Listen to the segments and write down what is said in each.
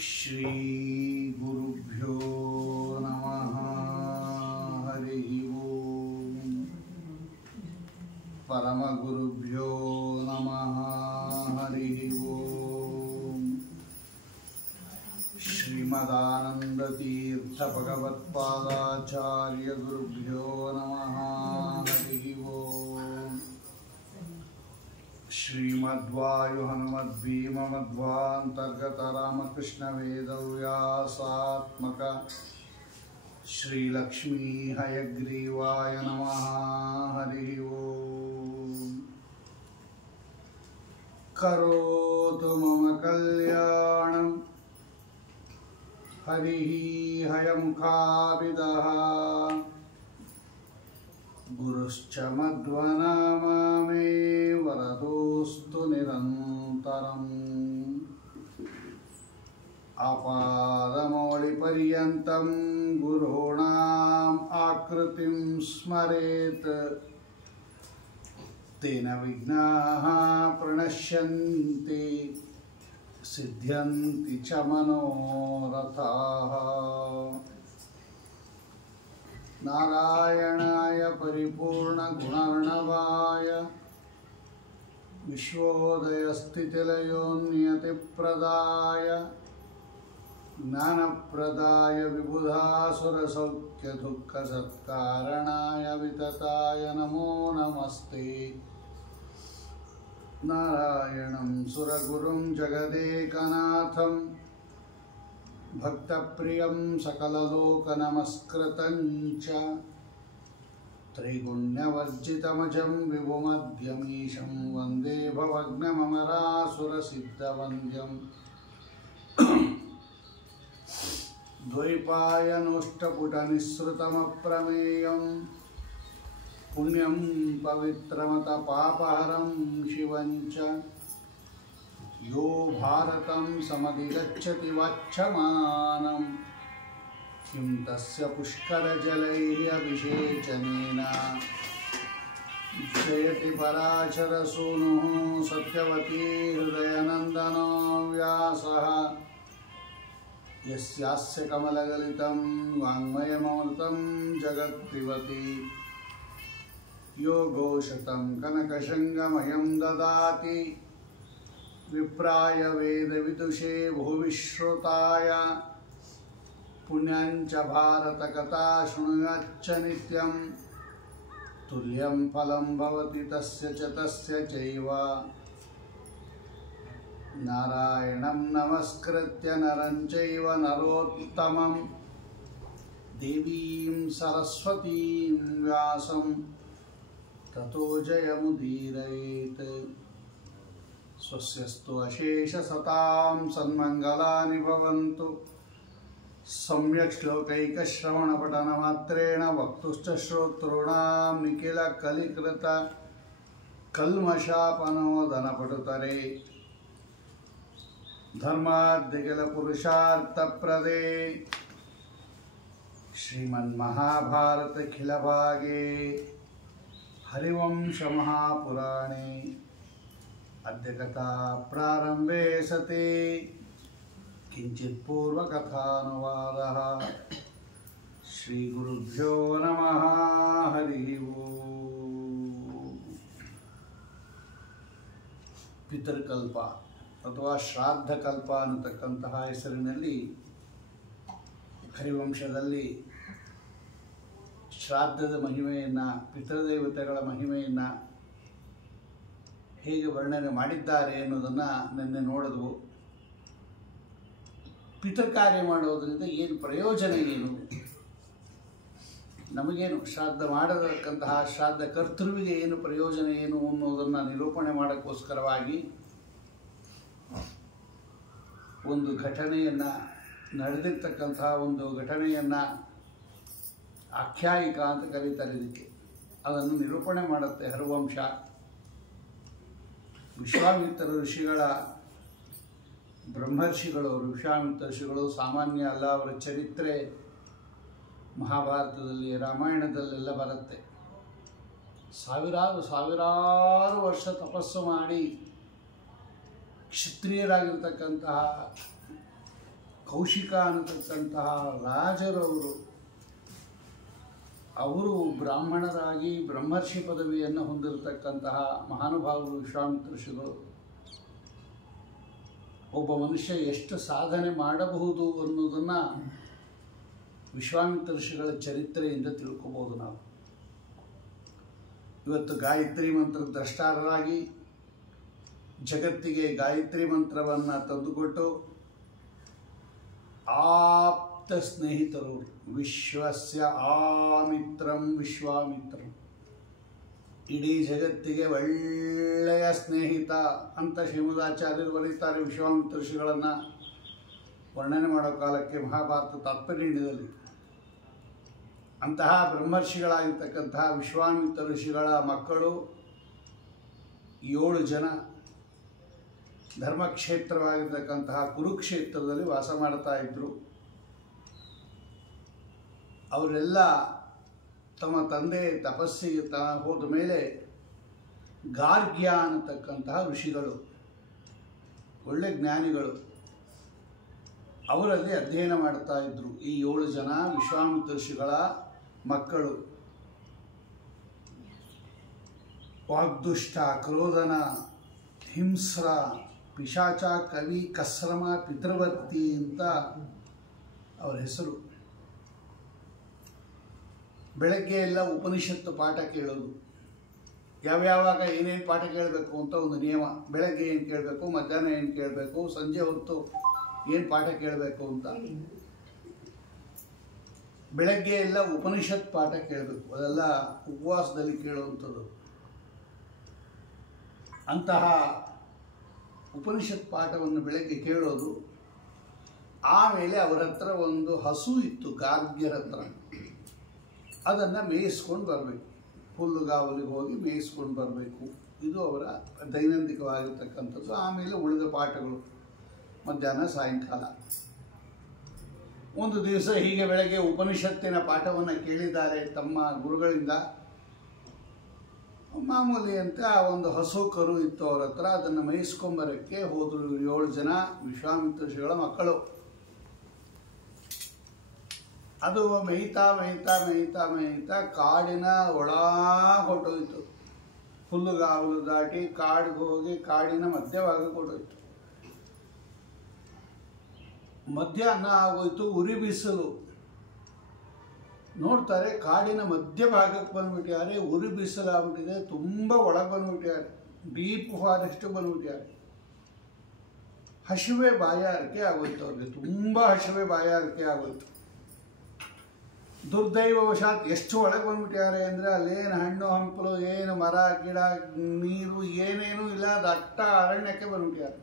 ಶ್ರೀ ಗುರುಭ್ಯೋ ನಮಃ. ಹರಿ ಓಂ. ಪರಮಗುರುಭ್ಯೋ ನಮಃ. ಹರಿ ಓಂ. ಶ್ರೀಮದಾನಂದತೀರ್ಥ ಭಗವತ್ಪಾದಾಚಾರ್ಯ ಗುರುಭ್ಯೋ ನಮಃ. ಹರಿ ಓಂ. ಶ್ರೀಮದ್ವಾಯು ಹನುಮದ್ಭೀಮ ಮಧ್ವಾಂತರ್ಗತ ರಾಮಕೃಷ್ಣ ವೇದವ್ಯಾಸಾತ್ಮಕ ಶ್ರೀಲಕ್ಷ್ಮೀ ಹಯಗ್ರೀವಾಯ ನಮಃ. ಹರಿ ಓಂ. ಕರೋತು ಮಮ ಕಲ್ಯಾಣಂ ಹರಿ ಹಯಮುಖಾಭಿದಃ ಗುರುಶ್ಚ ಮಧ್ವನಾಮಾ ಮೇ ವರದೋಸ್ತು ನಿರಂತರಂ. ಆಪಾದಮೌಳಿಪರ್ಯಂತಂ ಗುರುಣಾಂ ಆಕೃತಿಂ ಸ್ಮರೇತ್ ತೇನ ವಿಘ್ನಾಃ ಪ್ರಣಶ್ಯಂತಿ ಸಿದ್ಧ್ಯಂತಿ ಚ ಮನೋರಥಾಃ. ನಾರಾಯಣಾಯ ಪರಿಪೂರ್ಣಗುಣರ್ಣವಾಯ ವಿಶ್ವೋದಯಸ್ಥಿತಿಲಯೋನ್ಯತಿಪ್ರದಾಯ ಜ್ಞಾನಪ್ರದಾಯ ವಿಬುಧಾಸುರಸೌಖ್ಯದುಃಖಸತ್ಕಾರಣಾಯ ವಿತತಾಯ ನಮೋ ನಮಸ್ತೆ. ನಾರಾಯಣಂ ಸುರಗುರುಂ ಜಗದೇಕನಾಥಂ ಭಕ್ತಪ್ರಿಯಂ ಸಕಲಲೋಕನಮಸ್ಕೃತಂ ಚ ತ್ರೈಗುಣ್ಯವರ್ಜಿತಮಜಂ ವಿಭುಮಧ್ಯಮೀಶಂ ವಂದೇ ಭವಗ್ನಮರಾಸುರಸಿದ್ಧವಂದ್ಯಂ. ದ್ವೈಪಾಯನೋಷ್ಟಪುಟನಿಸ್ಸೃತಮಪ್ರಮೇಯಂ ಪುಣ್ಯಂ ಪವಿತ್ರಮತ ಪಾಪಹರಂ ಶಿವಂ ಚ ಯೋ ಭಾರತಂ ಸಮಧಿಗಚ್ಚತಿ ವಾಚ್ಯಮಾನಂ ಕಿಂ ತಸ್ಯ ಪುಷ್ಕರಜಲೈಃ ಅಭಿಷೇಚನೇನ ಜಯತಿ ಪರಾಶರಸೂನುಃ ಸತ್ಯವತೀ ಹೃದಯನಂದನೋ ವ್ಯಾಸಃ. ಯಸ್ಯಾಸ್ಯ ಕಮಲಗಲಿತಂ ವಾङ्ಮಯಮೃತಂ ಜಗತ್ಪಿಬತಿ ಯೋ ಘೋಷತಂ ಕನಕಶೃಂಗಮಯಂ ದದಾತಿ ವಿಪ್ರಾಯ ವೇದವಿದುಷೇ ಭುವಿಶ್ರುತಾಯ. ಪುಣ್ಯಂಚ ಭಾರತಕಥಾ ಶೃಣುಯಾಚ್ಚ ನಿತ್ಯಂ ತುಲ್ಯಂ ಫಲಂ ಭವತಿ ತಸ್ಯ ಚ ತಸ್ಯ ಚೈವ. ನಾರಾಯಣಂ ನಮಸ್ಕೃತ್ಯ ನರಂ ಚೈವ ನರೋತ್ತಮಂ ದೇವೀಂ ಸರಸ್ವತೀಂ ವ್ಯಾಸಂ ತತೋ ಜಯಮುದೀರಯೇತ್. ಸ್ವಸ್ಯಸ್ತು ಅಶೇಷಸತಾಂ ಸನ್ಮಂಗಲಾನಿ ಭವಂತು. ಸಮ್ಯಕ್ ಶ್ಲೋಕೈಕಶ್ರವಣಪಠನಮಾತ್ರೇಣ ವಕ್ತುಶ್ಚ ಶ್ರೋತॄಣಾಂ ನಿಖಿಲ ಕಲಿಕೃತ ಕಲ್ಮಷಾಪನೋದನಪಟುತರೆ. ಧರ್ಮಾದ್ಯಖಿಲಪುರುಷಾರ್ಥಪ್ರದೇ ಶ್ರೀಮನ್ಮಹಾಭಾರತಖಿಲಭಾಗೇ ಹರಿವಂಶಮಹಾಪುರಾಣೇ ಅದ್ಯ ಕಥಾ ಪ್ರಾರಂಭೆ ಸತಿ ಕಿಂಚಿತ್ ಪೂರ್ವಕಥಾನುವಾದಃ. ಶ್ರೀ ಗುರುಭ್ಯೋ ನಮಃ. ಹರಿ ಓಂ. ಪಿತೃಕಲ್ಪ ಅಥವಾ ಶ್ರಾದ್ದಕಲ್ಪ ಅನ್ನತಕ್ಕಂತಹ ಹೆಸರಿನಲ್ಲಿ ಹರಿವಂಶದಲ್ಲಿ ಶ್ರಾದ್ದದ ಮಹಿಮೆಯನ್ನು, ಪಿತೃದೇವತೆಗಳ ಮಹಿಮೆಯನ್ನು ಹೇಗೆ ವರ್ಣನೆ ಮಾಡಿದ್ದಾರೆ ಅನ್ನೋದನ್ನು ನಿನ್ನೆ ನೋಡಿದ್ವು. ಪಿತೃಕಾರ್ಯ ಮಾಡೋದರಿಂದ ಏನು ಪ್ರಯೋಜನ, ಏನು ನಮಗೇನು, ಶ್ರಾದ್ದ ಮಾಡತಕ್ಕಂತಹ ಶ್ರಾದ್ದ ಕರ್ತೃವಿಗೆ ಏನು ಪ್ರಯೋಜನ, ಏನು ಅನ್ನೋದನ್ನು ನಿರೂಪಣೆ ಮಾಡೋಕ್ಕೋಸ್ಕರವಾಗಿ ಒಂದು ಘಟನೆಯನ್ನು, ನಡೆದಿರ್ತಕ್ಕಂತಹ ಒಂದು ಘಟನೆಯನ್ನು ಆಖ್ಯಾಯಿಕ ಅಂತ ಕರೀತಾರೆ ಇದಕ್ಕೆ. ಅದನ್ನು ನಿರೂಪಣೆ ಮಾಡುತ್ತೆ ಹರಿವಂಶ. ವಿಶ್ವಾಮಿತ್ರ ಋಷಿಗಳ, ಬ್ರಹ್ಮರ್ಷಿಗಳು, ವಿಶ್ವಾಮಿತ್ರ ಋಷಿಗಳು ಸಾಮಾನ್ಯ ಅಲ್ಲ. ಅವರ ಚರಿತ್ರೆ ಮಹಾಭಾರತದಲ್ಲಿ, ರಾಮಾಯಣದಲ್ಲೆಲ್ಲ ಬರುತ್ತೆ. ಸಾವಿರಾರು ವರ್ಷ ತಪಸ್ಸು ಮಾಡಿ ಕ್ಷತ್ರಿಯರಾಗಿರ್ತಕ್ಕಂತಹ ಕೌಶಿಕ ಅನ್ನತಕ್ಕಂತಹ ರಾಜರವರು ಅವರು ಬ್ರಾಹ್ಮಣರಾಗಿ ಬ್ರಹ್ಮರ್ಷಿ ಪದವಿಯನ್ನು ಹೊಂದಿರತಕ್ಕಂತಹ ಮಹಾನುಭಾವರು ವಿಶ್ವಾಮಿತ್ರ ಋಷಿಗಳು ಒಬ್ಬ ಮನುಷ್ಯ ಎಷ್ಟು ಸಾಧನೆ ಮಾಡಬಹುದು ಅನ್ನೋದನ್ನು ವಿಶ್ವಾಮಿತ್ರ ಋಷಿಗಳ ಚರಿತ್ರೆಯಿಂದ ತಿಳ್ಕೋಬಹುದು ನಾವು. ಇವತ್ತು ಗಾಯತ್ರಿ ಮಂತ್ರ ದ್ರಷ್ಟಾರರಾಗಿ ಜಗತ್ತಿಗೆ ಗಾಯತ್ರಿ ಮಂತ್ರವನ್ನು ತಂದುಕೊಟ್ಟು ಆಪ್ತ ಸ್ನೇಹಿತರು, ವಿಶ್ವಸ್ಯ ಆಮಿತ್ರಂ ವಿಶ್ವಾಮಿತ್ರಂ, ಇಡೀ ಜಗತ್ತಿಗೆ ಒಳ್ಳೆಯ ಸ್ನೇಹಿತ ಅಂತ ಶ್ರೀಮದಾಚಾರ್ಯರು ಬರೀತಾರೆ. ವಿಶ್ವಾಮಿತ್ರ ಋಷಿಗಳನ್ನು ವರ್ಣನೆ ಮಾಡೋ ಕಾಲಕ್ಕೆ ಮಹಾಭಾರತ ತಾತ್ಪರ್ಯದಲ್ಲಿ ಅಂತಹ ಬ್ರಹ್ಮರ್ಷಿಗಳಾಗಿರ್ತಕ್ಕಂತಹ ವಿಶ್ವಾಮಿತ್ರ ಋಷಿಗಳ ಮಕ್ಕಳು 7 ಜನ ಧರ್ಮಕ್ಷೇತ್ರವಾಗಿರ್ತಕ್ಕಂತಹ ಕುರುಕ್ಷೇತ್ರದಲ್ಲಿ ವಾಸ ಮಾಡ್ತಾ ಇದ್ದರು. ಅವರೆಲ್ಲ ತಮ್ಮ ತಂದೆ ತಪಸ್ಸಿಗೆ ಹೋದ ಮೇಲೆ ಗಾರ್ಗ್ಯ ಅನ್ನತಕ್ಕಂತಹ ಋಷಿಗಳು, ಒಳ್ಳೆ ಜ್ಞಾನಿಗಳು, ಅವರಲ್ಲಿ ಅಧ್ಯಯನ ಮಾಡ್ತಾ ಇದ್ದರು. ಈ 7 ಜನ ವಿಶ್ವಾಮಿತ್ರ ಋಷಿಗಳ ಮಕ್ಕಳು. ವಾಗ್ದುಷ್ಟ, ಕ್ರೋಧನ, ಹಿಂಸ್ರ, ಪಿಶಾಚ, ಕವಿ, ಕಸ್ರಮ, ಪಿತೃವರ್ತಿ ಅಂತ ಅವರ ಹೆಸರು. ಬೆಳಗ್ಗೆ ಎಲ್ಲ ಉಪನಿಷತ್ತು ಪಾಠ ಕೇಳೋದು. ಯಾವ್ಯಾವಾಗ ಏನೇನು ಪಾಠ ಕೇಳಬೇಕು ಅಂತ ಒಂದು ನಿಯಮ. ಬೆಳಗ್ಗೆ ಏನು ಕೇಳಬೇಕು, ಮಧ್ಯಾಹ್ನ ಏನು ಕೇಳಬೇಕು, ಸಂಜೆ ಹೊತ್ತು ಏನು ಪಾಠ ಕೇಳಬೇಕು ಅಂತ. ಬೆಳಗ್ಗೆ ಎಲ್ಲ ಉಪನಿಷತ್ ಪಾಠ ಕೇಳಬೇಕು. ಅದೆಲ್ಲ ಉಪವಾಸದಲ್ಲಿ ಕೇಳುವಂಥದ್ದು. ಅಂತಹ ಉಪನಿಷತ್ ಪಾಠವನ್ನು ಬೆಳಗ್ಗೆ ಕೇಳೋದು. ಆಮೇಲೆ ಅವರ ಹತ್ರ ಒಂದು ಹಸು ಇತ್ತು, ಗಾರ್ಗ್ಯರ ಹತ್ರ. ಅದನ್ನು ಮೇಯಿಸ್ಕೊಂಡು ಬರಬೇಕು. ಹುಲ್ಲುಗಾವಲಿಗೆ ಹೋಗಿ ಮೇಯಿಸ್ಕೊಂಡು ಬರಬೇಕು. ಇದು ಅವರ ದೈನಂದಿಕವಾಗಿರ್ತಕ್ಕಂಥದ್ದು. ಆಮೇಲೆ ಉಳಿದ ಪಾಠಗಳು ಮಧ್ಯಾಹ್ನ ಸಾಯಂಕಾಲ. ಒಂದು ದಿವಸ ಹೀಗೆ ಬೆಳಗ್ಗೆ ಉಪನಿಷತ್ತಿನ ಪಾಠವನ್ನು ಕೇಳಿದ್ದಾರೆ ತಮ್ಮ ಗುರುಗಳಿಂದ. ಮಾಮೂಲಿ ಅಂತ ಒಂದು ಹಸು ಕರು ಇತ್ತು ಅವ್ರ ಹತ್ರ. ಅದನ್ನು ಮೇಯಿಸ್ಕೊಂಬರಕ್ಕೆ ಹೋದರು 7 ಜನ ವಿಶ್ವಾಮಿತ್ರ ಋಷಿಗಳ ಮಕ್ಕಳು. ಅದು ಮೇಯ್ತಾ ಮೇಯ್ತಾ ಮೇಯ್ತಾ ಮೇಯ್ತಾ ಕಾಡಿನ ಹೊರಟೋಯ್ತು. ಹುಲ್ಲುಗಾವಲು ದಾಟಿ ಕಾಡಿಗೆ ಹೋಗಿ ಕಾಡಿನ ಮಧ್ಯಭಾಗಕ್ಕೆ ಹೊರಟೋಯ್ತು. ಮಧ್ಯಾಹ್ನ ಆಗೋಯ್ತು, ಉರಿ ಬಿಸಿಲು. ನೋಡ್ತಾರೆ, ಕಾಡಿನ ಮಧ್ಯಭಾಗಕ್ಕೆ ಬಂದ್ಬಿಟ್ಟಿದ್ದಾರೆ. ಉರಿ ಬಿಸಿಲಾಗ್ಬಿಟ್ಟಿದೆ, ತುಂಬ ಒಳಗೆ ಬಂದ್ಬಿಟ್ಟಿದ್ದಾರೆ. Deep forest ಬಂದ್ಬಿಟ್ಟಿದ್ದಾರೆ. ಹಸಿವೆ ಬಾಯಾರಿಕೆ ಆಗೋಯ್ತು ಅವ್ರಿಗೆ. ತುಂಬ ಹಸಿವೆ ಬಾಯಾರಿಕೆ ಆಗೋಯ್ತು. ದುರ್ದೈವವಶಾತ್ ಎಷ್ಟು ಒಳಗೆ ಬಂದ್ಬಿಟ್ಟಿದ್ದಾರೆ ಅಂದರೆ ಅಲ್ಲೇನು ಹಣ್ಣು ಹಂಪಲು, ಏನು ಮರ ಗಿಡ ನೀರು ಏನೇನೂ ಇಲ್ಲ. ದಟ್ಟ ಅರಣ್ಯಕ್ಕೆ ಬಂದ್ಬಿಟ್ಟಿದ್ದಾರೆ.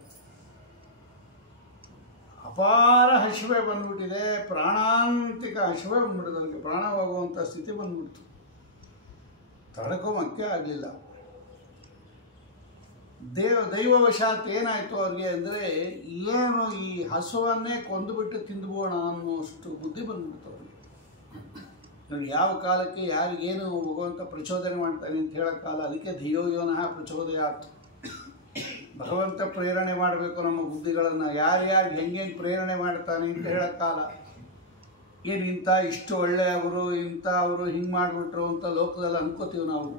ಅಪಾರ ಹಸಿವೆ ಬಂದ್ಬಿಟ್ಟಿದೆ. ಪ್ರಾಣಾಂತಿಕ ಹಸಿವೆ ಬಂದ್ಬಿಟ್ಟಿದೆ. ಅವ್ರಿಗೆ ಪ್ರಾಣ ಹೋಗುವಂಥ ಸ್ಥಿತಿ ಬಂದ್ಬಿಡ್ತು. ತಡ್ಕೊಂಬಕ್ಕೆ ಆಗಲಿಲ್ಲ. ದೈವವಶಾತ್ ಏನಾಯಿತು ಅವ್ರಿಗೆ ಅಂದರೆ, ಏನು ಈ ಹಸುವನ್ನೇ ಕೊಂದುಬಿಟ್ಟು ತಿಂದುಬೋಣ ಅನ್ನೋಷ್ಟು ಬುದ್ಧಿ ಬಂದ್ಬಿಡ್ತು ಅವ್ರಿಗೆ. ನೋಡಿ, ಯಾವ ಕಾಲಕ್ಕೆ ಯಾರಿಗೇನು ಭಗವಂತ ಪ್ರಚೋದನೆ ಮಾಡ್ತಾನೆ ಅಂತ ಹೇಳೋ ಕಾಲ. ಅದಕ್ಕೆ ಧಿಯೋ ಯೋನಃ ಪ್ರಚೋದಯಾತ್. ಭಗವಂತ ಪ್ರೇರಣೆ ಮಾಡಬೇಕು ನಮ್ಮ ಬುದ್ಧಿಗಳನ್ನು. ಯಾರ್ಯಾರು ಹೆಂಗೇನು ಪ್ರೇರಣೆ ಮಾಡ್ತಾನೆ ಅಂತ ಹೇಳೋ ಕಾಲ. ಏನು ಇಷ್ಟು ಒಳ್ಳೆಯವರು, ಅವರು ಹಿಂಗೆ ಮಾಡಿಬಿಟ್ರು ಅಂತ ಲೋಕದಲ್ಲಿ ಅನ್ಕೋತೀವಿ ನಾವು.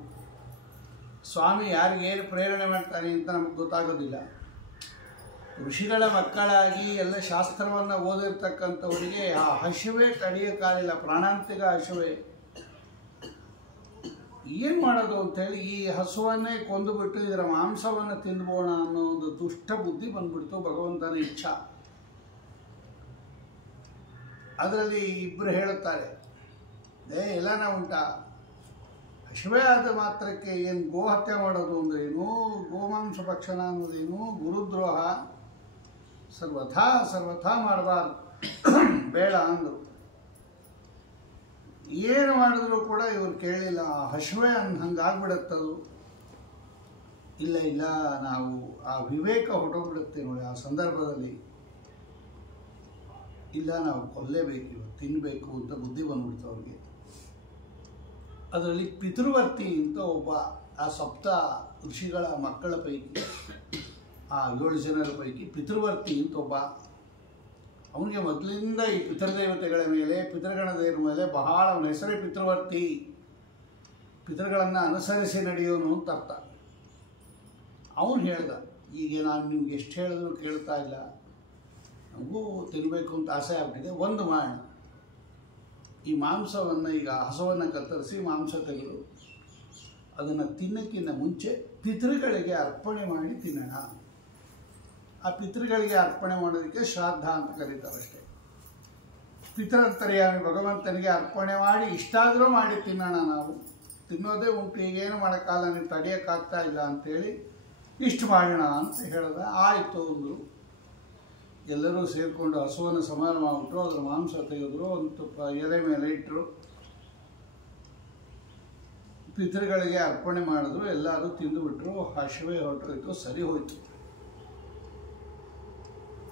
ಸ್ವಾಮಿ ಯಾರಿಗೇನು ಪ್ರೇರಣೆ ಮಾಡ್ತಾನೆ ಅಂತ ನಮಗೆ ಗೊತ್ತಾಗೋದಿಲ್ಲ. ಋಷಿಗಳ ಮಕ್ಕಳಾಗಿ ಎಲ್ಲ ಶಾಸ್ತ್ರವನ್ನು ಓದಿರ್ತಕ್ಕಂಥವರಿಗೆ ಆ ಹಸಿವೆ ತಡೆಯೋಕ್ಕಾಗಲಿಲ್ಲ. ಪ್ರಾಣಾಂತಿಕ ಹಸಿವೆ. ಏನು ಮಾಡೋದು ಅಂಥೇಳಿ ಈ ಹಸುವನ್ನೇ ಕೊಂದುಬಿಟ್ಟು ಇದರ ಮಾಂಸವನ್ನು ತಿಂದ್ಬೋಣ ಅನ್ನೋ ಒಂದು ದುಷ್ಟ ಬುದ್ಧಿ ಬಂದ್ಬಿಡ್ತು. ಭಗವಂತನ ಇಚ್ಛಾ. ಅದರಲ್ಲಿ ಇಬ್ಬರು ಹೇಳುತ್ತಾರೆ, ಎಲ್ಲನ ಉಂಟಾ, ಹಸಿವೆ ಆದ ಮಾತ್ರಕ್ಕೆ ಏನು ಗೋಹತ್ಯೆ ಮಾಡೋದು ಅಂದ್ರೇನು, ಗೋಮಾಂಸ ಭಕ್ಷಣ ಅನ್ನೋದೇನು, ಗುರುದ್ರೋಹ ಸರ್ವಥಾ ಮಾಡಬಾರ್ದು, ಬೇಡ ಅಂದರು. ಏನು ಮಾಡಿದ್ರು ಕೂಡ ಇವ್ರು ಕೇಳಲಿಲ್ಲ. ಹಸಿವೆ ಹಂಗಾಗ್ಬಿಡತ್ತದು. ಇಲ್ಲ ನಾವು ಆ ವಿವೇಕ ಹೊರಟೋಗ್ಬಿಡುತ್ತೆ ನೋಡಿ ಆ ಸಂದರ್ಭದಲ್ಲಿ. ಇಲ್ಲ, ನಾವು ಕೊಲ್ಲೇಬೇಕು, ತಿನ್ನಬೇಕು ಅಂತ ಬುದ್ಧಿ ಬಂದ್ಬಿಡ್ತು ಅವ್ರಿಗೆ. ಅದರಲ್ಲಿ ಪಿತೃವರ್ತಿ ಅಂತ ಒಬ್ಬ ಆ ಸಪ್ತ ಋಷಿಗಳ ಮಕ್ಕಳ ಪೈಕಿ ಆ 7 ಜನರ ಪೈಕಿ ಪಿತೃವರ್ತಿ ಅಂತ ಒಬ್ಬ. ಅವನಿಗೆ ಮೊದಲಿಂದ ಈ ಪಿತೃದೇವತೆಗಳ ಮೇಲೆ ಪಿತೃಗಣದೇವರ ಮೇಲೆ ಬಹಳ, ಅವನ ಹೆಸರೇ ಪಿತೃವರ್ತಿ, ಪಿತೃಗಳನ್ನು ಅನುಸರಿಸಿ ನಡೆಯೋನು ಅಂತ ಅರ್ಥ. ಅವನು ಹೇಳ್ದ, ಈಗ ನಾನು ನಿಮ್ಗೆ ಎಷ್ಟು ಹೇಳಿದ್ರು ಕೇಳ್ತಾ ಇಲ್ಲ, ನಮಗೂ ತಿನ್ನಬೇಕು ಅಂತ ಆಸೆ ಆಗ್ಬಿಟ್ಟಿದೆ, ಒಂದು ಮಾಡೋಣ, ಈ ಮಾಂಸವನ್ನು, ಈಗ ಹಸುವನ್ನು ಕತ್ತರಿಸಿ ಮಾಂಸ ತೆಗೆದು ಅದನ್ನು ತಿನ್ನೋಕ್ಕಿಂತ ಮುಂಚೆ ಪಿತೃಗಳಿಗೆ ಅರ್ಪಣೆ ಮಾಡಿ ತಿನ್ನೋಣ. ಆ ಪಿತೃಗಳಿಗೆ ಅರ್ಪಣೆ ಮಾಡೋದಕ್ಕೆ ಶ್ರಾದ್ದ ಅಂತ ಕರೀತಾರೆ ಅಷ್ಟೇ. ಪಿತೃಂತರ್ಯಾಮಿ ಭಗವಂತನಿಗೆ ಅರ್ಪಣೆ ಮಾಡಿ ಇಷ್ಟಾದರೂ ಮಾಡಿ ತಿನ್ನೋಣ, ನಾವು ತಿನ್ನೋದೇ ಉಂಟು, ಈಗೇನು ಮಾಡೋಕ್ಕಾಗಲ್ಲ, ನೀವು ತಡೆಯೋಕ್ಕಾಗ್ತಾ ಇಲ್ಲ ಅಂಥೇಳಿ ಇಷ್ಟು ಮಾಡೋಣ ಅಂತ ಹೇಳಿದ. ಆಯಿತು ಅಂದರು. ಎಲ್ಲರೂ ಸೇರಿಕೊಂಡು ಹಸುವನ್ನು ಸಮಾನ ಮಾಡಿಬಿಟ್ರು, ಅದರ ಮಾಂಸ ತೆಗೆದ್ರು, ಒಂದು ತುಪ್ಪ ಎಲೆ ಮೇಲೆ ಇಟ್ಟರು, ಪಿತೃಗಳಿಗೆ ಅರ್ಪಣೆ ಮಾಡಿದ್ರು, ಎಲ್ಲರೂ ತಿಂದುಬಿಟ್ರು, ಹಸಿವೆ ಹೊರಟೋಯ್ತು, ಸರಿ ಹೋಯಿತು.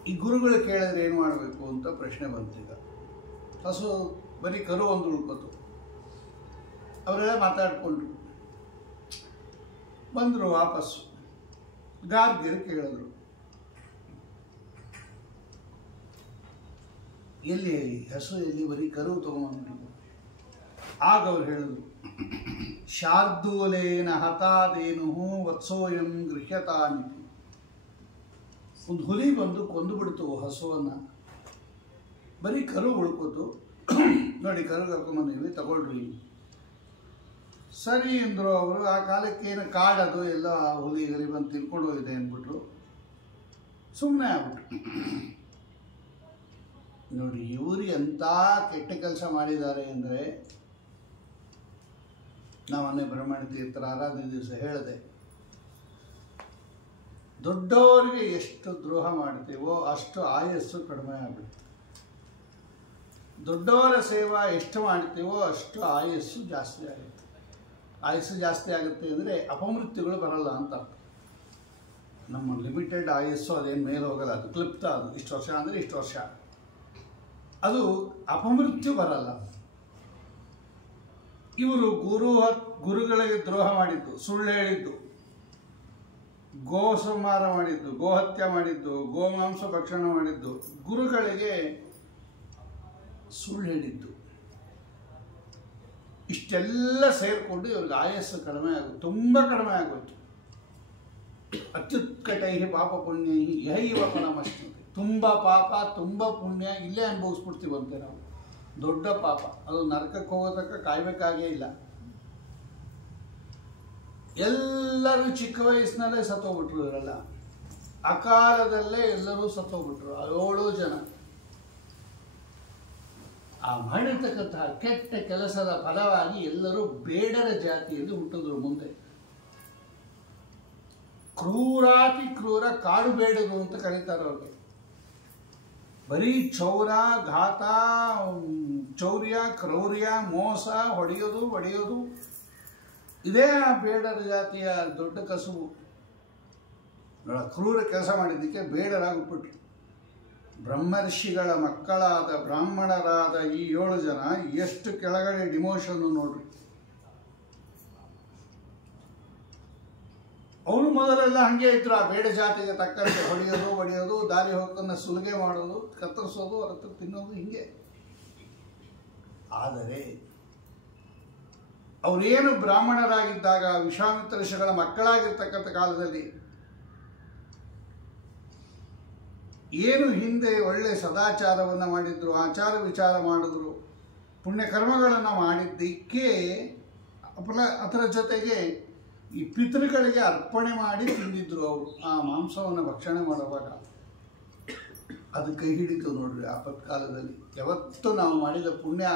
ಈ ಗುರುಗಳು ಕೇಳಿದ್ರೆ ಏನು ಮಾಡಬೇಕು ಅಂತ ಪ್ರಶ್ನೆ ಬಂತೀಗ. ಹಸು ಬರೀ ಕರು ಒಂದು ಉಳ್ಕೋತು. ಅವರೆಲ್ಲ ಮಾತಾಡಿಕೊಂಡ್ರು, ಬಂದರು ವಾಪಸ್ಸು. ಗಾರ್ಗಿರು ಕೇಳಿದ್ರು, ಎಲ್ಲಿ ಹಸು ಎಲ್ಲಿ, ಬರೀ ಕರು ತಗೊಂಡ್ರು. ಆಗ ಅವ್ರು ಹೇಳಿದ್ರು, ಶಾರ್ದೂಲೇನ ಹತಾದೇನು ವತ್ಸೋಯಂ ಗೃಹ್ಯತಾನಿತಿ. ಒಂದು ಹುಲಿ ಬಂದು ಕೊಂದು ಬಿಡ್ತು ಹಸುವನ್ನು, ಬರೀ ಕರು ಉಳ್ಕೋತು, ನೋಡಿ ಕರು ಕರ್ಕೊಂಬಂದೀವಿ ತಗೊಳ್ರಿ. ಸರಿ ಅಂದರು ಅವರು. ಆ ಕಾಲಕ್ಕೆ ಏನು ಕಾಡದು, ಎಲ್ಲ ಹುಲಿ ಗರಿ ಬಂದು ತಿನ್ಕೊಂಡು ಹೋಗಿದೆ ಅಂದ್ಬಿಟ್ರು, ಸುಮ್ಮನೆ ಆಗ್ಬಿಟ್ರು. ನೋಡಿ ಇವರು ಎಂಥ ಕೆಟ್ಟ ಕೆಲಸ ಮಾಡಿದ್ದಾರೆ ಅಂದರೆ, ನಾವನ್ನೇ ಬ್ರಹ್ಮಣ ತೀರ್ಥರ ಆರಾಧನೆ ದಿವಸ ಹೇಳಿದೆ, ದೊಡ್ಡವರಿಗೆ ಎಷ್ಟು ದ್ರೋಹ ಮಾಡ್ತೀವೋ ಅಷ್ಟು ಆಯಸ್ಸು ಕಡಿಮೆ ಆಗ್ಬಿಡುತ್ತೆ. ದೊಡ್ಡವರ ಸೇವಾ ಎಷ್ಟು ಮಾಡ್ತೀವೋ ಅಷ್ಟು ಆಯಸ್ಸು ಜಾಸ್ತಿ ಆಗುತ್ತೆ. ಆಯಸ್ಸು ಜಾಸ್ತಿ ಆಗುತ್ತೆ ಅಂದರೆ ಅಪಮೃತ್ಯುಗಳು ಬರಲ್ಲ ಅಂತ ಅರ್ಥ. ನಮ್ಮ ಲಿಮಿಟೆಡ್ ಆಯಸ್ಸು ಅದೇನು ಮೇಲೆ ಹೋಗಲ್ಲ, ಅದು ಕ್ಲಿಪ್ತ, ಅದು ಇಷ್ಟು ವರ್ಷ ಅಂದರೆ ಇಷ್ಟು ವರ್ಷ, ಅದು ಅಪಮೃತ್ಯು ಬರಲ್ಲ. ಇವರು ಗುರುಗಳಿಗೆ ದ್ರೋಹ ಮಾಡಿದ್ದು, ಸುಳ್ಳು ಹೇಳಿದ್ದು, ಗೋ ಸಂಹಾರ ಮಾಡಿದ್ದು, ಗೋಹತ್ಯೆ ಮಾಡಿದ್ದು, ಗೋಮಾಂಸ ಭಕ್ಷಣ ಮಾಡಿದ್ದು, ಗುರುಗಳಿಗೆ ಸುಳ್ಳು ಹೇಳಿದ್ದು, ಇಷ್ಟೆಲ್ಲ ಸೇರಿಕೊಂಡು ಇವ್ರಿಗೆ ಆಯಸ್ಸು ಕಡಿಮೆ ಆಗೋದು, ತುಂಬ ಕಡಿಮೆ ಆಗೋಯ್ತು. ಅತ್ಯುತ್ಕಟೈ ಪಾಪ ಪುಣ್ಯ ಯಹೈವ ಫಲಮಶ್ನುತೆ. ತುಂಬ ಪಾಪ ತುಂಬ ಪುಣ್ಯ ಇಲ್ಲೇ ಅನುಭವಿಸ್ಬಿಡ್ತೀವಂತೆ ನಾವು. ದೊಡ್ಡ ಪಾಪ, ಅದು ನರಕಕ್ಕೆ ಹೋಗೋದಕ್ಕೆ ಕಾಯಬೇಕಾಗೇ ಇಲ್ಲ. ಎಲ್ಲರೂ ಚಿಕ್ಕ ವಯಸ್ಸಿನಲ್ಲೇ ಸತ್ತೋಗ್ಬಿಟ್ರು, ಇವರೆಲ್ಲ ಅಕಾಲದಲ್ಲೇ ಎಲ್ಲರೂ ಸತ್ತೋಗ್ಬಿಟ್ರು, 7 ಜನ. ಆ ಮಾಡಿರ್ತಕ್ಕಂತಹ ಕೆಟ್ಟ ಕೆಲಸದ ಫಲವಾಗಿ ಎಲ್ಲರೂ ಬೇಡರ ಜಾತಿಯಲ್ಲಿ ಹುಟ್ಟಿದ್ರು. ಮುಂದೆ ಕ್ರೂರಾತಿ ಕ್ರೂರ ಕಾಡು ಬೇಡರು ಅಂತ ಕರೀತಾರೆ ಅವ್ರಿಗೆ. ಬರೀ ಘಾತ, ಚೌರ್ಯ, ಕ್ರೌರ್ಯ, ಮೋಸ, ಹೊಡೆಯೋದು ಇದೇ ಆ ಬೇಡರ ಜಾತಿಯ ದೊಡ್ಡ ಕಸುಬು. ಕ್ರೂರ ಕೆಲಸ ಮಾಡಿದ್ದಕ್ಕೆ ಬೇಡರಾಗ್ಬಿಟ್ರು. ಬ್ರಹ್ಮರ್ಷಿಗಳ ಮಕ್ಕಳಾದ ಬ್ರಾಹ್ಮಣರಾದ ಈ 7 ಜನ ಎಷ್ಟು ಕೆಳಗಡೆ ಡಿಮೋಷನ್ನು ನೋಡ್ರಿ. ಅವನು ಮೊದಲೆಲ್ಲ ಹಾಗೆ ಇದ್ರು, ಆ ಬೇಡ ಜಾತಿಗೆ ತಕ್ಕಂತೆ ಹೊಡೆಯೋದು, ದಾರಿ ಹೋಗನ್ನ ಸುಲಿಗೆ ಮಾಡೋದು, ಕತ್ತರಿಸೋದು, ಅದಕ್ಕೆ ತಿನ್ನೋದು, ಹಿಂಗೆ. ಆದರೆ ಅವರೇನು ಬ್ರಾಹ್ಮಣರಾಗಿದ್ದಾಗ, ವಿಶ್ವಾಮಿತ್ರ ಋಷಿಗಳ ಮಕ್ಕಳಾಗಿರ್ತಕ್ಕಂಥ ಕಾಲದಲ್ಲಿ ಏನು ಹಿಂದೆ ಒಳ್ಳೆ ಸದಾಚಾರವನ್ನು ಮಾಡಿದ್ರು, ಆಚಾರ ವಿಚಾರ ಮಾಡಿದ್ರು, ಪುಣ್ಯಕರ್ಮಗಳನ್ನು ಮಾಡಿದ್ದಕ್ಕೆ ಅದರ ಜೊತೆಗೆ ಈ ಪಿತೃಗಳಿಗೆ ಅರ್ಪಣೆ ಮಾಡಿ ತಿಂದಿದ್ರು ಅವರು. ಆ ಮಾಂಸವನ್ನು ಭಕ್ಷಣೆ ಮಾಡುವಾಗ ಅದು ಕೈ ಹಿಡಿತು ನೋಡ್ರಿ ಆಪತ್ಕಾಲದಲ್ಲಿ. ಯಾವತ್ತು ನಾವು ಮಾಡಿದ ಪುಣ್ಯ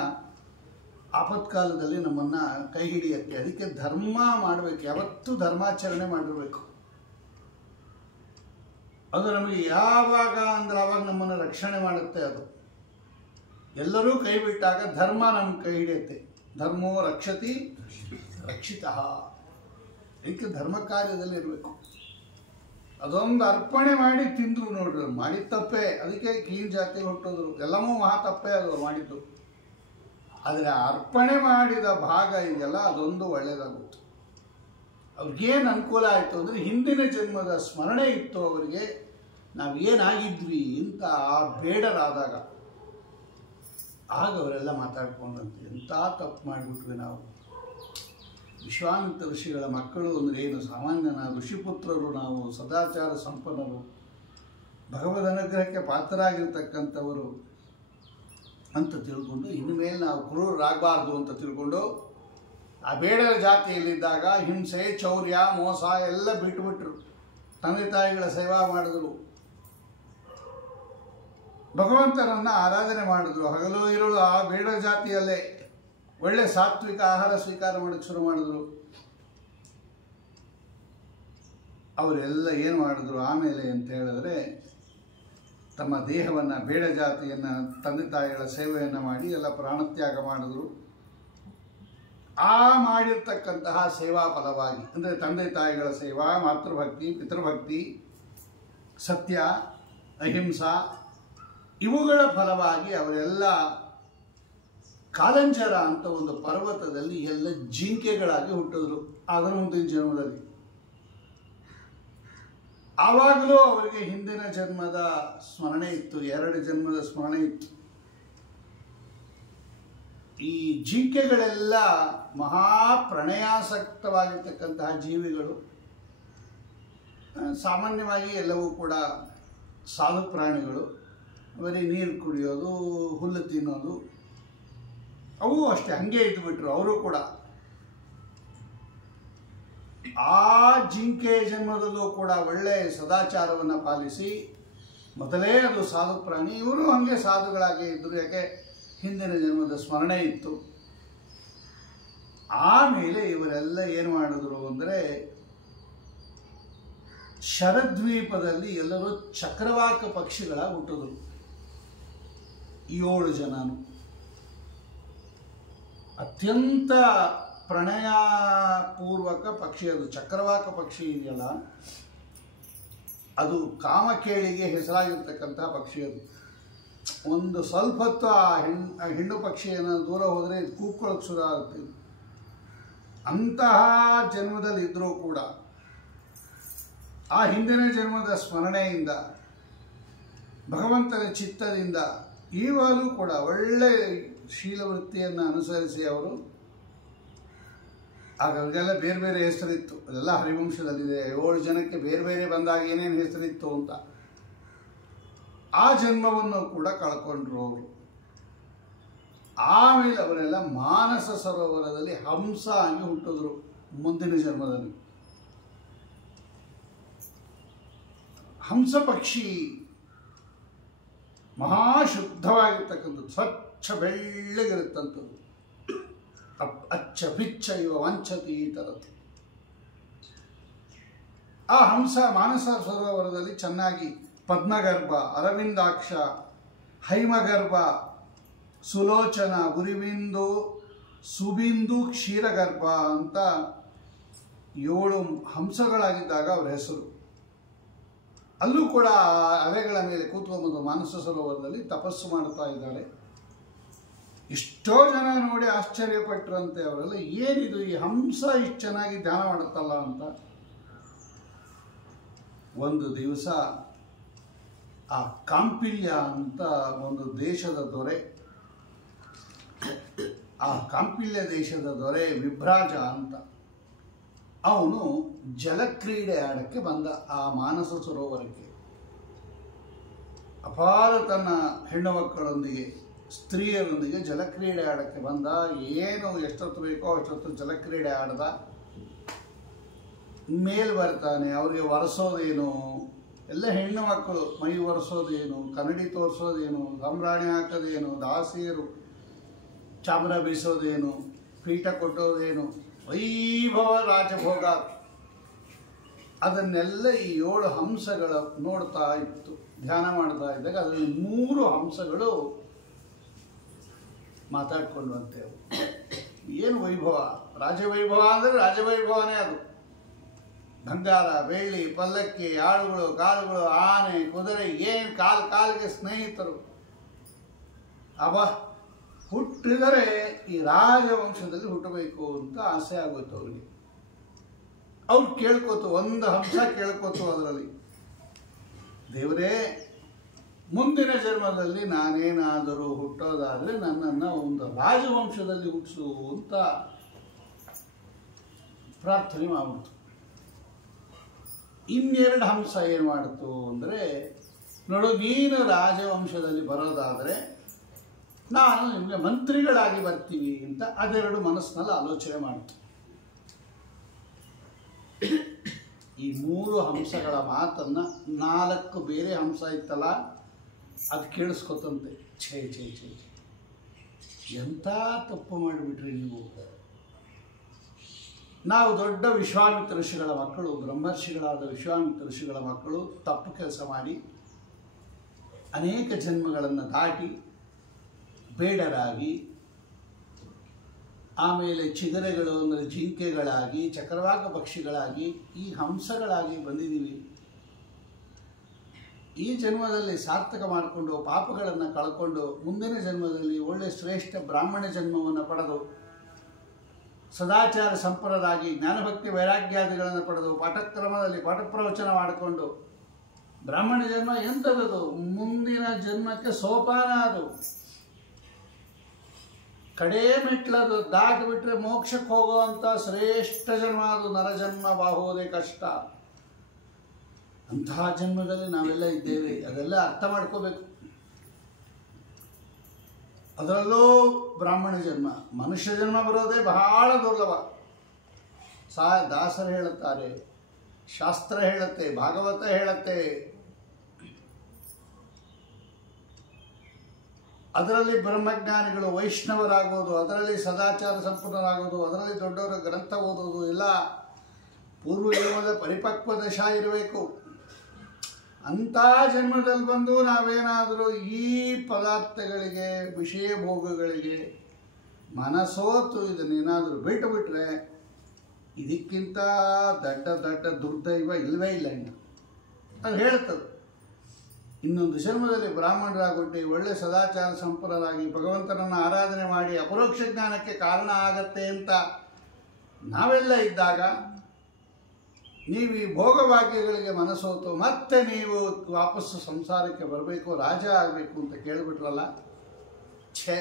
ಆಪತ್ಕಾಲದಲ್ಲಿ ನಮ್ಮನ್ನು ಕೈ ಹಿಡಿಯತ್ತೆ. ಅದಕ್ಕೆ ಧರ್ಮ ಮಾಡಬೇಕು, ಯಾವತ್ತೂ ಧರ್ಮಾಚರಣೆ ಮಾಡಿರಬೇಕು. ಅದು ನಮಗೆ ಯಾವಾಗ ಅಂದ್ರೆ ಆವಾಗ ನಮ್ಮನ್ನು ರಕ್ಷಣೆ ಮಾಡುತ್ತೆ. ಅದು ಎಲ್ಲರೂ ಕೈ ಬಿಟ್ಟಾಗ ಧರ್ಮ ನಮ್ಗೆ ಕೈ ಹಿಡಿಯುತ್ತೆ. ಧರ್ಮೋ ರಕ್ಷತಿ ರಕ್ಷಿತ. ಅದಕ್ಕೆ ಧರ್ಮ ಕಾರ್ಯದಲ್ಲಿ ಇರಬೇಕು. ಅದೊಂದು ಅರ್ಪಣೆ ಮಾಡಿ ತಿಂದರು ನೋಡ್ರಿ, ಮಾಡಿದ ತಪ್ಪೇ. ಅದಕ್ಕೆ ಕೀಳ್ ಜಾತಿ ಹುಟ್ಟೋದ್ರು, ಎಲ್ಲವೂ ಮಹಾ ತಪ್ಪೇ ಅದು ಮಾಡಿದ್ದು. ಆದರೆ ಅರ್ಪಣೆ ಮಾಡಿದ ಭಾಗ ಇದೆಯಲ್ಲ ಅದೊಂದು ಒಳ್ಳೆಯದಾಗುತ್ತೆ. ಅವ್ರಿಗೇನು ಅನುಕೂಲ ಆಯಿತು ಅಂದರೆ ಹಿಂದಿನ ಜನ್ಮದ ಸ್ಮರಣೆ ಇತ್ತು ಅವರಿಗೆ, ನಾವು ಏನಾಗಿದ್ವಿ ಅಂತ ಆ ಬೇಡರಾದಾಗ ಆಗ ಅವರೆಲ್ಲ ಮಾತಾಡ್ಕೊಂಡಂತೆ ಎಂಥ ತಪ್ಪು ಮಾಡಿಬಿಟ್ವಿ ನಾವು. ವಿಶ್ವಾಮಿತ್ರ ಋಷಿಗಳ ಮಕ್ಕಳು ಅಂದರೆ ಏನು ಸಾಮಾನ್ಯನ ಋಷಿಪುತ್ರರು, ನಾವು ಸದಾಚಾರ ಸಂಪನ್ನರು, ಭಗವದ್ ಅನುಗ್ರಹಕ್ಕೆ ಪಾತ್ರರಾಗಿರ್ತಕ್ಕಂಥವರು ಅಂತ ತಿಳ್ಕೊಂಡು ಇನ್ಮೇಲೆ ನಾವು ಕ್ರೂರರಾಗಬಾರ್ದು ಅಂತ ತಿಳ್ಕೊಂಡು ಆ ಬೇಡರ ಜಾತಿಯಲ್ಲಿದ್ದಾಗ ಹಿಂಸೆ, ಚೌರ್ಯ, ಮೋಸ ಎಲ್ಲ ಬಿಟ್ಟುಬಿಟ್ರು. ತಂದೆ ತಾಯಿಗಳ ಸೇವಾ ಮಾಡಿದ್ರು, ಭಗವಂತನನ್ನು ಆರಾಧನೆ ಮಾಡಿದ್ರು. ಹಗಲು ಇರುಳು ಆ ಬೇಡರ ಜಾತಿಯಲ್ಲೇ ಒಳ್ಳೆ ಸಾತ್ವಿಕ ಆಹಾರ ಸ್ವೀಕಾರ ಮಾಡೋಕ್ಕೆ ಶುರು ಮಾಡಿದ್ರು. ಅವರೆಲ್ಲ ಏನು ಮಾಡಿದ್ರು ಆಮೇಲೆ ಅಂತ ಹೇಳಿದ್ರೆ, ತಮ್ಮ ದೇಹವನ್ನು, ಬೇಡ ಜಾತಿಯನ್ನು, ತಂದೆ ತಾಯಿಗಳ ಸೇವೆಯನ್ನು ಮಾಡಿ ಎಲ್ಲ ಪ್ರಾಣತ್ಯಾಗ ಮಾಡಿದ್ರು. ಆ ಮಾಡಿರ್ತಕ್ಕಂತಹ ಸೇವಾ ಫಲವಾಗಿ ಅಂದರೆ ತಂದೆ ತಾಯಿಗಳ ಸೇವಾ, ಮಾತೃಭಕ್ತಿ, ಪಿತೃಭಕ್ತಿ, ಸತ್ಯ, ಅಹಿಂಸಾ ಇವುಗಳ ಫಲವಾಗಿ ಅವರೆಲ್ಲ ಕಾಲಂಜರ ಅಂತ ಒಂದು ಪರ್ವತದಲ್ಲಿ ಎಲ್ಲ ಜಿಂಕೆಗಳಾಗಿ ಹುಟ್ಟಿದ್ರು ಅದರ ಮುಂದಿನ ಜನ್ಮದಲ್ಲಿ. ಆವಾಗಲೂ ಅವರಿಗೆ ಹಿಂದಿನ ಜನ್ಮದ ಸ್ಮರಣೆ ಇತ್ತು, 2 ಜನ್ಮದ ಸ್ಮರಣೆ ಇತ್ತು. ಈ ಜಿಂಕೆಗಳೆಲ್ಲ ಮಹಾಪ್ರಣಯಾಸಕ್ತವಾಗಿರ್ತಕ್ಕಂತಹ ಜೀವಿಗಳು. ಸಾಮಾನ್ಯವಾಗಿ ಎಲ್ಲವೂ ಕೂಡ ಸಾಧು ಪ್ರಾಣಿಗಳು, ಬರೀ ನೀರು ಕುಡಿಯೋದು, ಹುಲ್ಲು ತಿನ್ನೋದು, ಅವು ಅಷ್ಟೇ ಹಂಗೆ ಇದ್ದುಬಿಟ್ರು ಅವರು ಕೂಡ. ಆ ಜಿಂಕೆ ಜನ್ಮದಲ್ಲೂ ಕೂಡ ಒಳ್ಳೆಯ ಸದಾಚಾರವನ್ನು ಪಾಲಿಸಿ, ಮೊದಲೇ ಅದು ಸಾಧು ಪ್ರಾಣಿ, ಇವರು ಹಾಗೆ ಸಾಧುಗಳಾಗೇ ಇದ್ದರು, ಯಾಕೆ ಹಿಂದಿನ ಜನ್ಮದ ಸ್ಮರಣೆ ಇತ್ತು. ಆಮೇಲೆ ಇವರೆಲ್ಲ ಏನು ಮಾಡಿದ್ರು ಅಂದರೆ, ಶರದ್ವೀಪದಲ್ಲಿ ಎಲ್ಲರೂ ಚಕ್ರವಾಕ ಪಕ್ಷಿಗಳಾಗಿ ಹುಟ್ಟಿದ್ರು 7 ಜನನು. ಅತ್ಯಂತ ಪ್ರಣಯಪೂರ್ವಕ ಪಕ್ಷಿ ಅದು. ಚಕ್ರವಾಕ ಪಕ್ಷಿ ಇದೆಯಲ್ಲ, ಅದು ಕಾಮಕೇಳಿಗೆ ಹೆಸರಾಗಿರ್ತಕ್ಕಂತಹ ಪಕ್ಷಿ. ಅದು ಒಂದು ಸ್ವಲ್ಪ ಹೊತ್ತು ಆ ಹೆಣ್ಣು ಪಕ್ಷಿಯನ್ನು ದೂರ ಹೋದರೆ ಇದು ಕೂಕ್ಕೊಳ್ಳೋಕೆ ಶುರು ಆಗುತ್ತೆ. ಅಂತಹ ಜನ್ಮದಲ್ಲಿದ್ದರೂ ಕೂಡ ಆ ಹಿಂದಿನ ಜನ್ಮದ ಸ್ಮರಣೆಯಿಂದ, ಭಗವಂತನ ಚಿತ್ತದಿಂದ ಈವಾಗಲೂ ಕೂಡ ಒಳ್ಳೆ ಶೀಲವೃತ್ತಿಯನ್ನು ಅನುಸರಿಸಿ ಅವರು, ಆಗ ಅವರಿಗೆಲ್ಲ ಬೇರೆ ಬೇರೆ ಹೆಸರಿತ್ತು. ಅದೆಲ್ಲ ಹರಿವಂಶದಲ್ಲಿದೆ. 7 ಜನಕ್ಕೆ ಬೇರೆ ಬೇರೆ ಬಂದಾಗ ಏನೇನು ಹೆಸರಿತ್ತು ಅಂತ. ಆ ಜನ್ಮವನ್ನು ಕೂಡ ಕಳ್ಕೊಂಡ್ರು ಅವರು. ಆಮೇಲೆ ಅವರೆಲ್ಲ ಮಾನಸ ಸರೋವರದಲ್ಲಿ ಹಂಸ ಆಗಿ ಹುಟ್ಟಿದ್ರು ಮುಂದಿನ ಜನ್ಮದಲ್ಲಿ. ಹಂಸ ಪಕ್ಷಿ ಮಹಾಶುದ್ಧವಾಗಿರ್ತಕ್ಕಂಥದ್ದು, ಸ್ವಚ್ಛ ಬೆಳ್ಳಗಿರುತ್ತಂಥದ್ದು. ಅಚ್ಚ ಪಿಚ್ಚ ಇವ ವಂಚತಿ ಈ ಥರದ್ದು. ಆ ಹಂಸ ಮಾನಸ ಸರೋವರದಲ್ಲಿ ಚೆನ್ನಾಗಿ ಪದ್ಮಗರ್ಭ, ಅರವಿಂದಾಕ್ಷ, ಹೈಮಗರ್ಭ, ಸುಲೋಚನ, ಗುರಿಬಿಂದು, ಸುಬಿಂದು, ಕ್ಷೀರಗರ್ಭ ಅಂತ 7 ಹಂಸಗಳಾಗಿದ್ದಾಗ ಅವರ ಹೆಸರು. ಅಲ್ಲೂ ಕೂಡ ಅಲೆಗಳ ಮೇಲೆ ಕೂತ್ಕೊಂಬಂದು ಮಾನಸ ಸರೋವರದಲ್ಲಿ ತಪಸ್ಸು ಮಾಡ್ತಾ ಇದ್ದಾರೆ. ಎಷ್ಟೋ ಜನ ನೋಡಿ ಆಶ್ಚರ್ಯಪಟ್ಟರಂತೆ. ಅವರೆಲ್ಲ ಏನಿದು ಈ ಹಂಸ ಇಷ್ಟು ಚೆನ್ನಾಗಿ ಧ್ಯಾನ ಮಾಡುತ್ತಲ್ಲ ಅಂತ. ಒಂದು ದಿವಸ ಆ ಕಾಂಪಿಲ್ಯ ಅಂತ ಒಂದು ದೇಶದ ದೊರೆ, ಆ ಕಾಂಪಿಲ್ಯ ದೇಶದ ದೊರೆ ವಿಭ್ರಾಜ ಅಂತ, ಅವನು ಜಲಕ್ರೀಡೆ ಆಡಕ್ಕೆ ಬಂದ ಆ ಮಾನಸ ಸರೋವರಕ್ಕೆ. ಅಪಾರ ತನ್ನ ಹೆಣ್ಣು ಮಕ್ಕಳೊಂದಿಗೆ, ಸ್ತ್ರೀಯರೊಂದಿಗೆ ಜಲಕ್ರೀಡೆ ಆಡಕ್ಕೆ ಬಂದ. ಏನು ಎಷ್ಟೊತ್ತು ಬೇಕೋ ಅಷ್ಟೊತ್ತು ಜಲಕ್ರೀಡೆ ಆಡ್ದ. ಮೇಲೆ ಬರ್ತಾನೆ, ಅವ್ರಿಗೆ ಒರೆಸೋದೇನು, ಎಲ್ಲ ಹೆಣ್ಣು ಮಕ್ಕಳು ಮೈ ಒರೆಸೋದೇನು, ಕನ್ನಡಿ ತೋರಿಸೋದೇನು, ಸಂಬ್ರಾಣಿ ಹಾಕೋದೇನು, ದಾಸಿಯರು ಚಾಮರ ಬೀಸೋದೇನು, ಪೀಠ ಕೊಟ್ಟೋದೇನು, ವೈಭವ ರಾಜಭೋಗ, ಅದನ್ನೆಲ್ಲ ಈ 7 ಹಂಸಗಳ ನೋಡ್ತಾ ಇತ್ತು. ಧ್ಯಾನ ಮಾಡ್ತಾ ಇದ್ದಾಗ ಅದರಲ್ಲಿ 3 ಹಂಸಗಳು ಮಾತಾಡ್ಕೊಂಡಂತೆ. ಏನು ವೈಭವ, ರಾಜವೈಭವ ಅಂದರೆ ರಾಜವೈಭವನೇ ಅದು. ಬಂಗಾರ, ಬೆಳ್ಳಿ, ಪಲ್ಲಕ್ಕಿ, ಆಳುಗಳು, ಕಾಳುಗಳು, ಆನೆ, ಕುದುರೆ, ಏನು ಕಾಲಿಗೆ ಸ್ನೇಹಿತರು. ಹುಟ್ಟಿದರೆ ಈ ರಾಜವಂಶದಲ್ಲಿ ಹುಟ್ಟಬೇಕು ಅಂತ ಆಸೆ ಆಗೋಯ್ತು ಅವರಿಗೆ. ಅವ್ರು ಕೇಳ್ಕೋತು, ಒಂದು ಹಂಸ ಕೇಳ್ಕೋತು ಅದರಲ್ಲಿ, ದೇವರೇ ಮುಂದಿನ ಜನ್ಮದಲ್ಲಿ ನಾನೇನಾದರೂ ಹುಟ್ಟೋದಾದರೆ ನನ್ನನ್ನು ಒಂದು ರಾಜವಂಶದಲ್ಲಿ ಹುಟ್ಟಿಸು ಅಂತ ಪ್ರಾರ್ಥನೆ ಮಾಡ್ಬಿಡ್ತು. ಇನ್ನೆರಡು ಹಂಸ ಏನು ಮಾಡಿತು ಅಂದರೆ, ನೋಡು ನೀನು ರಾಜವಂಶದಲ್ಲಿ ಬರೋದಾದರೆ ನಾನು ನಿಮಗೆ ಮಂತ್ರಿಗಳಾಗಿ ಬರ್ತೀವಿ ಅಂತ ಅದೆರಡು ಮನಸ್ಸಿನಲ್ಲಿ ಆಲೋಚನೆ ಮಾಡಿತು. ಈ 3 ಹಂಸಗಳ ಮಾತನ್ನು 4 ಬೇರೆ ಹಂಸ ಇತ್ತಲ್ಲ ಅದು ಕೇಳಿಸ್ಕೊತಂತೆ. ಛೇ ಛೇ ಛೇ ಎಂಥ ತಪ್ಪು ಮಾಡಿಬಿಟ್ರಿ ನೀವು. ನಾವು ದೊಡ್ಡ ವಿಶ್ವಾಮಿತ್ರ ಋಷಿಗಳ ಮಕ್ಕಳು, ಬ್ರಹ್ಮರ್ಷಿಗಳಾದ ವಿಶ್ವಾಮಿತ್ರ ಋಷಿಗಳ ಮಕ್ಕಳು ತಪ್ಪು ಕೆಲಸ ಮಾಡಿ ಅನೇಕ ಜನ್ಮಗಳನ್ನು ದಾಟಿ ಬೇಡರಾಗಿ, ಆಮೇಲೆ ಚಿಗರೆಗಳು ಅಂದರೆ ಜಿಂಕೆಗಳಾಗಿ, ಚಕ್ರವಾಕ ಪಕ್ಷಿಗಳಾಗಿ, ಈ ಹಂಸಗಳಾಗಿ ಬಂದಿದ್ದೀವಿ. ಈ ಜನ್ಮದಲ್ಲಿ ಸಾರ್ಥಕ ಮಾಡಿಕೊಂಡು ಪಾಪಗಳನ್ನು ಕಳ್ಕೊಂಡು ಮುಂದಿನ ಜನ್ಮದಲ್ಲಿ ಒಳ್ಳೆ ಶ್ರೇಷ್ಠ ಬ್ರಾಹ್ಮಣ ಜನ್ಮವನ್ನು ಪಡೆದು ಸದಾಚಾರ ಸಂಪನ್ನರಾಗಿ ಜ್ಞಾನಭಕ್ತಿ ವೈರಾಗ್ಯಾದಿಗಳನ್ನು ಪಡೆದು ಪಾಠಕ್ರಮದಲ್ಲಿ ಪಾಠಪ್ರವಚನ ಮಾಡಿಕೊಂಡು ಬ್ರಾಹ್ಮಣ ಜನ್ಮ ಎಂಥದ್ದು, ಮುಂದಿನ ಜನ್ಮಕ್ಕೆ ಸೋಪಾನ. ಅದು ಕಡೇ ಮೆಟ್ಲದು, ದಾಟಿಬಿಟ್ರೆ ಮೋಕ್ಷಕ್ಕೆ ಹೋಗುವಂಥ ಶ್ರೇಷ್ಠ ಜನ್ಮ ಅದು. ನರಜನ್ಮ ಬಾಹುವುದೇ ಕಷ್ಟ. ಅಂತಹ ಜನ್ಮದಲ್ಲಿ ನಾವೆಲ್ಲ ಇದ್ದೇವೆ, ಅದೆಲ್ಲ ಅರ್ಥ ಮಾಡ್ಕೋಬೇಕು. ಅದರಲ್ಲೂ ಬ್ರಾಹ್ಮಣ ಜನ್ಮ, ಮನುಷ್ಯ ಜನ್ಮ ಬರೋದೇ ಬಹಳ ದುರ್ಲಭ. ದಾಸರು ಹೇಳುತ್ತಾರೆ, ಶಾಸ್ತ್ರ ಹೇಳುತ್ತೆ, ಭಾಗವತ ಹೇಳುತ್ತೆ. ಅದರಲ್ಲಿ ಬ್ರಹ್ಮಜ್ಞಾನಿಗಳು ವೈಷ್ಣವರಾಗೋದು, ಅದರಲ್ಲಿ ಸದಾಚಾರ ಸಂಪನ್ನರಾಗೋದು, ಅದರಲ್ಲಿ ದೊಡ್ಡವರ ಗ್ರಂಥ ಓದೋದು ಎಲ್ಲ ಪೂರ್ವ ಜನ್ಮದ ಪರಿಪಕ್ವ ದಶಾ ಇರಬೇಕು. ಅಂಥ ಜನ್ಮದಲ್ಲಿ ಬಂದು ನಾವೇನಾದರೂ ಈ ಪದಾರ್ಥಗಳಿಗೆ, ವಿಷಯ ಭೋಗಗಳಿಗೆ ಮನಸೋತು ಇದನ್ನೇನಾದರೂ ಬಿಟ್ಟು ಬಿಟ್ಟರೆ ಇದಕ್ಕಿಂತ ದೊಡ್ಡ ದೊಡ್ಡ ದುರ್ದೈವ ಇಲ್ಲವೇ ಇಲ್ಲ. ಇನ್ನು ಅದು ಹೇಳ್ತದೆ, ಇನ್ನೊಂದು ಜನ್ಮದಲ್ಲಿ ಬ್ರಾಹ್ಮಣರಾಗುಂಟು ಒಳ್ಳೆ ಸದಾಚಾರ ಸಂಪನ್ನರಾಗಿ ಭಗವಂತನನ್ನು ಆರಾಧನೆ ಮಾಡಿ ಅಪರೋಕ್ಷ ಜ್ಞಾನಕ್ಕೆ ಕಾರಣ ಆಗತ್ತೆ ಅಂತ ನಾವೆಲ್ಲ ಇದ್ದಾಗ ನೀವು ಈ ಭೋಗಭಾಗ್ಯಗಳಿಗೆ ಮನಸೋತು ಮತ್ತೆ ನೀವು ವಾಪಸ್ಸು ಸಂಸಾರಕ್ಕೆ ಬರಬೇಕು, ರಾಜ ಆಗಬೇಕು ಅಂತ ಕೇಳಿಬಿಟ್ರಲ್ಲ. ಛೇ,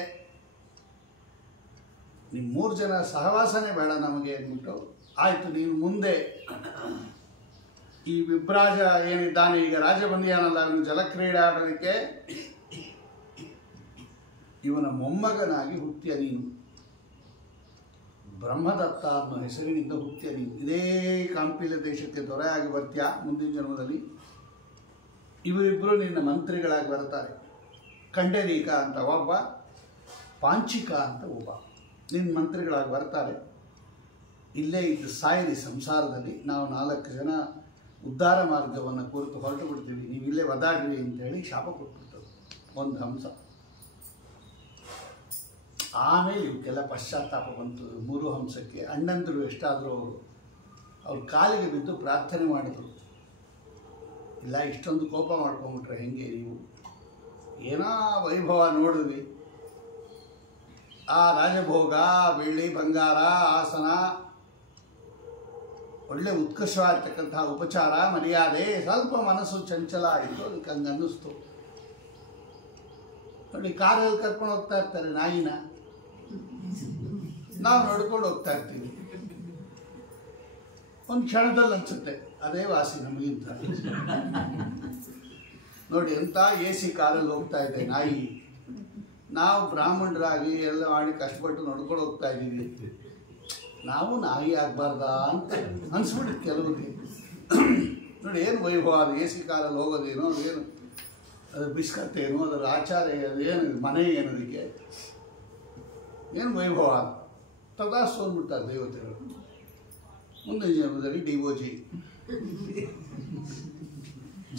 ನಿಮ್ಮ 3 ಜನ ಸಹವಾಸನೆ ಬೇಡ ನಮಗೆ ಅಂದ್ಬಿಟ್ಟು ಆಯಿತು, ನೀನು ಮುಂದೆ ಈ ವಿಭ್ರಾಜ ಏನಿದ್ದಾನೆ ಈಗ ರಾಜ ಬಂದಿಯಾನಲ್ಲ, ಅವನು ಜಲಕ್ರೀಡೆ ಆಡೋದಕ್ಕೆ ಇವನ ಮೊಮ್ಮಗನಾಗಿ ಹುಟ್ಟಿಯ ನೀನು, ಬ್ರಹ್ಮದತ್ತ ಅನ್ನೋ ಹೆಸರಿನಿಂದ ಹುಟ್ಟಿಯ ನೀನು. ಇದೇ ಕಾಂಪಿಲ ದೇಶಕ್ಕೆ ದೊರೆಯಾಗಿ ಬರ್ತೀಯ ಮುಂದಿನ ಜನ್ಮದಲ್ಲಿ. ಇವರಿಬ್ಬರು ನಿನ್ನ ಮಂತ್ರಿಗಳಾಗಿ ಬರ್ತಾರೆ. ಕಂಡರೀಕ ಅಂತ ಒಬ್ಬ, ಪಾಂಚಿಕ ಅಂತ ಒಬ್ಬ ನಿನ್ನ ಮಂತ್ರಿಗಳಾಗಿ ಬರ್ತಾರೆ. ಇಲ್ಲೇ ಇದ್ದು ಸಾಯಿರಿ ಸಂಸಾರದಲ್ಲಿ, ನಾವು 4 ಜನ ಉದ್ಧಾರ ಮಾರ್ಗವನ್ನು ಕುರಿತು ಹೊರಟು ಬಿಡ್ತೀವಿ, ನೀವು ಇಲ್ಲೇ ಒದಾಡ್ರಿ ಅಂತೇಳಿ ಶಾಪ ಕೊಟ್ಬಿಡ್ತದೆ ಒಂದು ಹಂಸ. ಆಮೇಲೆ ಇವಕ್ಕೆಲ್ಲ ಪಶ್ಚಾತ್ತಾಪ ಬಂತು 3 ಹಂಸಕ್ಕೆ. ಅಣ್ಣಂತರು ಎಷ್ಟಾದರೂ ಅವ್ರ ಕಾಲಿಗೆ ಬಿದ್ದು ಪ್ರಾರ್ಥನೆ ಮಾಡಿದ್ರು, ಇಲ್ಲ ಇಷ್ಟೊಂದು ಕೋಪ ಮಾಡ್ಕೊಂಬಿಟ್ರೆ ಹೆಂಗೆ ನೀವು, ಏನೋ ವೈಭವ ನೋಡಿದ್ವಿ, ಆ ರಾಜಭೋಗ, ಬೆಳ್ಳಿ ಬಂಗಾರ, ಆಸನ, ಒಳ್ಳೆ ಉತ್ಕರ್ಷವಾಗಿರ್ತಕ್ಕಂತಹ ಉಪಚಾರ ಮರ್ಯಾದೆ, ಸ್ವಲ್ಪ ಮನಸ್ಸು ಚಂಚಲ ಆಯಿತು, ಅದಕ್ಕೆ ಹಂಗೆ ಅನ್ನಿಸ್ತು. ನೋಡಿ, ಕಾರಲ್ಲಿ ಕರ್ಕೊಂಡು ಹೋಗ್ತಾ ಇರ್ತಾರೆ ನಾಯಿನ, ನಾವು ನಡ್ಕೊಂಡು ಹೋಗ್ತಾ ಇರ್ತೀವಿ, ಒಂದು ಕ್ಷಣದಲ್ಲಿ ಅನ್ಸುತ್ತೆ ಅದೇ ವಾಸಿ ನಮಗಿಂತ. ನೋಡಿ ಎಂಥ AC ಕಾರಲ್ಲಿ ಹೋಗ್ತಾ ಇದೆ ನಾಯಿ, ನಾವು ಬ್ರಾಹ್ಮಣರಾಗಿ ಎಲ್ಲ ಮಾಡಿ ಕಷ್ಟಪಟ್ಟು ನಡ್ಕೊಂಡು ಹೋಗ್ತಾ ಇದ್ದೀವಿ, ನಾವು ನಾಯಿ ಆಗಬಾರ್ದ ಅಂತ ಅನ್ಸ್ಬಿಡುತ್ತೆ ಕೆಲವರಿಗೆ. ನೋಡಿ ಏನು ವೈಭವ ಅದು, AC ಕಾರಲ್ಲಿ ಹೋಗೋದೇನೋ, ಅದೇನು ಅದು ಬಿಸ್ಕತ್ತೇನು, ಅದರ ಆಚಾರ ಅದೇನು, ಮನೆ ಏನದಕ್ಕೆ ಏನು ವೈಭವ, ತದಾಸ್ತು ಅಂದ್ಬಿಡ್ತಾರೆ ದೇವತೆಗಳು. ಮುಂದಿನ ಜನ್ಮದಲ್ಲಿ DOG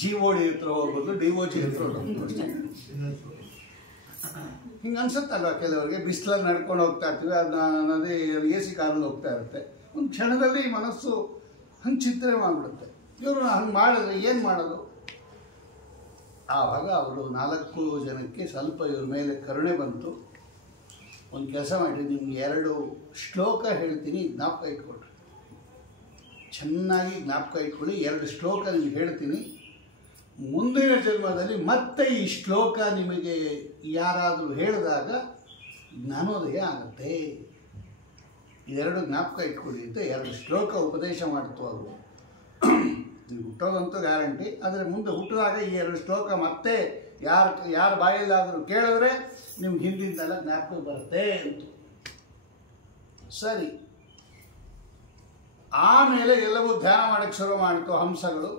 GOD ಹತ್ರ ಹೋಗ್ಬೋದು, DOG ಹತ್ರ ಹೋಗ್ಬೋದು. ಹಿಂಗೆ ಅನ್ಸುತ್ತಲ್ವ ಕೆಲವರಿಗೆ. ಬಿಸಿಲಲ್ಲಿ ನಡ್ಕೊಂಡು ಹೋಗ್ತಾ ಇರ್ತೀವಿ, ಅದೇ AC ಕಾರಲ್ಲಿ ಹೋಗ್ತಾ ಇರುತ್ತೆ, ಒಂದು ಕ್ಷಣದಲ್ಲಿ ಮನಸ್ಸು ಹಂಗೆ ಚಿಂತನೆ ಮಾಡಿಬಿಡುತ್ತೆ. ಇವರು ಹಂಗೆ ಮಾಡಿದ್ರೆ ಏನು ಮಾಡೋದು? ಆವಾಗ ಅವರು 4 ಜನಕ್ಕೆ ಸ್ವಲ್ಪ ಇವ್ರ ಮೇಲೆ ಕರುಣೆ ಬಂತು. ಒಂದು ಕೆಲಸ ಮಾಡಿ, ನಿಮ್ಗೆ 2 ಶ್ಲೋಕ ಹೇಳ್ತೀನಿ, ಜ್ಞಾಪಕ ಇಟ್ಕೊಳ್ರಿ, ಚೆನ್ನಾಗಿ ಜ್ಞಾಪಕ ಇಟ್ಕೊಳ್ಳಿ. 2 ಶ್ಲೋಕ ನಿಮ್ಗೆ ಹೇಳ್ತೀನಿ. ಮುಂದಿನ ಜನ್ಮದಲ್ಲಿ ಮತ್ತೆ ಈ ಶ್ಲೋಕ ನಿಮಗೆ ಯಾರಾದರೂ ಹೇಳಿದಾಗ ಜ್ಞಾನೋದಯ ಆಗುತ್ತೆ. ಇದೆರಡು ಜ್ಞಾಪಕ ಇಟ್ಕೊಳ್ಳಿ ಅಂತ 2 ಶ್ಲೋಕ ಉಪದೇಶ ಮಾಡ್ತು ಅದು. ನೀವು ಹುಟ್ಟೋದಂತೂ ಗ್ಯಾರಂಟಿ, ಆದರೆ ಮುಂದೆ ಹುಟ್ಟಿದಾಗ ಈ 2 ಶ್ಲೋಕ ಮತ್ತೆ ಯಾರ ಬಾಯಲ್ಲಾದರೂ ಕೇಳಿದ್ರೆ ನಿಮ್ಗೆ ಹಿಂದಿಂದೆಲ್ಲ ಜ್ಞಾಪಕ ಬರುತ್ತೆ ಅಂತ. ಸರಿ, ಆಮೇಲೆ ಎಲ್ಲವೂ ಧ್ಯಾನ ಮಾಡೋಕ್ಕೆ ಶುರು ಮಾಡಿತು ಹಂಸಗಳು.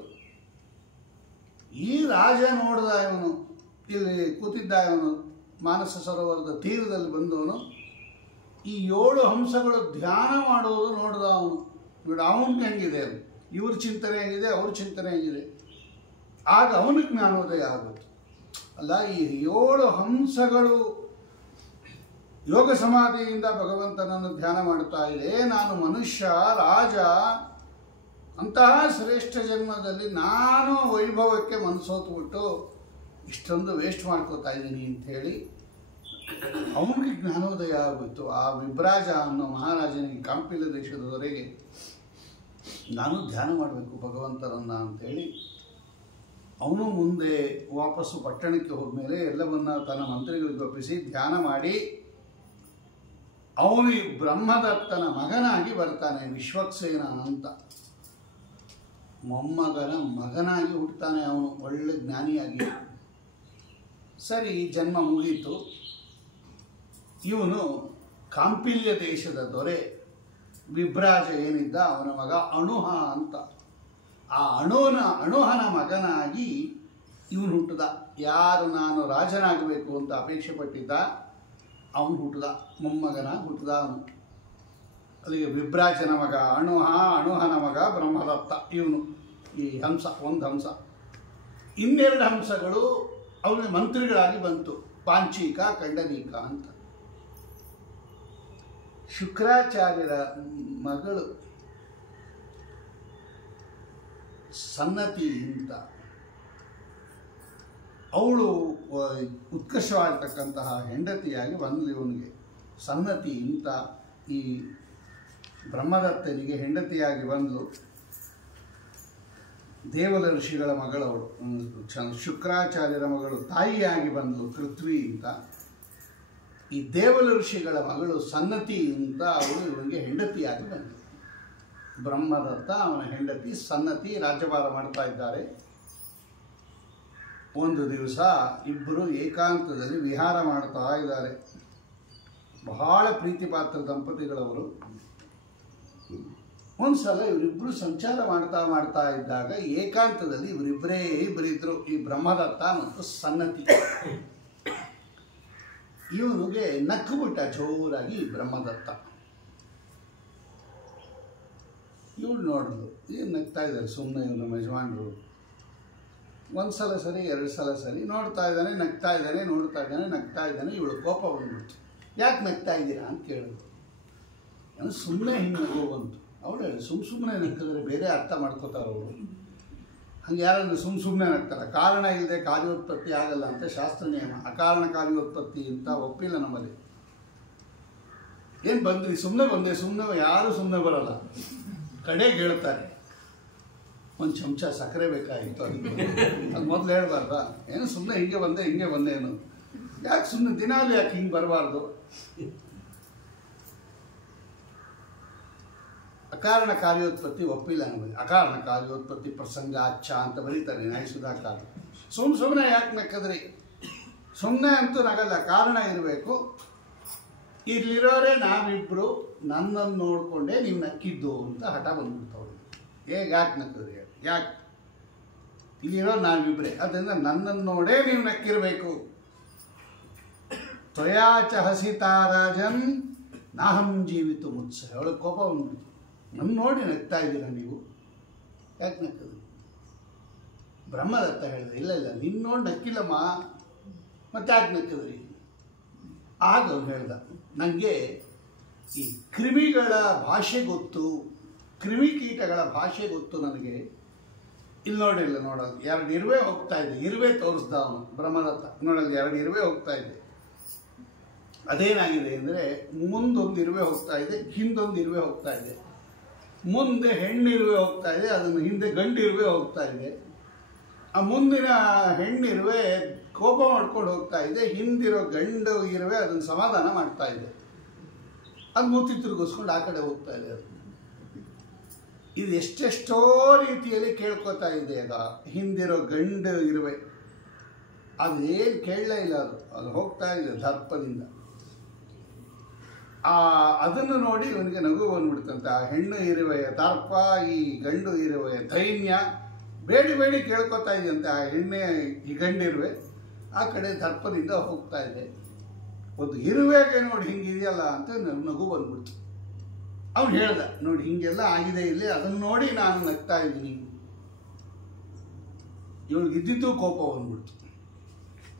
ಈ ರಾಜ ನೋಡಿದ, ಇವನು ಇಲ್ಲಿ ಕೂತಿದ್ದ, ಇವನು ಮಾನಸ ಸರೋವರದ ತೀರದಲ್ಲಿ ಬಂದವನು ಈ 7 ಹಂಸಗಳು ಧ್ಯಾನ ಮಾಡೋದು ನೋಡಿದ. ಅವನಿಗೆ ಹೆಂಗಿದೆ, ಅದು ಇವ್ರ ಚಿಂತನೆ ಹೆಂಗಿದೆ, ಅವ್ರ ಚಿಂತನೆ ಹೆಂಗಿದೆ. ಆಗ ಅವನಿಗೆ ಜ್ಞಾನೋದಯ ಆಗುತ್ತೆ. ಅಲ್ಲ, ಈ 7 ಹಂಸಗಳು ಯೋಗ ಸಮಾಧಿಯಿಂದ ಭಗವಂತನನ್ನು ಧ್ಯಾನ ಮಾಡ್ತಾ ಇದೆ. ನಾನು ಮನುಷ್ಯ, ರಾಜ, ಅಂತಹ ಶ್ರೇಷ್ಠ ಜನ್ಮದಲ್ಲಿ ನಾನು ವೈಭವಕ್ಕೆ ಮನಸೋತ್ಬಿಟ್ಟು ಇಷ್ಟೊಂದು ವೇಸ್ಟ್ ಮಾಡ್ಕೋತಾ ಇದ್ದೀನಿ ಅಂಥೇಳಿ ಅವನಿಗೆ ಜ್ಞಾನೋದಯ ಆಗೋಯ್ತು. ಆ ವಿಭ್ರಾಜ ಅನ್ನೋ ಮಹಾರಾಜನಿಗೆ, ಕಾಂಪಿಲ ದೇಶದವರೆಗೆ ನಾನು ಧ್ಯಾನ ಮಾಡಬೇಕು ಭಗವಂತರನ್ನ ಅಂಥೇಳಿ ಅವನು ಮುಂದೆ ವಾಪಸ್ಸು ಪಟ್ಟಣಕ್ಕೆ ಹೋದ್ಮೇಲೆ ಎಲ್ಲವನ್ನ ತನ್ನ ಮಂತ್ರಿಗಳಿಗೆ ಒಪ್ಪಿಸಿ ಧ್ಯಾನ ಮಾಡಿ ಅವನು ಬ್ರಹ್ಮದತ್ತನ ಮಗನಾಗಿ ಬರ್ತಾನೆ. ವಿಶ್ವಕ್ಸೇನ ಅಂತ ಮೊಮ್ಮಗನ ಮಗನಾಗಿ ಹುಟ್ಟುತ್ತಾನೆ. ಅವನು ಒಳ್ಳೆ ಜ್ಞಾನಿಯಾಗಿ. ಸರಿ, ಜನ್ಮ ಮುಗೀತು. ಇವನು ಕಾಂಪಿಲ್ಯ ದೇಶದ ದೊರೆ ವಿಭ್ರಾಜ ಏನಿದ್ದ, ಅವನ ಮಗ ಅಣುಹ ಅಂತ. ಆ ಅಣುಹನ ಮಗನಾಗಿ ಇವನು ಹುಟ್ಟಿದ. ಯಾರು ನಾನು ರಾಜನಾಗಬೇಕು ಅಂತ ಅಪೇಕ್ಷೆ ಪಟ್ಟಿದ್ದ ಅವನು ಹುಟ್ಟಿದ, ಮೊಮ್ಮಗನಾಗಿ ಹುಟ್ಟಿದ ಅವನು. ಅಲ್ಲಿಗೆ ವಿಭ್ರಾಜನ ಮಗ ಅಣುಹನ ಮಗ ಬ್ರಹ್ಮದತ್ತ. ಇವನು ಈ ಹಂಸ, ಒಂದು ಹಂಸ. 2 ಹಂಸಗಳು ಅವನ ಮಂತ್ರಿಗಳಾಗಿ ಬಂತು, ಪಾಂಚೀಕ, ಕಂಡನೀಕ ಅಂತ. ಶುಕ್ರಾಚಾರ್ಯರ ಮಗಳು ಸನ್ನತಿ ಅಂತ, ಅವಳು ಉತ್ಕರ್ಷವಾಗಿರ್ತಕ್ಕಂತಹ ಹೆಂಡತಿಯಾಗಿ ಬಂದಳು ಇವನಿಗೆ. ಸನ್ನತಿ ಅಂತ ಈ ಬ್ರಹ್ಮದತ್ತನಿಗೆ ಹೆಂಡತಿಯಾಗಿ ಬಂದಳು. ದೇವಲ ಋಷಿಗಳ ಮಗಳವಳು, ಶುಕ್ರಾಚಾರ್ಯರ ಮಗಳು ತಾಯಿಯಾಗಿ ಬಂದಳು ಪೃಥ್ವಿ ಅಂತ. ಈ ದೇವಲ ಋಷಿಗಳ ಮಗಳು ಸನ್ನತಿ ಅಂತ ಅವಳು ಇವನಿಗೆ ಹೆಂಡತಿಯಾಗಿ ಬಂದಳು. ಬ್ರಹ್ಮದತ್ತ, ಅವನ ಹೆಂಡತಿ ಸನ್ನತಿ ರಾಜ್ಯಭಾರ ಮಾಡ್ತಾ ಇದ್ದಾರೆ. ಒಂದು ದಿವಸ ಇಬ್ಬರು ಏಕಾಂತದಲ್ಲಿ ವಿಹಾರ ಮಾಡ್ತಾ ಇದ್ದಾರೆ. ಬಹಳ ಪ್ರೀತಿ ಪಾತ್ರ ದಂಪತಿಗಳವರು. ಒಂದ್ಸಲ ಇವರಿಬ್ಬರು ಸಂಚಾರ ಮಾಡ್ತಾ ಇದ್ದಾಗ ಏಕಾಂತದಲ್ಲಿ ಇಬ್ಬರಿದ್ರು, ಈ ಬ್ರಹ್ಮದತ್ತ ಮತ್ತು ಸನ್ನತಿ. ಇವನಿಗೆ ನಕ್ಕುಬಿಟ್ಟ ಜೋರಾಗಿ ಬ್ರಹ್ಮದತ್ತ. ಇವಳು ನೋಡಿದ್ರು, ಏನು ನಗ್ತಾ ಇದ್ದಾರೆ ಸುಮ್ಮನೆ ಇವನು ಯಜಮಾನರು. 1 ಸಲ ಸರಿ, 2 ಸಲ ಸರಿ ನೋಡ್ತಾ ಇದ್ದಾನೆ, ನಗ್ತಾ ಇದ್ದಾನೆ, ನೋಡ್ತಾ ಇದ್ದಾನೆ, ನಗ್ತಾ ಇದ್ದಾನೆ. ಇವಳು ಕೋಪ ಬಂದ್ಬಿಡ್ತು. ಯಾಕೆ ನಗ್ತಾ ಇದ್ದೀರಾ ಅಂತ ಕೇಳಿದ್ರು. ನಾನು ಸುಮ್ಮನೆ ಹಿಂಗೆ ನಗು ಬಂತು. ಅವಳು ಹೇಳಿ, ಸುಮ್ಮನೆ ನಗ್ತಿದ್ರೆ ಬೇರೆ ಅರ್ಥ ಮಾಡ್ಕೋತಾರೆ ಅವರು. ಹಂಗೆ ಯಾರಾದ್ರೂ ಸುಮ್ಮನೆ ನಗ್ತಾರೆ. ಕಾರಣ ಇಲ್ಲದೆ ಕಾರ್ಯೋತ್ಪತ್ತಿ ಆಗಲ್ಲ ಅಂತ ಶಾಸ್ತ್ರ ನಿಯಮ. ಅಕಾರಣ ಕಾರ್ಯೋತ್ಪತ್ತಿ ಅಂತ ಒಪ್ಪಿಲ್ಲ ನಮ್ಮಲ್ಲಿ. ಏನು ಬಂದ್ರಿ, ಸುಮ್ಮನೆ ಬಂದೆ, ಸುಮ್ಮನೆ ಯಾರು ಸುಮ್ಮನೆ ಬರಲ್ಲ. ಕಡೆಗೆ ಹೇಳ್ತಾರೆ, ಒಂದು ಚಮಚ ಸಕ್ಕರೆ ಬೇಕಾಗಿತ್ತು, ಅದಕ್ಕೆ ಅದು ಮೊದಲು ಹೇಳ್ಬಾರ್ದ? ಏನು ಸುಮ್ಮನೆ ಹಿಂಗೆ ಬಂದೆ ಏನು, ಯಾಕೆ ಸುಮ್ಮನೆ ದಿನಾಲು ಯಾಕೆ ಹಿಂಗೆ ಬರಬಾರ್ದು? ಅಕಾರಣ ಕಾರ್ಯೋತ್ಪತ್ತಿ ಒಪ್ಪಿಲ್ಲ ನಮಗೆ. ಅಕಾರಣ ಕಾರ್ಯೋತ್ಪತ್ತಿ ಪ್ರಸಂಗ ಅಚ್ಚ ಅಂತ ಬರೀತಾರೆ ನ್ಯಾಯಸುಧಾಕಾರ. ಸುಮ್ಮನೆ ಯಾಕೆ ನಕ್ಕದ್ರಿ? ಸುಮ್ಮನೆ ಅಂತೂ ನಗಲ್ಲ, ಕಾರಣ ಇರಬೇಕು. ಇಲ್ಲಿರೋರೇ ನಾವಿಬ್ಬರು, ನನ್ನನ್ನು ನೋಡಿಕೊಂಡೇ ನೀವು ನಕ್ಕಿದ್ದು ಅಂತ ಹಠ ಬಂದ್ಬಿಡ್ತಾವ್ರು. ಯಾಕೆ ನಕ್ಕದ್ರಿ? ಯಾಕೆ? ಇಲ್ಲಿರೋ ನಾವಿಬ್ಬರೇ, ಅದರಿಂದ ನನ್ನನ್ನು ನೋಡೇ ನೀವು ನಕ್ಕಿರಬೇಕು. ತ್ವಯಾಚ ಹಸಿತಾ ರಾಜನ್ ನಾಹಂ ಜೀವಿತು ಮುತ್ಸ. ಅವಳು ಕೋಪ ಬಂದ್ಬಿಟ್ಟು, ನನ್ನ ನೋಡಿ ನಗ್ತಾ ಇದ್ದೀರಾ ನೀವು, ಯಾಕೆ ನಕ್ಕದು? ಬ್ರಹ್ಮದತ್ತ ಹೇಳಿದೆ, ಇಲ್ಲ ನಿನ್ನ ನೋಡಿ ನಕ್ಕಿಲ್ಲಮ್ಮ, ಮತ್ತೆ ಯಾಕೆ ನಕ್ಕದ್ರಿ? ಆಗ ಅವನು ಹೇಳ್ದ, ನನಗೆ ಈ ಕ್ರಿಮಿಗಳ ಭಾಷೆ ಗೊತ್ತು, ಕ್ರಿಮಿಕೀಟಗಳ ಭಾಷೆ ಗೊತ್ತು ನನಗೆ. ಇಲ್ಲಿ ನೋಡೋದು 2 ಇರುವೆ ಹೋಗ್ತಾ ಇದೆ. ಇರುವೆ ತೋರಿಸ್ದ ಅವನು ಬ್ರಹ್ಮದತ್ತ. ನೋಡಲ್ಲಿ 2 ಇರುವೆ ಹೋಗ್ತಾ ಇದೆ. ಅದೇನಾಗಿದೆ ಅಂದರೆ ಮುಂದೊಂದು ಇರುವೆ ಹೋಗ್ತಾ ಇದೆ, ಹಿಂದೊಂದು ಇರುವೆ ಹೋಗ್ತಾ ಇದೆ. ಮುಂದೆ ಹೆಣ್ಣಿರುವೆ ಹೋಗ್ತಾ ಇದೆ, ಅದನ್ನು ಹಿಂದೆ ಗಂಡಿರುವೆ ಹೋಗ್ತಾ ಇದೆ. ಆ ಮುಂದಿನ ಹೆಣ್ಣಿರುವೆ ಕೋಪ ಮಾಡ್ಕೊಂಡು ಹೋಗ್ತಾ ಇದೆ, ಹಿಂದಿರೋ ಗಂಡು ಇರುವೆ ಅದನ್ನು ಸಮಾಧಾನ ಮಾಡ್ತಾ ಇದೆ. ಅದು ಮೂತಿ ತಿರುಗಿಸ್ಕೊಂಡು ಆ ಕಡೆ ಹೋಗ್ತಾ ಇದೆ. ಅದು ಇದು ಎಷ್ಟೆಷ್ಟೋ ರೀತಿಯಲ್ಲಿ ಕೇಳ್ಕೊತಾ ಇದೆ. ಆಗ ಹಿಂದಿರೋ ಗಂಡು ಇರುವೆ ಅದು ಏನು ಕೇಳಲೇ ಇಲ್ಲ, ಅದು ಹೋಗ್ತಾ ಇದೆ ದರ್ಪದಿಂದ. ಅದನ್ನು ನೋಡಿ ಇವನಿಗೆ ನಗು ಬಂದ್ಬಿಡ್ತಂತೆ. ಆ ಹೆಣ್ಣು ಇರುವೆಯ ದರ್ಪ, ಈ ಗಂಡು ಇರುವೆಯ ದೈನ್ಯ ಬೇಡಿ ಬೇಡಿ ಕೇಳ್ಕೊತಾ ಇದೆಯಂತೆ. ಆ ಹೆಣ್ಣೆ ಈ ಗಂಡಿರುವೆ ಆ ಕಡೆ ದರ್ಪದಿಂದ ಹೋಗ್ತಾ ಇದೆ. ಒಂದು ಇರುವೆಗೆ ನೋಡಿ ಹಿಂಗಿದೆಯಲ್ಲ ಅಂತ ನಗು ಬಂದ್ಬಿಡ್ತು. ಅವ್ನು ಹೇಳ್ದ, ನೋಡಿ ಹಿಂಗೆಲ್ಲ ಆಗಿದೆ ಇಲ್ಲಿ, ಅದನ್ನು ನೋಡಿ ನಾನು ನಗ್ತಾ ಇದ್ದೀನಿ. ಇವಳಿಗೆ ಇದ್ದಿದ್ದು ಕೋಪ ಬಂದ್ಬಿಡ್ತು.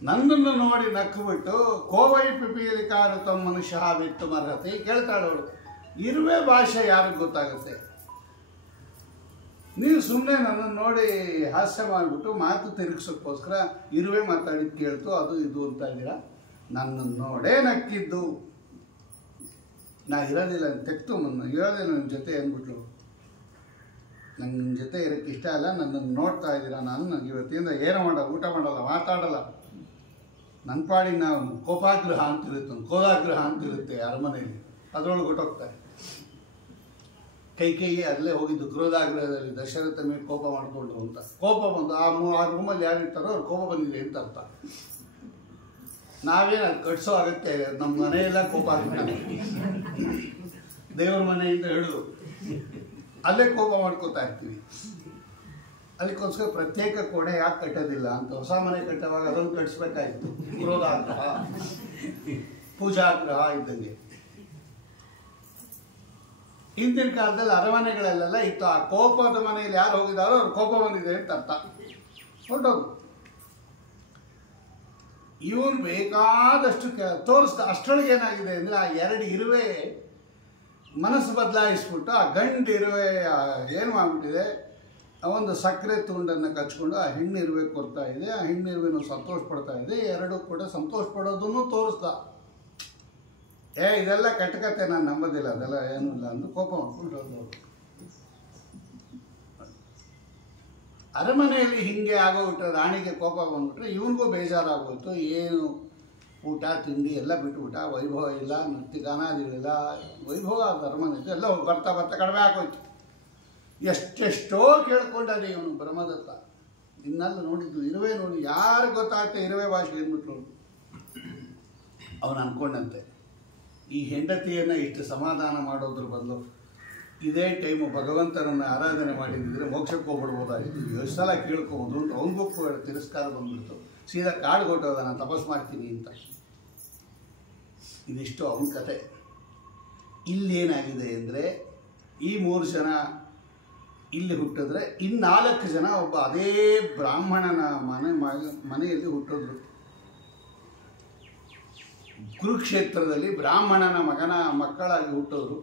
ನನ್ನನ್ನು ನೋಡಿ ನಕ್ಬಿಟ್ಟು ಕೋವೈ ಪಿಪಿಯಲ್ಲಿ ಕಾರು ತಮ್ಮ ಮನುಷ್ಯ ಬಿತ್ತು ಮರಹತೆ ಕೇಳ್ತಾಳವಳು. ಇರುವೆ ಭಾಷೆ ಯಾರಿಗೆ ಗೊತ್ತಾಗುತ್ತೆ? ನೀವು ಸುಮ್ಮನೆ ನನ್ನನ್ನು ನೋಡಿ ಹಾಸ್ಯ ಮಾಡಿಬಿಟ್ಟು ಮಾತು ತಿರುಗಿಸೋಕ್ಕೋಸ್ಕರ ಇರುವೆ ಮಾತಾಡಿದ್ದು ಕೇಳ್ತು ಅದು ಇದು ಅಂತ ಇದ್ದೀರಾ. ನನ್ನನ್ನು ನೋಡೇ ನಕ್ಕಿದ್ದು. ನಾ ಇರೋದಿಲ್ಲ ತೆಕ್ತು ಇರೋದಿಲ್ಲ ನಿಮ್ಮ ಜೊತೆ ಅಂದ್ಬಿಟ್ಲು. ನಂಗೆ ನಿಮ್ಮ ಜೊತೆ ಇರೋಕ್ಕೆ ಇಷ್ಟ ಇಲ್ಲ, ನನ್ನನ್ನು ನೋಡ್ತಾ ಇದ್ದೀರಾ. ನಾನು ಇವತ್ತಿಂದ ಏನು ಮಾಡಲ್ಲ, ಊಟ ಮಾಡಲ್ಲ, ಮಾತಾಡಲ್ಲ. ನನ್ನ ಪಾಡಿಗೆ ನಾವು ಕೋಪಾಗ್ರಹ ಅಂತಿರುತ್ತೆ, ಕೋದಾಗ್ರಹ ಅಂತಿರುತ್ತೆ ಅರಮನೆಯಲ್ಲಿ, ಅದರೊಳಗೆ ಹೊಟ್ಟೋಗ್ತಾರೆ. ಕೈಗೆ ಅಲ್ಲೇ ಹೋಗಿದ್ದು ಕ್ರೋಧಾಗ್ರಹದಲ್ಲಿ ದಶರಥ ಮೇಲೆ ಕೋಪ ಮಾಡಿಕೊಂಡ್ರು ಅಂತ. ಕೋಪ ಬಂದು ಆ ರೂಮಲ್ಲಿ ಯಾರಿರ್ತಾರೋ ಅವ್ರು ಕೋಪ ಬಂದಿದೆ ಅಂತ ಅರ್ಥ. ನಾವೇನು ಅದು ಕಟ್ಸೋ ಅಗತ್ಯ ಇಲ್ಲ. ನಮ್ಮ ಮನೆಯೆಲ್ಲ ಕೋಪ ಆಗ್ತಾರೆ, ದೇವ್ರ ಮನೆಯಿಂದ ಹಿಡಿದು ಅಲ್ಲೇ ಕೋಪ ಮಾಡ್ಕೋತಾ ಇರ್ತೀವಿ. ಅದಕ್ಕೋಸ್ಕರ ಪ್ರತ್ಯೇಕ ಕೋಣೆ ಯಾಕೆ ಕಟ್ಟೋದಿಲ್ಲ ಅಂತ ಹೊಸ ಮನೆ ಕಟ್ಟುವಾಗ ಅದನ್ನು ಕಟ್ಟಿಸ್ಬೇಕಾಗಿತ್ತು. ಕ್ರೋಧಾಗ್ರಹ, ಪೂಜಾಗ್ರಹ ಇದ್ದಂಗೆ. ಹಿಂದಿನ ಕಾಲದಲ್ಲಿ ಅರಮನೆಗಳಲ್ಲೆಲ್ಲ ಇತ್ತು. ಆ ಕೋಪದ ಮನೆಯಲ್ಲಿ ಯಾರು ಹೋಗಿದ್ದಾರೋ ಅವ್ರು ಕೋಪ ಬಂದಿದೆ ಅಂತ ಅರ್ಥ, ಹೊರಟೋದು. ಇವನು ಬೇಕಾದಷ್ಟು ತೋರಿಸ್ದ. ಅಷ್ಟರೊಳಗೆ ಏನಾಗಿದೆ ಅಂದರೆ ಆ ಎರಡು ಇರುವೆ ಮನಸ್ಸು ಬದಲಾಯಿಸ್ಬಿಟ್ಟು ಆ ಗಂಡು ಇರುವೆ ಏನು ಮಾಡಿಬಿಟ್ಟಿದೆ, ಒಂದು ಸಕ್ಕರೆ ತುಂಡನ್ನು ಕಚ್ಕೊಂಡು ಆ ಹೆಣ್ಣಿರುವೆ ಕೊಡ್ತಾ ಇದೆ. ಆ ಹೆಣ್ಣಿರುವೆನೂ ಸಂತೋಷ ಪಡ್ತಾ ಇದೆ. ಎರಡೂ ಕೂಡ ಸಂತೋಷ ಪಡೋದನ್ನು ತೋರಿಸ್ದ. ಇದೆಲ್ಲ ಕಟ್ಟಕತೆ, ನಾನು ನಂಬೋದಿಲ್ಲ, ಅದೆಲ್ಲ ಏನೂ ಇಲ್ಲ ಅಂದು ಕೋಪ ಮಾಡ್ಕೊಂಡು ಹೋದವರು. ಅರಮನೆಯಲ್ಲಿ ಹಿಂಗೆ ಆಗೋಗ್ಬಿಟ್ರೆ, ರಾಣಿಗೆ ಕೋಪ ಬಂದ್ಬಿಟ್ರೆ ಇವನಿಗೂ ಬೇಜಾರಾಗೋಯ್ತು. ಏನು ಊಟ ತಿಂಡಿ ಎಲ್ಲ ಬಿಟ್ಬಿಟ್ಟ. ವೈಭವ ಇಲ್ಲ, ನೃತ್ಯ ಗಾನಾದಿಗಳಿಲ್ಲ, ವೈಭವ ಅದು ಅರಮನೆ ಎಲ್ಲ ಬರ್ತಾ ಬರ್ತಾ ಕಡಿಮೆ ಆಗೋಯ್ತು. ಎಷ್ಟೆಷ್ಟೋ ಕೇಳ್ಕೊಂಡಾನೆ ಇವನು ಬ್ರಹ್ಮದತ್ತ. ಇನ್ನೆಲ್ಲ ನೋಡಿದ್ದು ಇರುವೆ ನೋಡಿ ಯಾರು ಗೊತ್ತಾಗ್ತದೆ ಇರುವೆ ಭಾಷೆ ಅಂದ್ಬಿಟ್ರು. ಅವನು ಅಂದ್ಕೊಂಡಂತೆ ಈ ಹೆಂಡತಿಯನ್ನು ಇಷ್ಟು ಸಮಾಧಾನ ಮಾಡೋದ್ರ ಬದಲು ಇದೇ ಟೈಮು ಭಗವಂತನನ್ನು ಆರಾಧನೆ ಮಾಡಿದ್ರೆ ಮೋಕ್ಷಕ್ಕೆ ಹೋಗ್ಬಿಡ್ಬೋದಾಗಿತ್ತು. ಎಷ್ಟು ಸಲ ಕೇಳ್ಕೊಬೋದು ಅಂತ ಅವನಿಗೂ ತಿರಸ್ಕಾರ ಬಂದ್ಬಿಡ್ತು. ಸೀದಾ ಕಾಡು ಕೊಟ್ಟೋದ, ನಾನು ತಪಸ್ ಮಾಡ್ತೀನಿ ಅಂತ. ಇದಿಷ್ಟು ಅವನ ಕತೆ. ಇಲ್ಲೇನಾಗಿದೆ ಅಂದರೆ ಈ 3 ಜನ ಇಲ್ಲಿ ಹುಟ್ಟಿದ್ರೆ ಇನ್ನು 4 ಜನ ಒಬ್ಬ ಅದೇ ಬ್ರಾಹ್ಮಣನ ಮನೆಯಲ್ಲಿ ಹುಟ್ಟಿದ್ರು. ಕುರುಕ್ಷೇತ್ರದಲ್ಲಿ ಬ್ರಾಹ್ಮಣನ ಮಕ್ಕಳಾಗಿ ಹುಟ್ಟೋರು.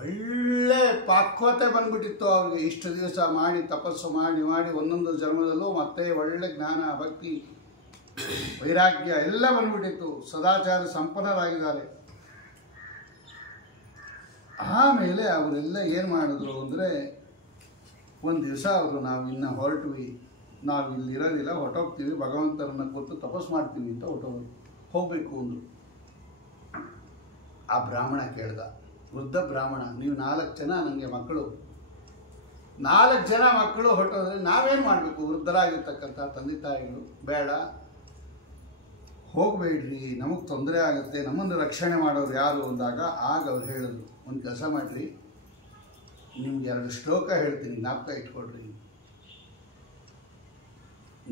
ಒಳ್ಳೆ ಪಾಕ್ವತೆ ಬಂದ್ಬಿಟ್ಟಿತ್ತು ಅವ್ರಿಗೆ. ಇಷ್ಟು ದಿವಸ ಮಾಡಿ ತಪಸ್ಸು ಮಾಡಿ ಒಂದೊಂದು ಜನ್ಮದಲ್ಲೂ ಮತ್ತೆ ಒಳ್ಳೆ ಜ್ಞಾನ ಭಕ್ತಿ ವೈರಾಗ್ಯ ಎಲ್ಲ ಬಂದ್ಬಿಟ್ಟಿತ್ತು. ಸದಾಚಾರ ಸಂಪನ್ನರಾಗಿದ್ದಾರೆ. ಆಮೇಲೆ ಅವರೆಲ್ಲ ಏನು ಮಾಡಿದ್ರು ಅಂದರೆ, ಒಂದು ದಿವಸ ಅವರು ನಾವು ಇನ್ನು ಹೊರಟ್ವಿ, ನಾವು ಇಲ್ಲಿ ಇರೋದಿಲ್ಲ, ಹೊರಟೋಗ್ತೀವಿ, ಭಗವಂತರನ್ನ ಕೂತು ತಪಸ್ಸು ಮಾಡ್ತೀವಿ ಅಂತ ಹೋಗಬೇಕು ಅಂದರು. ಆ ಬ್ರಾಹ್ಮಣ ಕೇಳ್ದ, ವೃದ್ಧ ಬ್ರಾಹ್ಮಣ, ನೀವು 4 ಜನ ನನಗೆ ಮಕ್ಕಳು, 4 ಜನ ಮಕ್ಕಳು ಹೊರಟೋದ್ರೆ ನಾವೇನು ಮಾಡಬೇಕು? ವೃದ್ಧರಾಗಿರ್ತಕ್ಕಂಥ ತಂದೆ ತಾಯಿಗಳು, ಬೇಡ ಹೋಗಬೇಡ್ರಿ, ನಮಗೆ ತೊಂದರೆ ಆಗುತ್ತೆ, ನಮ್ಮನ್ನು ರಕ್ಷಣೆ ಮಾಡೋರು ಯಾರು ಅಂದಾಗ ಆಗ ಅವ್ರು ಹೇಳಿದ್ರು, ಒಂದು ಕೆಲಸ ಮಾಡಿರಿ, ನಿಮ್ಗೆ 2 ಶ್ಲೋಕ ಹೇಳ್ತೀನಿ, ಜ್ಞಾಪಕ ಇಟ್ಕೊಳ್ರಿ.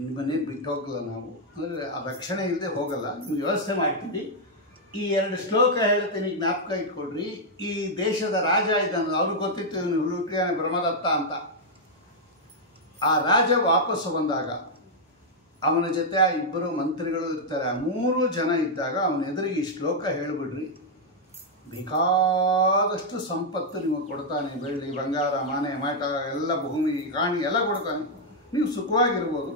ನಿಮ್ಮನ್ನೇನು ಬಿಟ್ಟು ಹೋಗಲ್ಲ ನಾವು, ಅಂದರೆ ಆ ರಕ್ಷಣೆ ಇಲ್ಲದೆ ಹೋಗಲ್ಲ, ನೀವು ವ್ಯವಸ್ಥೆ ಮಾಡ್ತೀವಿ. ಈ 2 ಶ್ಲೋಕ ಹೇಳ್ತೀನಿ, ಜ್ಞಾಪಕ ಇಟ್ಕೊಳ್ರಿ. ಈ ದೇಶದ ರಾಜ ಇದ್ದಾನೆ, ಅವ್ರಿಗೆ ಗೊತ್ತಿತ್ತು ಇವನು ಹುಡುಕಿಯಾನೆ ಬ್ರಹ್ಮದತ್ತ ಅಂತ. ಆ ರಾಜ ವಾಪಸ್ಸು ಬಂದಾಗ ಅವನ ಜೊತೆ ಆ 2 ಮಂತ್ರಿಗಳು ಇರ್ತಾರೆ. ಆ 3 ಜನ ಇದ್ದಾಗ ಅವನ ಎದುರಿಗೆ ಈ ಶ್ಲೋಕ ಹೇಳಿಬಿಡ್ರಿ, ಬೇಕಾದಷ್ಟು ಸಂಪತ್ತು ನಿಮಗೆ ಕೊಡ್ತಾನೆ, ಬೆಳ್ಳಿ ಬಂಗಾರ ಮನೆ ಮಾಟ ಎಲ್ಲ ಭೂಮಿ ಕಾಣಿ ಎಲ್ಲ ಕೊಡ್ತಾನೆ, ನೀವು ಸುಖವಾಗಿರ್ಬೋದು,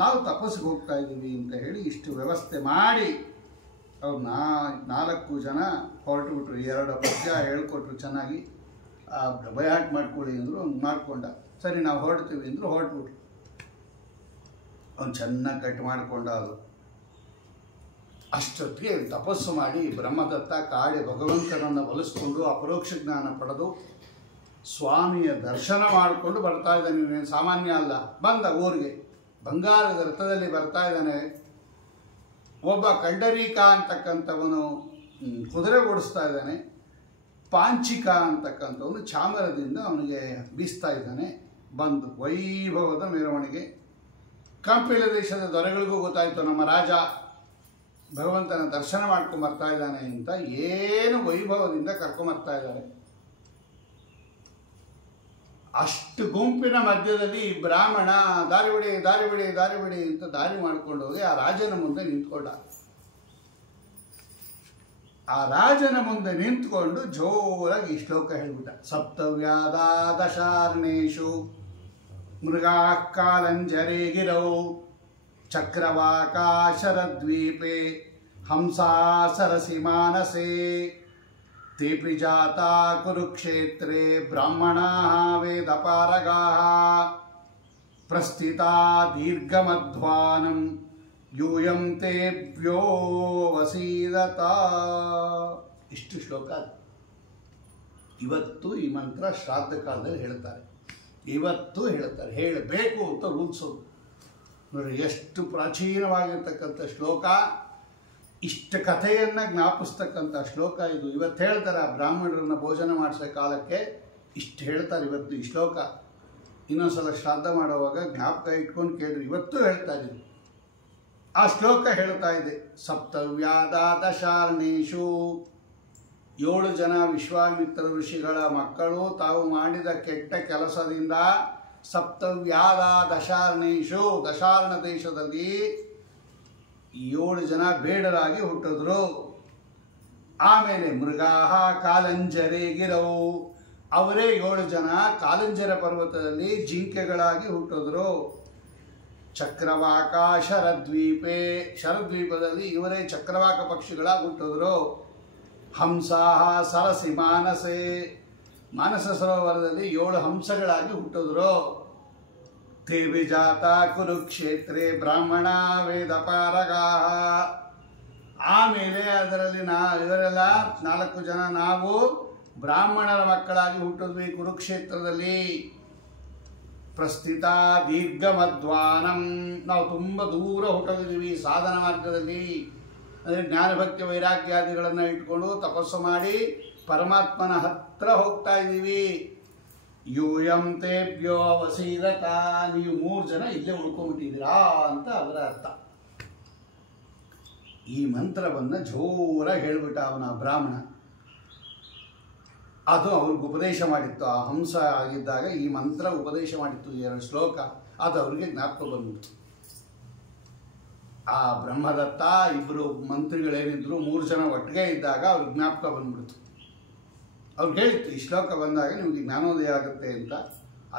ನಾವು ತಪಸ್ಸಿಗೆ ಹೋಗ್ತಾ ಇದ್ದೀವಿ ಅಂತ ಹೇಳಿ ಇಷ್ಟು ವ್ಯವಸ್ಥೆ ಮಾಡಿ ಅವ್ರು 4 ಜನ ಹೊರಟುಬಿಟ್ರು. 2 ಪದ್ಯ ಹೇಳ್ಕೊಟ್ರು ಚೆನ್ನಾಗಿ. ಬಯಾಟ್ ಮಾಡ್ಕೊಳ್ಳಿ ಅಂದರು, ಹಂಗೆ ಮಾಡ್ಕೊಂಡ. ಸರಿ ನಾವು ಹೊರಡ್ತೀವಿ ಅಂದರು, ಹೊರಟ್ಬಿಟ್ರು. ಅವ್ನು ಚೆನ್ನಾಗಿ ಕಟ್ ಮಾಡಿಕೊಂಡ. ಅದು ಅಷ್ಟೊತ್ತಿಗೆ ತಪಸ್ಸು ಮಾಡಿ ಬ್ರಹ್ಮದತ್ತ ಕಾಡಿ ಭಗವಂತನನ್ನು ಒಲಿಸ್ಕೊಂಡು ಅಪರೋಕ್ಷ ಜ್ಞಾನ ಪಡೆದು ಸ್ವಾಮಿಯ ದರ್ಶನ ಮಾಡಿಕೊಂಡು ಬರ್ತಾ ಇದ್ದಾನೆ. ನೀವೇನು ಸಾಮಾನ್ಯ ಅಲ್ಲ. ಬಂದ ಊರಿಗೆ ಬಂಗಾರದ ರಥದಲ್ಲಿ ಬರ್ತಾ ಇದ್ದಾನೆ. ಒಬ್ಬ ಕಂಡರೀಕ ಅಂತಕ್ಕಂಥವನು ಕುದುರೆ ಓಡಿಸ್ತಾ ಇದ್ದಾನೆ. ಪಾಂಚಿಕ ಅಂತಕ್ಕಂಥವನು ಚಾಮರದಿಂದ ಅವನಿಗೆ ಬೀಸ್ತಾ ಇದ್ದಾನೆ. ಬಂದು ವೈಭವದ ಮೆರವಣಿಗೆ. ಕಂಪಿಲ ದೇಶದ ದೊರೆಗಳಿಗೂ ಗೊತ್ತಾಯಿತು ನಮ್ಮ ರಾಜ ಭಗವಂತನ ದರ್ಶನ ಮಾಡ್ಕೊಂಬರ್ತಾ ಇದ್ದಾನೆ ಅಂತ. ಏನು ವೈಭವದಿಂದ ಕರ್ಕೊಂಬರ್ತಾ ಇದ್ದಾರೆ. ಅಷ್ಟು ಗುಂಪಿನ ಮಧ್ಯದಲ್ಲಿ ಬ್ರಾಹ್ಮಣ ದಾರಿ ಬಿಡಿ ದಾರಿ ಬಿಡಿ ದಾರಿ ಬಿಡಿ ಅಂತ ದಾರಿ ಮಾಡ್ಕೊಂಡು ಹೋಗಿ ಆ ರಾಜನ ಮುಂದೆ ನಿಂತ್ಕೊಂಡ. ಆ ರಾಜನ ಮುಂದೆ ನಿಂತ್ಕೊಂಡು ಜೋರಾಗಿ ಈ ಶ್ಲೋಕ ಹೇಳ್ಬಿಟ್ಟ. ಸಪ್ತವ್ಯಾದ ದಶಾರ್ಣೇಶು ಮೃಗಾ ಕಾಲಂಜರೇ ಗಿರೌ ಚಕ್ರವಾಕಾಶರದ್ವೀಪೆ ಹಂಸಾ ಸರಸಿ ಮಾನಸೇ ತೇಪಿ ಜಾತಾ ಕುರುಕ್ಷೇತ್ರೇ ಬ್ರಾಹ್ಮಣಾಃ ವೇದಪಾರಗಾಃ ಪ್ರಸ್ಥಿತಾ ದೀರ್ಘಮಧ್ವಾನಂ ಯೂಯಂ ತೇಭ್ಯೋ ವಸೀದತ. ಇಷ್ಟು ಶ್ಲೋಕ. ಇವತ್ತು ಈ ಮಂತ್ರ ಶ್ರಾದ್ದ ಕಾಲದಲ್ಲಿ ಹೇಳ್ತಾರೆ. ಇವತ್ತು ಹೇಳ್ತಾರೆ, ಹೇಳಬೇಕು ಅಂತ ರೂಲ್ಸೋದು. ನೋಡಿ ಎಷ್ಟು ಪ್ರಾಚೀನವಾಗಿರ್ತಕ್ಕಂಥ ಶ್ಲೋಕ. ಇಷ್ಟ ಕಥೆಯನ್ನು ಜ್ಞಾಪಿಸ್ತಕ್ಕಂಥ ಶ್ಲೋಕ ಇದು. ಇವತ್ತು ಹೇಳ್ತಾರೆ ಬ್ರಾಹ್ಮಣರನ್ನು ಭೋಜನ ಮಾಡಿಸೋ ಕಾಲಕ್ಕೆ ಇಷ್ಟು ಹೇಳ್ತಾರೆ. ಇವತ್ತು ಈ ಶ್ಲೋಕ ಇನ್ನೊಂದ್ಸಲ ಶ್ರಾದ್ದ ಮಾಡುವಾಗ ಜ್ಞಾಪಕ ಇಟ್ಕೊಂಡು ಕೇಳ್ರಿ. ಇವತ್ತು ಹೇಳ್ತಾ ಇದ್ದೀವಿ. ಆ ಶ್ಲೋಕ ಹೇಳ್ತಾ ಇದೆ. ಸಪ್ತವ್ಯಾದ ದಶಾರ್ಣೇಶು 7 ಜನ ವಿಶ್ವಾಮಿತ್ರ ಋಷಿಗಳ ಮಕ್ಕಳು ತಾವು ಮಾಡಿದ ಕೆಟ್ಟ ಕೆಲಸದಿಂದ ಸಪ್ತವ್ಯಾದ ದಶಾರ್ಣೇಶು ದಶಾರ್ಣ ದೇಶದಲ್ಲಿ 7 ಜನ ಬೇಡರಾಗಿ ಹುಟ್ಟಿದ್ರು. ಆಮೇಲೆ ಮೃಗಾಹ ಕಾಲಂಜರೇ ಗಿರವು ಅವರೇ 7 ಜನ ಕಾಲಂಜರ ಪರ್ವತದಲ್ಲಿ ಜಿಂಕೆಗಳಾಗಿ ಹುಟ್ಟಿದ್ರು. ಚಕ್ರವಾಕ ಶರದ್ವೀಪೆ ಶರದ್ವೀಪದಲ್ಲಿ ಇವರೇ ಚಕ್ರವಾಕ ಪಕ್ಷಿಗಳಾಗಿ ಹುಟ್ಟಿದ್ರು. ಹಂಸಾಹ ಸರಸಿ ಮಾನಸೆ ಮಾನಸ ಸರೋವರದಲ್ಲಿ 7 ಹಂಸಗಳಾಗಿ ಹುಟ್ಟಿದ್ರು. ತೇವಿ ಜಾತ ಕುರುಕ್ಷೇತ್ರೇ ಬ್ರಾಹ್ಮಣ ವೇದಪಾರಗಾಃ. ಆಮೇಲೆ ಅದರಲ್ಲಿ ಇವರೆಲ್ಲ 4 ಜನ ನಾವು ಬ್ರಾಹ್ಮಣರ ಮಕ್ಕಳಾಗಿ ಹುಟ್ಟಿದ್ವಿ ಕುರುಕ್ಷೇತ್ರದಲ್ಲಿ. ಪ್ರಸ್ಥಿತ ದೀರ್ಘಮಧ್ವಾನಂ ನಾವು ತುಂಬ ದೂರ ಹೊರಟಿದ್ದೀವಿ ಸಾಧನ ಮಾರ್ಗದಲ್ಲಿ. ಅಂದರೆ ಜ್ಞಾನಭಕ್ತಿ ವೈರಾಗ್ಯಾದಿಗಳನ್ನು ಇಟ್ಕೊಂಡು ತಪಸ್ಸು ಮಾಡಿ ಪರಮಾತ್ಮನ ಹತ್ರ ಹೋಗ್ತಾ ಇದ್ದೀವಿ. ಯೂಯಂ ತೇಭ್ಯೋ ವಸೀದತ ನೀವು 3 ಜನ ಇಲ್ಲೇ ಉಳ್ಕೊಂಡ್ಬಿಟ್ಟಿದ್ದೀರಾ ಅಂತ ಅದರ ಅರ್ಥ. ಈ ಮಂತ್ರವನ್ನು ಜೋರಾಗಿ ಹೇಳ್ಬಿಟ್ಟ ಅವನ ಬ್ರಾಹ್ಮಣ. ಅದು ಅವ್ರಿಗೆ ಉಪದೇಶ ಮಾಡಿತ್ತು. ಆ ಹಂಸ ಆಗಿದ್ದಾಗ ಈ ಮಂತ್ರ ಉಪದೇಶ ಮಾಡಿತ್ತು. 2 ಶ್ಲೋಕ ಅದು ಅವ್ರಿಗೆ ಜ್ಞಾಪಕ ಬಂದ್ಬಿಡ್ತು. ಆ ಬ್ರಹ್ಮದತ್ತ ಇಬ್ಬರು ಮಂತ್ರಿಗಳೇನಿದ್ರು 3 ಜನ ಒಟ್ಟಿಗೆ ಇದ್ದಾಗ ಅವ್ರಿಗೆ ಜ್ಞಾಪಕ ಬಂದ್ಬಿಡ್ತು. ಅವ್ರಿಗೆ ಹೇಳಿತ್ತು ಈ ಶ್ಲೋಕ ಬಂದಾಗ ನಿಮಗೆ ಜ್ಞಾನೋದಯ ಆಗುತ್ತೆ ಅಂತ.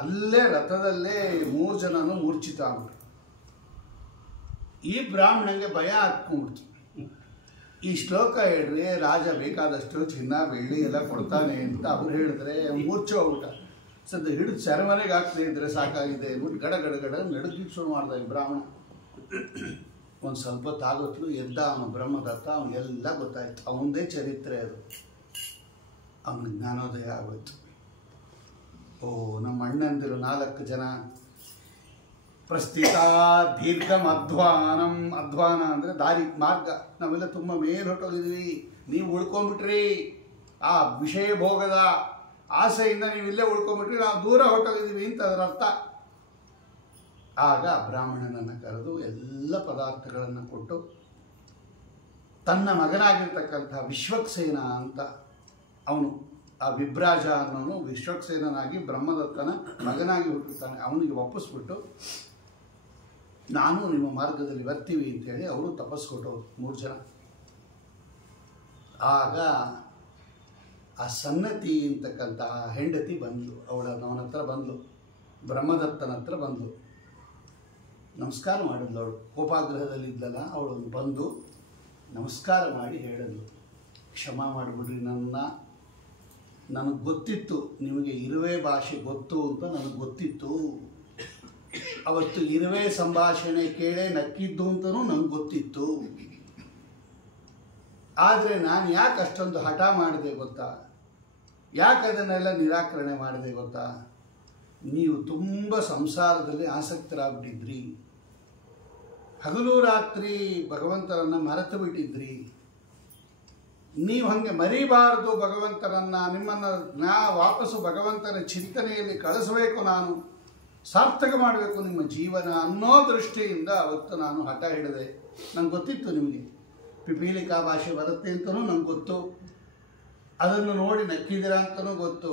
ಅಲ್ಲೇ ರಥದಲ್ಲೇ 3 ಜನನು ಮೂರ್ಛಿತ ಆಗ್ಬಿಟ್ರು. ಈ ಬ್ರಾಹ್ಮಣಂಗೆ ಭಯ ಹಾಕ್ಕೊಂಡ್ಬಿಡ್ತು. ಈ ಶ್ಲೋಕ ಹೇಳ್ರಿ ರಾಜ ಬೇಕಾದಷ್ಟು ಚಿನ್ನ ಬೆಳ್ಳಿ ಎಲ್ಲ ಕೊಡ್ತಾನೆ ಅಂತ ಅವ್ರು ಹೇಳಿದ್ರೆ ಮೂರ್ಛೆ ಹೋಗ್ಬಿಟ್ಟ. ಸದ್ಯ ಹಿಡಿದು ಸೆರೆಮನೆಗೆ ಹಾಕ್ತಾ ಇದ್ರೆ ಸಾಕಾಗಿದೆ ಅಂದ್ಬಿಟ್ಟು ಗಡ ಗಡ ಗಡ ನಡುಗಿಟ್ಟು ಶುರು ಮಾಡ್ದ ಈ ಬ್ರಾಹ್ಮಣ. ಒಂದು ಸ್ವಲ್ಪ ತಾಗೊತ್ತಲು ಎದ್ದ ಅವನ ಬ್ರಹ್ಮದತ್ತ. ಅವನಿಗೆಲ್ಲ ಗೊತ್ತಾಯ್ತು. ಅವನದೇ ಚರಿತ್ರೆ ಅದು. ಅವನಿಗೆ ಜ್ಞಾನೋದಯ ಆಗೋಯ್ತು. ಓ ನಮ್ಮ ಅಣ್ಣಂದಿರು 4 ಜನ. ಪ್ರಸ್ಥಿತ ದೀರ್ಘಂ ಅಧ್ವಾನಂ. ಅಧ್ವಾನ ಅಂದರೆ ದಾರಿ ಮಾರ್ಗ. ನಾವೆಲ್ಲ ತುಂಬ ಮೇಲೆ ಹೊಟ್ಟೋಗಿದ್ವಿ, ನೀವು ಉಳ್ಕೊಂಬಿಟ್ರಿ. ಆ ವಿಷಯ ಭೋಗದ ಆಸೆಯಿಂದ ನೀವು ಇಲ್ಲೇ ಉಳ್ಕೊಂಬಿಟ್ರಿ, ನಾವು ದೂರ ಹೊಟ್ಟೋಗಿದ್ದೀವಿ ಅಂತ ಅದರ ಅರ್ಥ. ಆಗ ಬ್ರಾಹ್ಮಣನನ್ನು ಕರೆದು ಎಲ್ಲ ಪದಾರ್ಥಗಳನ್ನು ಕೊಟ್ಟು ತನ್ನ ಮಗನಾಗಿರ್ತಕ್ಕಂಥ ವಿಶ್ವಕ್ಸೇನ ಅಂತ ಅವನು ಆ ವಿಭ್ರಾಜ ಅನ್ನೋನು ವಿಶ್ವಕ್ಸೇನಾಗಿ ಬ್ರಹ್ಮದತ್ತನ ಮಗನಾಗಿ ಹುಟ್ಟುತ್ತಾನೆ. ಅವನಿಗೆ ಒಪ್ಪಿಸ್ಬಿಟ್ಟು ನಾನು ನಿಮ್ಮ ಮಾರ್ಗದಲ್ಲಿ ಬರ್ತೀವಿ ಅಂತೇಳಿ ಅವರು ತಪಸ್ಸು ಕೊಟ್ಟವರು 3 ಜನ. ಆಗ ಆ ಸನ್ನತಿ ಅಂತಕ್ಕಂಥ ಹೆಂಡತಿ ಬಂದಳು. ಅವನ ಹತ್ರ ಬಂದಳು, ಬ್ರಹ್ಮದತ್ತನ ಹತ್ರ ಬಂದಳು. ನಮಸ್ಕಾರ ಮಾಡಿದ್ಲು. ಅವಳು ಕೋಪಾಗ್ರಹದಲ್ಲಿದ್ದಲ್ಲ, ಅವಳು ಬಂದು ನಮಸ್ಕಾರ ಮಾಡಿ ಹೇಳಿದ್ಲು, ಕ್ಷಮಾ ಮಾಡಿಬಿಡ್ರಿ, ನನಗೆ ಗೊತ್ತಿತ್ತು ನಿಮಗೆ ಇರುವೆ ಭಾಷೆ ಗೊತ್ತು ಅಂತ ನನಗೆ ಗೊತ್ತಿತ್ತು. ಅವತ್ತು ಇರುವೆ ಸಂಭಾಷಣೆ ಕೇಳೇ ನಕ್ಕಿದ್ದು ಅಂತಲೂ ನನಗೆ ಗೊತ್ತಿತ್ತು. ಆದರೆ ನಾನು ಯಾಕೆ ಅಷ್ಟೊಂದು ಹಠ ಮಾಡಿದೆ ಗೊತ್ತಾ? ಯಾಕೆ ಅದನ್ನೆಲ್ಲ ನಿರಾಕರಣೆ ಮಾಡಿದೆ ಗೊತ್ತಾ? ನೀವು ತುಂಬ ಸಂಸಾರದಲ್ಲಿ ಆಸಕ್ತರಾಗ್ಬಿಟ್ಟಿದ್ರಿ. ಹಗಲು ರಾತ್ರಿ ಭಗವಂತರನ್ನು ಮರೆತು ಬಿಟ್ಟಿದ್ರಿ. ನೀವು ಹಾಗೆ ಮರಿಬಾರದು ಭಗವಂತರನ್ನು. ನಿಮ್ಮನ್ನು ವಾಪಸ್ಸು ಭಗವಂತನ ಚಿಂತನೆಯಲ್ಲಿ ಕಳಿಸಬೇಕು, ನಾನು ಸಾರ್ಥಕ ಮಾಡಬೇಕು ನಿಮ್ಮ ಜೀವನ ಅನ್ನೋ ದೃಷ್ಟಿಯಿಂದ ಅವತ್ತು ನಾನು ಹಠ ಹಿಡಿದೆ. ನಂಗೆ ಗೊತ್ತಿತ್ತು ನಿಮಗೆ ಪಿಪೀಲಿಕಾ ಭಾಷೆ ಬರುತ್ತೆ ಅಂತಲೂ ನಂಗೆ ಗೊತ್ತು, ಅದನ್ನು ನೋಡಿ ನಕ್ಕಿದ್ದೀರಾ ಅಂತಲೂ ಗೊತ್ತು.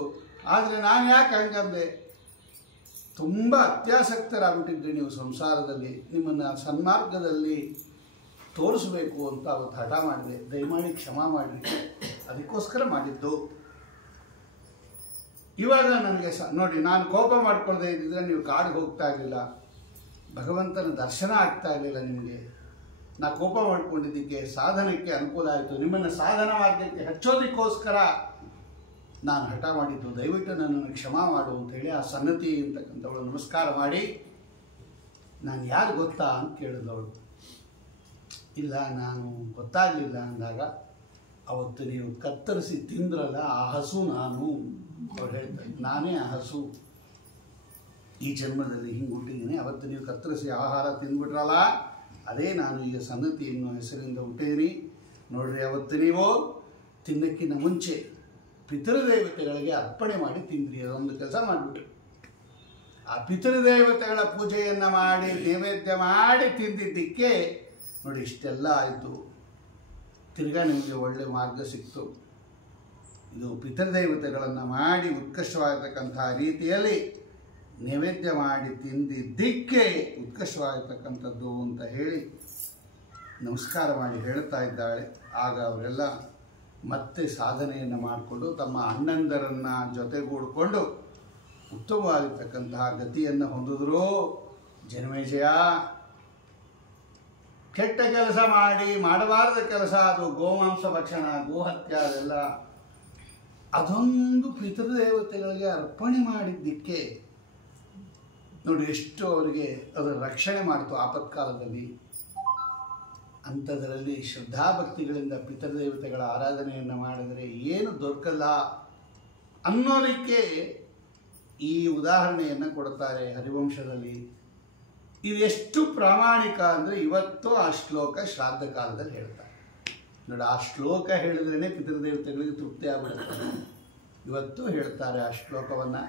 ಆದರೆ ನಾನು ಯಾಕೆ ಹಂಗಂದೆ? ತುಂಬ ಅತ್ಯಾಸಕ್ತರಾಗ್ಬಿಟ್ಟಿದ್ರಿ ನೀವು ಸಂಸಾರದಲ್ಲಿ. ನಿಮ್ಮನ್ನು ಸನ್ಮಾರ್ಗದಲ್ಲಿ ತೋರಿಸಬೇಕು ಅಂತ ಅವತ್ತು ಹಠ ಮಾಡಿದೆ. ದಯಮಾಡಿ ಕ್ಷಮಾ ಮಾಡಿರಿ, ಅದಕ್ಕೋಸ್ಕರ ಮಾಡಿದ್ದು. ಇವಾಗ ನನಗೆ ನೋಡಿ, ನಾನು ಕೋಪ ಮಾಡ್ಕೊಳ್ಳದೆ ಇದ್ದಿದ್ರೆ ನೀವು ಕಾಡಿಗೆ ಹೋಗ್ತಾ ಇರಲಿಲ್ಲ, ಭಗವಂತನ ದರ್ಶನ ಆಗ್ತಾ ಇರಲಿಲ್ಲ ನಿಮಗೆ. ನಾ ಕೋಪ ಮಾಡ್ಕೊಂಡಿದ್ದಕ್ಕೆ ಸಾಧನಕ್ಕೆ ಅನುಕೂಲ ಆಯಿತು. ನಿಮ್ಮನ್ನು ಸಾಧನ ಮಾರ್ಗಕ್ಕೆ ಹಚ್ಚೋದಕ್ಕೋಸ್ಕರ ನಾನು ಹಠ ಮಾಡಿದ್ದು. ದಯವಿಟ್ಟು ನನ್ನನ್ನು ಕ್ಷಮಾ ಮಾಡು ಅಂತೇಳಿ ಆ ಸನ್ನತಿ ಅಂತಕ್ಕಂಥವಳು ನಮಸ್ಕಾರ ಮಾಡಿ, ನಾನು ಯಾರು ಗೊತ್ತಾ ಅಂತ ಕೇಳಿದವಳು. ಇಲ್ಲ, ನಾನು ಗೊತ್ತಾಗಲಿಲ್ಲ ಅಂದಾಗ, ಅವತ್ತು ನೀವು ಕತ್ತರಿಸಿ ತಿಂದ್ರಲ್ಲ ಆ ಹಸು ನಾನು. ಅವ್ರು ಹೇಳ್ತಾರೆ, ನಾನೇ ಆ ಹಸು, ಈ ಜನ್ಮದಲ್ಲಿ ಹಿಂಗೆ ಹುಟ್ಟಿದ್ದೀನಿ. ಅವತ್ತು ನೀವು ಕತ್ತರಿಸಿ ಆಹಾರ ತಿಂದ್ಬಿಟ್ರಲ್ಲ, ಅದೇ ನಾನು ಈಗ ಸನ್ನತಿ ಎನ್ನುವ ಹೆಸರಿಂದ ಹುಟ್ಟಿದ್ದೀನಿ. ನೋಡ್ರಿ, ಅವತ್ತು ನೀವು ತಿನ್ನಕ್ಕಿಂತ ಮುಂಚೆ ಪಿತೃದೇವತೆಗಳಿಗೆ ಅರ್ಪಣೆ ಮಾಡಿ ತಿಂದ್ರಿ. ಅದೊಂದು ಕೆಲಸ ಮಾಡಿಬಿಟ್ರಿ. ಆ ಪಿತೃದೇವತೆಗಳ ಪೂಜೆಯನ್ನು ಮಾಡಿ ನೈವೇದ್ಯ ಮಾಡಿ ತಿಂದಿದ್ದಕ್ಕೆ ನೋಡಿ ಇಷ್ಟೆಲ್ಲ ಆಯಿತು. ತಿರ್ಗಾ ನಿಮಗೆ ಒಳ್ಳೆ ಮಾರ್ಗ ಸಿಕ್ತು. ಇದು ಪಿತೃದೇವತೆಗಳನ್ನು ಮಾಡಿ ಉತ್ಕೃಷ್ಟವಾಗಿರ್ತಕ್ಕಂಥ ರೀತಿಯಲ್ಲಿ ನೈವೇದ್ಯ ಮಾಡಿ ತಿಂದಿದ್ದಕ್ಕೆ ಉತ್ಕೃಷ್ಟವಾಗಿರ್ತಕ್ಕಂಥದ್ದು ಅಂತ ಹೇಳಿ ನಮಸ್ಕಾರ ಮಾಡಿ ಹೇಳ್ತಾ ಇದ್ದಾಳೆ. ಆಗ ಅವರೆಲ್ಲ ಮತ್ತೆ ಸಾಧನೆಯನ್ನು ಮಾಡಿಕೊಂಡು ತಮ್ಮ ಅಣ್ಣಂದರನ್ನು ಜೊತೆಗೂಡಿಕೊಂಡು ಉತ್ತಮವಾಗಿರ್ತಕ್ಕಂತಹ ಗತಿಯನ್ನು ಹೊಂದಿದ್ರು. ಜನಮೇಜಯ, ಕೆಟ್ಟ ಕೆಲಸ ಮಾಡಬಾರದ ಕೆಲಸ ಅದು, ಗೋಮಾಂಸ ಭಕ್ಷಣ, ಗೋಹತ್ಯ, ಅದೆಲ್ಲ ಅದೊಂದು ಪಿತೃದೇವತೆಗಳಿಗೆ ಅರ್ಪಣೆ ಮಾಡಿದ್ದಕ್ಕೆ ನೋಡಿ ಎಷ್ಟು ಅವರಿಗೆ ಅದರ ರಕ್ಷಣೆ ಮಾಡಿತು ಆಪತ್ಕಾಲದಲ್ಲಿ. ಅಂಥದ್ರಲ್ಲಿ ಶ್ರದ್ಧಾಭಕ್ತಿಗಳಿಂದ ಪಿತೃದೇವತೆಗಳ ಆರಾಧನೆಯನ್ನು ಮಾಡಿದರೆ ಏನು ದೊರಕಲ್ಲ ಅನ್ನೋದಕ್ಕೆ ಈ ಉದಾಹರಣೆಯನ್ನು ಕೊಡ್ತಾರೆ ಹರಿವಂಶದಲ್ಲಿ. ಇದು ಎಷ್ಟು ಪ್ರಾಮಾಣಿಕ ಅಂದರೆ ಇವತ್ತು ಆ ಶ್ಲೋಕ ಶ್ರಾದ್ದ ಕಾಲದಲ್ಲಿ ಹೇಳ್ತಾರೆ ನೋಡಿ. ಆ ಶ್ಲೋಕ ಹೇಳಿದ್ರೇ ಪಿತೃದೇವತೆಗಳಿಗೆ ತೃಪ್ತಿ ಆಗ್ಬಿಡುತ್ತೆ. ಇವತ್ತು ಹೇಳ್ತಾರೆ ಆ ಶ್ಲೋಕವನ್ನು.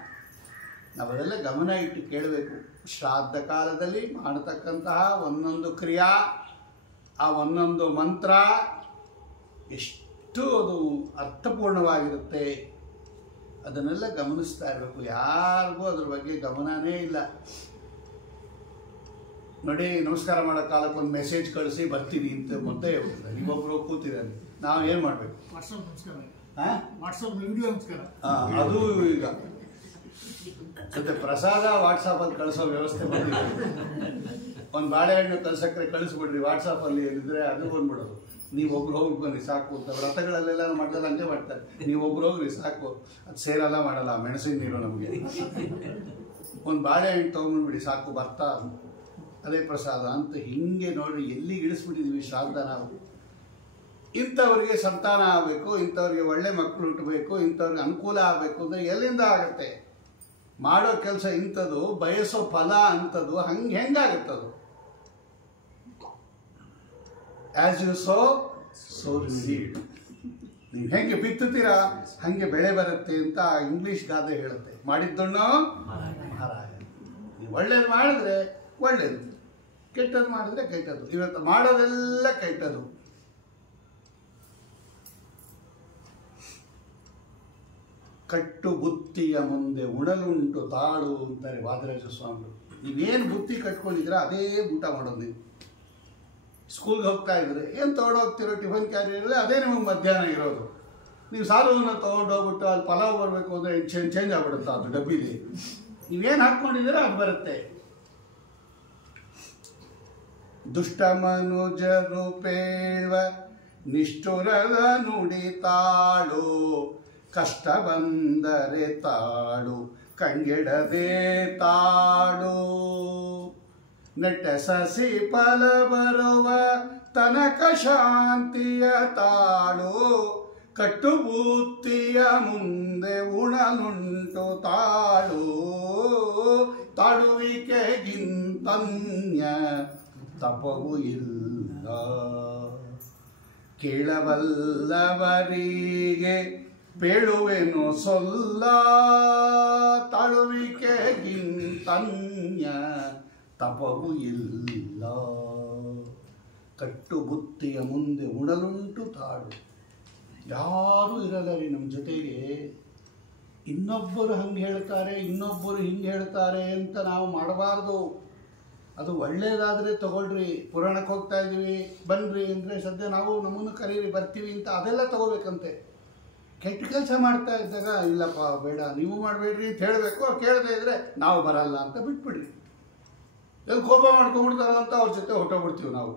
ನಾವೆಲ್ಲ ಗಮನ ಇಟ್ಟು ಕೇಳಬೇಕು. ಶ್ರಾದ್ದ ಕಾಲದಲ್ಲಿ ಮಾಡತಕ್ಕಂತಹ ಒಂದೊಂದು ಕ್ರಿಯಾ, ಆ ಒಂದೊಂದು ಮಂತ್ರ ಎಷ್ಟು ಅದು ಅರ್ಥಪೂರ್ಣವಾಗಿರುತ್ತೆ, ಅದನ್ನೆಲ್ಲ ಗಮನಿಸ್ತಾ ಇರಬೇಕು. ಯಾರಿಗೂ ಅದ್ರ ಬಗ್ಗೆ ಗಮನನೇ ಇಲ್ಲ ನೋಡಿ. ನಮಸ್ಕಾರ ಮಾಡೋ ಕಾಲಕ್ಕೆ ಒಂದು ಮೆಸೇಜ್ ಕಳಿಸಿ ಬರ್ತೀನಿ ಅಂತ ಮತ್ತೆ ನೀವೊಬ್ಬರು ಕೂತಿದ್ದಾರೆ, ನಾವು ಏನು ಮಾಡಬೇಕು? ವಾಟ್ಸಪ್ ನಮಸ್ಕಾರ, ವಾಟ್ಸಪ್ ವಿಡಿಯೋ ನಮಸ್ಕಾರ. ಅದು ಈಗ ಮತ್ತೆ ಪ್ರಸಾದ ವಾಟ್ಸಪ್ಪಲ್ಲಿ ಕಳಿಸೋ ವ್ಯವಸ್ಥೆ ಬಂದಿದೆ. ಒಂದು ಬಾಳೆಹಣ್ಣು ಕಳ್ಸಕ್ರೆ ಕಳಿಸ್ಬಿಡ್ರಿ ವಾಟ್ಸಪ್ಪಲ್ಲಿ ಏನಿದ್ರೆ ಅದು ಬಂದ್ಬಿಡೋದು. ನೀವೊಬ್ರು ಹೋಗಿ ಬನ್ನಿ ಸಾಕು ಅಂತ. ವ್ರತಗಳಲ್ಲೆಲ್ಲ ಮಾಡ್ದಲ್ಲಿ ಹಂಗೆ ಮಾಡ್ತಾರೆ, ನೀವೊಬ್ರು ಹೋಗ್ರಿ ಸಾಕು, ಅದು ಸೇರಲ್ಲ ಮಾಡಲ್ಲ, ಮೆಣಸಿನ ನೀರು ನಮಗೆ. ಒಂದು ಬಾಳೆಹಣ್ಣು ತೊಗೊಂಡ್ಬಿಡಿ ಸಾಕು, ಬರ್ತಾ ಅದೇ ಪ್ರಸಾದ ಅಂತ. ಹಿಂಗೆ ನೋಡಿ ಎಲ್ಲಿಗೆ ಇಳಿಸ್ಬಿಟ್ಟಿದ್ವಿ ಶ್ರಾದ್ದ ನಾವು. ಇಂಥವ್ರಿಗೆ ಸಂತಾನ ಆಗಬೇಕು, ಇಂಥವ್ರಿಗೆ ಒಳ್ಳೆ ಮಕ್ಕಳು ಹುಟ್ಟಬೇಕು, ಇಂಥವ್ರಿಗೆ ಅನುಕೂಲ ಆಗಬೇಕು ಅಂದರೆ ಎಲ್ಲಿಂದ ಆಗುತ್ತೆ? ಮಾಡೋ ಕೆಲಸ ಇಂಥದ್ದು, ಬಯಸೋ ಫಲ ಅಂಥದ್ದು, ಹೆಂಗಾಗುತ್ತದು? As you sow receive. ನೀವು ಹೆಂಗೆ ಬಿತ್ತುತ್ತೀರಾ ಹಾಗೆ ಬೆಳೆ ಬರುತ್ತೆ ಅಂತ ಇಂಗ್ಲೀಷ್ ಗಾದೆ ಹೇಳುತ್ತೆ. ಮಾಡಿದ್ದಣ್ಣು ಮಹಾರಾಯ. ನೀವು ಒಳ್ಳೇದು ಮಾಡಿದ್ರೆ ಒಳ್ಳೇದು, ಕೆಟ್ಟದ್ದು ಮಾಡಿದ್ರೆ ಕೆಟ್ಟದ್ದು. ಇವತ್ತು ಮಾಡೋದೆಲ್ಲ ಕೆಟ್ಟದ್ದು. ಕಟ್ಟು ಬುತ್ತಿಯ ಮುಂದೆ ಉಣಲುಂಟು ತಾಳು ಅಂತಾರೆ ವಾದರಾಜ ಸ್ವಾಮಿಗಳು. ನೀವೇನು ಬುತ್ತಿ ಕಟ್ಕೊಂಡಿದ್ರೆ ಅದೇ ಊಟ ಮಾಡೋದು. ನೀವು ಸ್ಕೂಲ್ಗೆ ಹೋಗ್ತಾ ಇದ್ರೆ ಏನು ತೊಗೊಂಡೋಗ್ತಿರೋ ಟಿಫನ್ ಕ್ಯಾರಿಯರ್ ಅದೇ ನಿಮಗೆ ಮಧ್ಯಾಹ್ನ ಇರೋದು. ನೀವು ಸಾಲವನ್ನು ತೊಗೊಂಡೋಗ್ಬಿಟ್ಟು ಅಲ್ಲಿ ಪಲಾವ್ ಬರಬೇಕು ಅಂದರೆ ಚೇಂಜ್ ಆಗ್ಬಿಡುತ್ತೆ ಅದು ಡಬ್ಬಿಲಿ. ನೀವೇನು ಹಾಕ್ಕೊಂಡಿದ್ದೀರ ಅದು ಬರುತ್ತೆ. ದುಷ್ಟ ಮನುಜರು ಪೇಳ್ವ ನಿಷ್ಠುರದ ನುಡಿತಾಳು, ಕಷ್ಟ ಬಂದರೆ ತಾಳು, ಕಂಗೆಡದೆ ತಾಳು. ನೆಟ್ಟ ಸಸಿ ಫಲ ಬರುವ ತನಕ ಶಾಂತಿಯ ತಾಳು, ಕಟ್ಟು ಬುತ್ತಿಯ ಮುಂದೆ ಉಣಲುಂಟು ತಾಳು. ತಾಳುವಿಕೆಗಿಂತನ್ಯ ತಪವೂ ಇಲ್ಲ, ಕೇಳಬಲ್ಲವರಿಗೆ ಬೇಳುವೆನು ಸೊಲ್ಲ. ತಾಳುವಿಕೆಗಿಂತನ್ಯ ತಪವೂ ಇಲ್ಲ, ಕಟ್ಟು ಬುತ್ತಿಯ ಮುಂದೆ ಉಣಲುಂಟು ತಾಳು. ಯಾರೂ ಇರಲ್ಲ ರೀ ನಮ್ಮ ಜೊತೆಗೆ. ಇನ್ನೊಬ್ಬರು ಹಂಗೆ ಹೇಳ್ತಾರೆ, ಇನ್ನೊಬ್ಬರು ಹಿಂಗೆ ಹೇಳ್ತಾರೆ ಅಂತ ನಾವು ಮಾಡಬಾರ್ದು. ಅದು ಒಳ್ಳೆಯದಾದರೆ ತಗೊಳ್ರಿ. ಪುರಾಣಕ್ಕೆ ಹೋಗ್ತಾ ಇದ್ದೀವಿ ಬನ್ನಿರಿ ಅಂದರೆ ಸದ್ಯ ನಾವು ನಮ್ಮನ್ನು ಕರೀರಿ ಬರ್ತೀವಿ ಅಂತ ಅದೆಲ್ಲ ತಗೋಬೇಕಂತೆ. ಕೆಟ್ಟ ಕೆಲಸ ಮಾಡ್ತಾ ಇದ್ದಾಗ ಇಲ್ಲಪ್ಪ ಬೇಡ ನೀವು ಮಾಡಬೇಡ್ರಿ ಅಂತ ಹೇಳಬೇಕು. ಕೇಳದೇ ಇದ್ದರೆ ನಾವು ಬರಲ್ಲ ಅಂತ ಬಿಟ್ಬಿಡ್ರಿ. ಎಲ್ಲಿ ಕೋಪ ಮಾಡ್ಕೊಂಡ್ಬಿಡ್ತಾರ ಅಂತ ಅವ್ರ ಜೊತೆ ಹೊಟ್ಟೋಗ್ಬಿಡ್ತೀವಿ. ನಾವು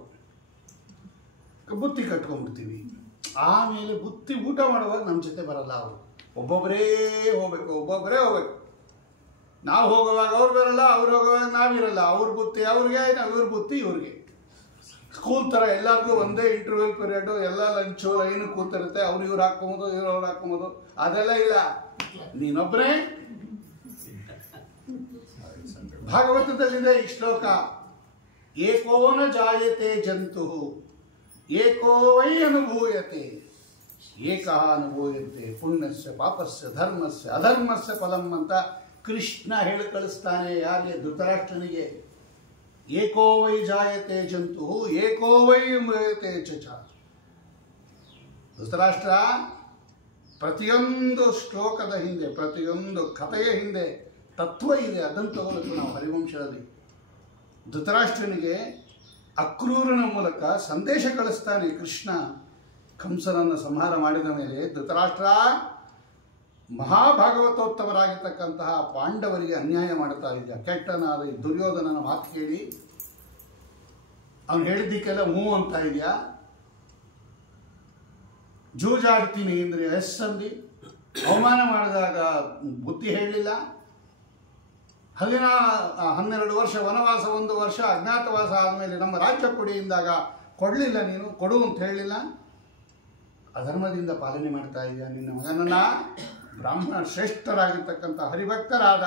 ಬುತ್ತಿ ಕಟ್ಕೊಂಡ್ಬಿಡ್ತೀವಿ. ಆಮೇಲೆ ಬುತ್ತಿ ಊಟ ಮಾಡುವಾಗ ನಮ್ಮ ಜೊತೆ ಬರಲ್ಲ ಅವರು. ಒಬ್ಬೊಬ್ಬರೇ ಹೋಗ್ಬೇಕು, ಒಬ್ಬೊಬ್ಬರೇ ಹೋಗ್ಬೇಕು. ನಾವು ಹೋಗುವಾಗ ಅವ್ರು ಬರಲ್ಲ, ಅವ್ರು ಹೋಗುವಾಗ ನಾವಿರಲ್ಲ. ಅವ್ರ ಬುತ್ತಿ ಅವ್ರಿಗೆ, ಇವ್ರ ಬುತ್ತಿ ಇವ್ರಿಗೆ. ಸ್ಕೂಲ್ ಥರ ಎಲ್ಲರಿಗೂ ಒಂದೇ ಇಂಟರ್ವ್ಯೂಲ್ ಪೀರಿಯಡು, ಎಲ್ಲ ಲಂಚು ಲೈನು ಕೂತಿರುತ್ತೆ. ಇವ್ರು ಹಾಕ್ಕೊಂಬೋದು, ಅವ್ರು ಹಾಕ್ಕೊಂಬೋದು. ಅದೆಲ್ಲ ಇಲ್ಲ. ನೀನೊಬ್ಬರೇ. ಭಾಗವತದಲ್ಲಿದೆ ಈ ಶ್ಲೋಕ. ಏಕೋನ ಜಾಯತೆ ಜಂತು ಏಕೋ ವೈ ಅನುಭೂಯತೆ, ಏಕಃ ಅನುಭೂಯತೆ ಪುಣ್ಯಸ್ಯ ಪಾಪಸ್ಯ ಧರ್ಮಸ್ಯ ಅಧರ್ಮಸ್ಯ ಫಲಂ ಅಂತ ಕೃಷ್ಣ ಹೇಳಿ ಕಳಿಸ್ತಾನೆ. ಯಾರಿಗೆ? ಧೃತರಾಷ್ಟ್ರನಿಗೆ. ಏಕೋ ವೈ ಜಾಯತೆ ಜಂತು ಏಕೋ ವೈ ಅನುಭೂಯತೆ ಚ. ಧೃತರಾಷ್ಟ್ರ, ಪ್ರತಿಯೊಂದು ಶ್ಲೋಕದ ಹಿಂದೆ, ಪ್ರತಿಯೊಂದು ಕಥೆಯ ಹಿಂದೆ ತತ್ವ ಇದೆ. ಅದನ್ನು ತಗೋಬೇಕು ನಾವು ಹರಿವಂಶದಲ್ಲಿ. ಧೃತರಾಷ್ಟ್ರನಿಗೆ ಅಕ್ರೂರನ ಮೂಲಕ ಸಂದೇಶ ಕಳಿಸ್ತಾನೆ ಕೃಷ್ಣ. ಕಂಸನನ್ನು ಸಂಹಾರ ಮಾಡಿದ ಮೇಲೆ ಧೃತರಾಷ್ಟ್ರ ಮಹಾಭಾಗವತೋತ್ತಮರಾಗಿರ್ತಕ್ಕಂತಹ ಪಾಂಡವರಿಗೆ ಅನ್ಯಾಯ ಮಾಡ್ತಾ ಇದ್ದ. ಕೆಟ್ಟನಾದ ಈ ದುರ್ಯೋಧನನ ಮಾತು ಕೇಳಿ ಅವನು ಹೇಳಿದ್ದಕ್ಕೆಲ್ಲ ಹ್ಞೂ ಅಂತ ಇದೆಯಾ? ಜೂಜಾಡ್ತೀನಿ ಅಂದರೆ ಎಸ್ ಅಂದಿ. ಅವಮಾನ ಮಾಡಿದಾಗ ಬುದ್ಧಿ ಹೇಳಲಿಲ್ಲ. 12 ವರ್ಷ ವನವಾಸ, 1 ವರ್ಷ ಅಜ್ಞಾತವಾಸ ಆದಮೇಲೆ ನಮ್ಮ ರಾಜ್ಯ ಕೊಡಿ ಎಂದಾಗ ಕೊಡಲಿಲ್ಲ. ನೀನು ಕೊಡು ಅಂತ ಹೇಳಲಿಲ್ಲ. ಅಧರ್ಮದಿಂದ ಪಾಲನೆ ಮಾಡ್ತಾ ಇದೆಯಾ ನಿನ್ನ ಮಗನನ್ನ. ಬ್ರಾಹ್ಮಣ ಶ್ರೇಷ್ಠರಾಗಿರ್ತಕ್ಕಂಥ ಹರಿಭಕ್ತರಾದ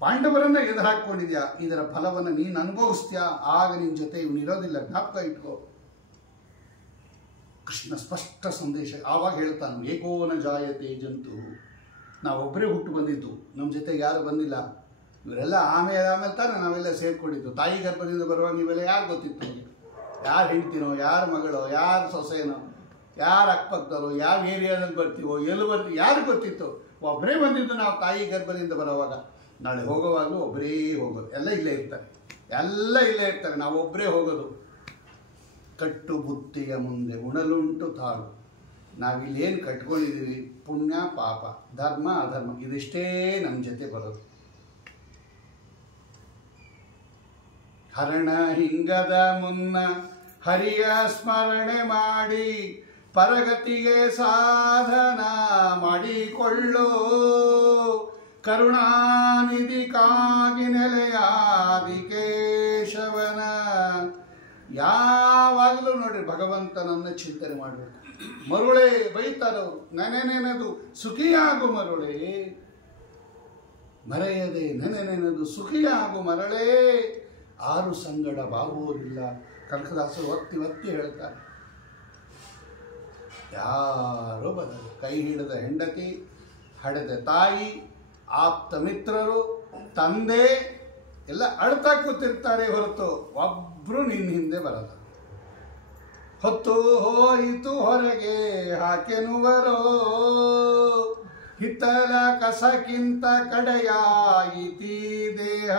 ಪಾಂಡವರನ್ನ ಎದುರು ಹಾಕ್ಕೊಂಡಿದ್ಯಾ. ಇದರ ಫಲವನ್ನು ನೀನು ಅನುಭವಿಸ್ತೀಯಾ. ಆಗ ನಿನ್ನ ಜೊತೆ ಇವನು ಇರೋದಿಲ್ಲ, ಜ್ಞಾಪಕ ಇಟ್ಕೋ. ಕೃಷ್ಣ ಸ್ಪಷ್ಟ ಸಂದೇಶ ಆವಾಗ ಹೇಳ್ತಾನೆ. ಏಕೋನ ಜಾಯತೆ ಜಂತು. ನಾವೊಬ್ಬರೇ ಹುಟ್ಟು ಬಂದಿದ್ದು, ನಮ್ಮ ಜೊತೆಗೆ ಯಾರು ಬಂದಿಲ್ಲ. ಇವರೆಲ್ಲ ಆಮೇಲೆ ತಾನೆ ನಾವೆಲ್ಲ ಸೇರ್ಕೊಂಡಿದ್ದು. ತಾಯಿ ಗರ್ಭದಿಂದ ಬರುವಾಗ ನೀವೆಲ್ಲ ಯಾರು ಗೊತ್ತಿತ್ತು? ಯಾರು ಹೆಂಡ್ತಿನೋ, ಯಾರ ಮಗಳೋ, ಯಾರು ಸೊಸೆನೋ, ಯಾರು ಅಕ್ಕಪಕ್ಕದವರು, ಯಾವ ಏರಿಯಾದಲ್ಲಿ ಬರ್ತೀವೋ, ಎಲ್ಲಿ ಬರ್ತೀವಿ, ಯಾರು ಗೊತ್ತಿತ್ತು? ಒಬ್ಬರೇ ಬಂದಿದ್ದು ನಾವು ತಾಯಿ ಗರ್ಭದಿಂದ ಬರೋವಾಗ. ನಾಳೆ ಹೋಗೋವಾಗಲೂ ಒಬ್ಬರೇ ಹೋಗೋದು. ಎಲ್ಲ ಇಲ್ಲೇ ಇರ್ತಾರೆ. ನಾವು ಒಬ್ಬರೇ ಹೋಗೋದು. ಕಟ್ಟು ಬುತ್ತಿಯ ಮುಂದೆ ಉಣಲುಂಟು ತಾಳು. ನಾವಿಲ್ಲೇನು ಕಟ್ಕೊಂಡಿದ್ದೀವಿ? ಪುಣ್ಯ ಪಾಪ, ಧರ್ಮ ಅಧರ್ಮ, ಇದಿಷ್ಟೇ ನಮ್ಮ ಜೊತೆ ಬರೋದು. ಹರಣ ಹಿಂಗದ ಮುನ್ನ ಹರಿಯ ಸ್ಮರಣೆ ಮಾಡಿ ಪರಗತಿಗೆ ಸಾಧನ ಮಾಡಿಕೊಳ್ಳು. ಕರುಣಾನಿಧಿ ಕಾಗಿ ನೆಲೆಯಾದಿ ಕೇಶವನ. ಯಾವಾಗಲೂ ನೋಡ್ರಿ ಭಗವಂತನನ್ನು ಚಿಂತನೆ ಮಾಡಬೇಕು. ಮರುಳೆ ಬೈತಾರವರು, ನೆನೆನೆನದು ಸುಖಿಯಾಗು ಮರುಳೆ, ಮರೆಯದೆ ನೆನೆನೆನದು ಸುಖಿಯಾಗು ಮರಳೇ. ಆರು ಸಂಗಡ ಬಾಗುವುದಿಲ್ಲ. ಕನಕದಾಸರು ಒತ್ತಿ ಹೇಳ್ತಾರೆ. ಯಾರೋ ಬರಲ್ಲ. ಕೈ ಹಿಡಿದ ಹೆಂಡತಿ, ಹಡೆದ ತಾಯಿ, ಆಪ್ತ ಮಿತ್ರರು, ತಂದೆ ಎಲ್ಲ ಅಳ್ತಾ ಕೂತಿರ್ತಾರೆ ಹೊರತು ಒಬ್ಬರು ನಿನ್ನ ಹಿಂದೆ ಬರಲ್ಲ. ಹೊತ್ತು ಹೋಯಿತು ಹೊರಗೆ ಹಾಕೆನುವರೋ, ಹಿತ್ತಲ ಕಸಕ್ಕಿಂತ ಕಡೆಯಾಯಿತೀ ದೇಹ,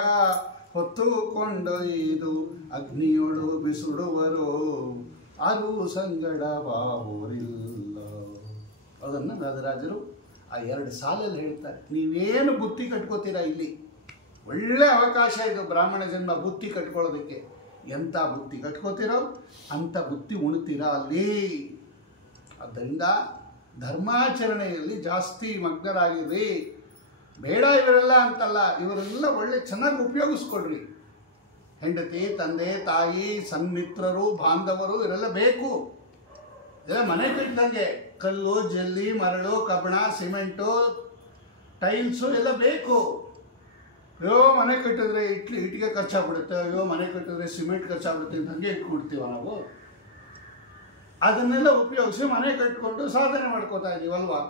ಹೊತ್ತು ಕೊಂಡೊಯ್ದು ಅಗ್ನಿಯೊಳು ಬಿಸುಡುವರು, ಅದು ಸಂಗಡ ಬಾಬೋರಿಲ್ಲ. ಅದನ್ನು ರಾಜರಾಜರು ಆ 2 ಸಾಲಲ್ಲಿ ಹೇಳ್ತಾರೆ. ನೀವೇನು ಬುತ್ತಿ ಕಟ್ಕೋತೀರಾ ಇಲ್ಲಿ? ಒಳ್ಳೆ ಅವಕಾಶ ಇದು ಬ್ರಾಹ್ಮಣ ಜನ್ಮ ಬುತ್ತಿ ಕಟ್ಕೊಳ್ಳೋದಕ್ಕೆ. ಎಂಥ ಬುತ್ತಿ ಕಟ್ಕೋತಿರೋ ಅಂಥ ಬುತ್ತಿ ಉಣ್ತೀರ ಅಲ್ಲಿ. ಆದ್ದರಿಂದ ಧರ್ಮಾಚರಣೆಯಲ್ಲಿ ಜಾಸ್ತಿ ಮಗ್ನರಾಗಿರ್ರಿ. ಬೇಡ ಇವರೆಲ್ಲ ಅಂತಲ್ಲ, ಇವರೆಲ್ಲ ಒಳ್ಳೆ ಚೆನ್ನಾಗಿ ಉಪಯೋಗಿಸ್ಕೊಡ್ರಿ. ಹೆಂಡತಿ, ತಂದೆ, ತಾಯಿ, ಸನ್ಮಿತ್ರರು, ಬಾಂಧವರು ಇವರೆಲ್ಲ ಬೇಕು. ಇದೆಲ್ಲ ಮನೆ ಕಟ್ಟಿದಂಗೆ ಕಲ್ಲು, ಜಲ್ಲಿ, ಮರಳು, ಕಬ್ಬಣ, ಸಿಮೆಂಟು, ಟೈಲ್ಸು ಎಲ್ಲ ಬೇಕು. ಅಯ್ಯೋ ಮನೆ ಕಟ್ಟಿದ್ರೆ ಇಟ್ಟಿಗೆ ಖರ್ಚಾಗ್ಬಿಡುತ್ತೆ, ಅಯ್ಯೋ ಮನೆ ಕಟ್ಟಿದ್ರೆ ಸಿಮೆಂಟ್ ಖರ್ಚಾಗ್ಬಿಡುತ್ತೆ ಅಂತ ಹಂಗೆ ಇಟ್ಕೊಡ್ತೀವ ನಾವು. ಅದನ್ನೆಲ್ಲ ಉಪಯೋಗಿಸಿ ಮನೆ ಕಟ್ಕೊಂಡು ಸಾಧನೆ ಮಾಡ್ಕೋತಾ ಇದ್ದೀವಲ್ವಾ.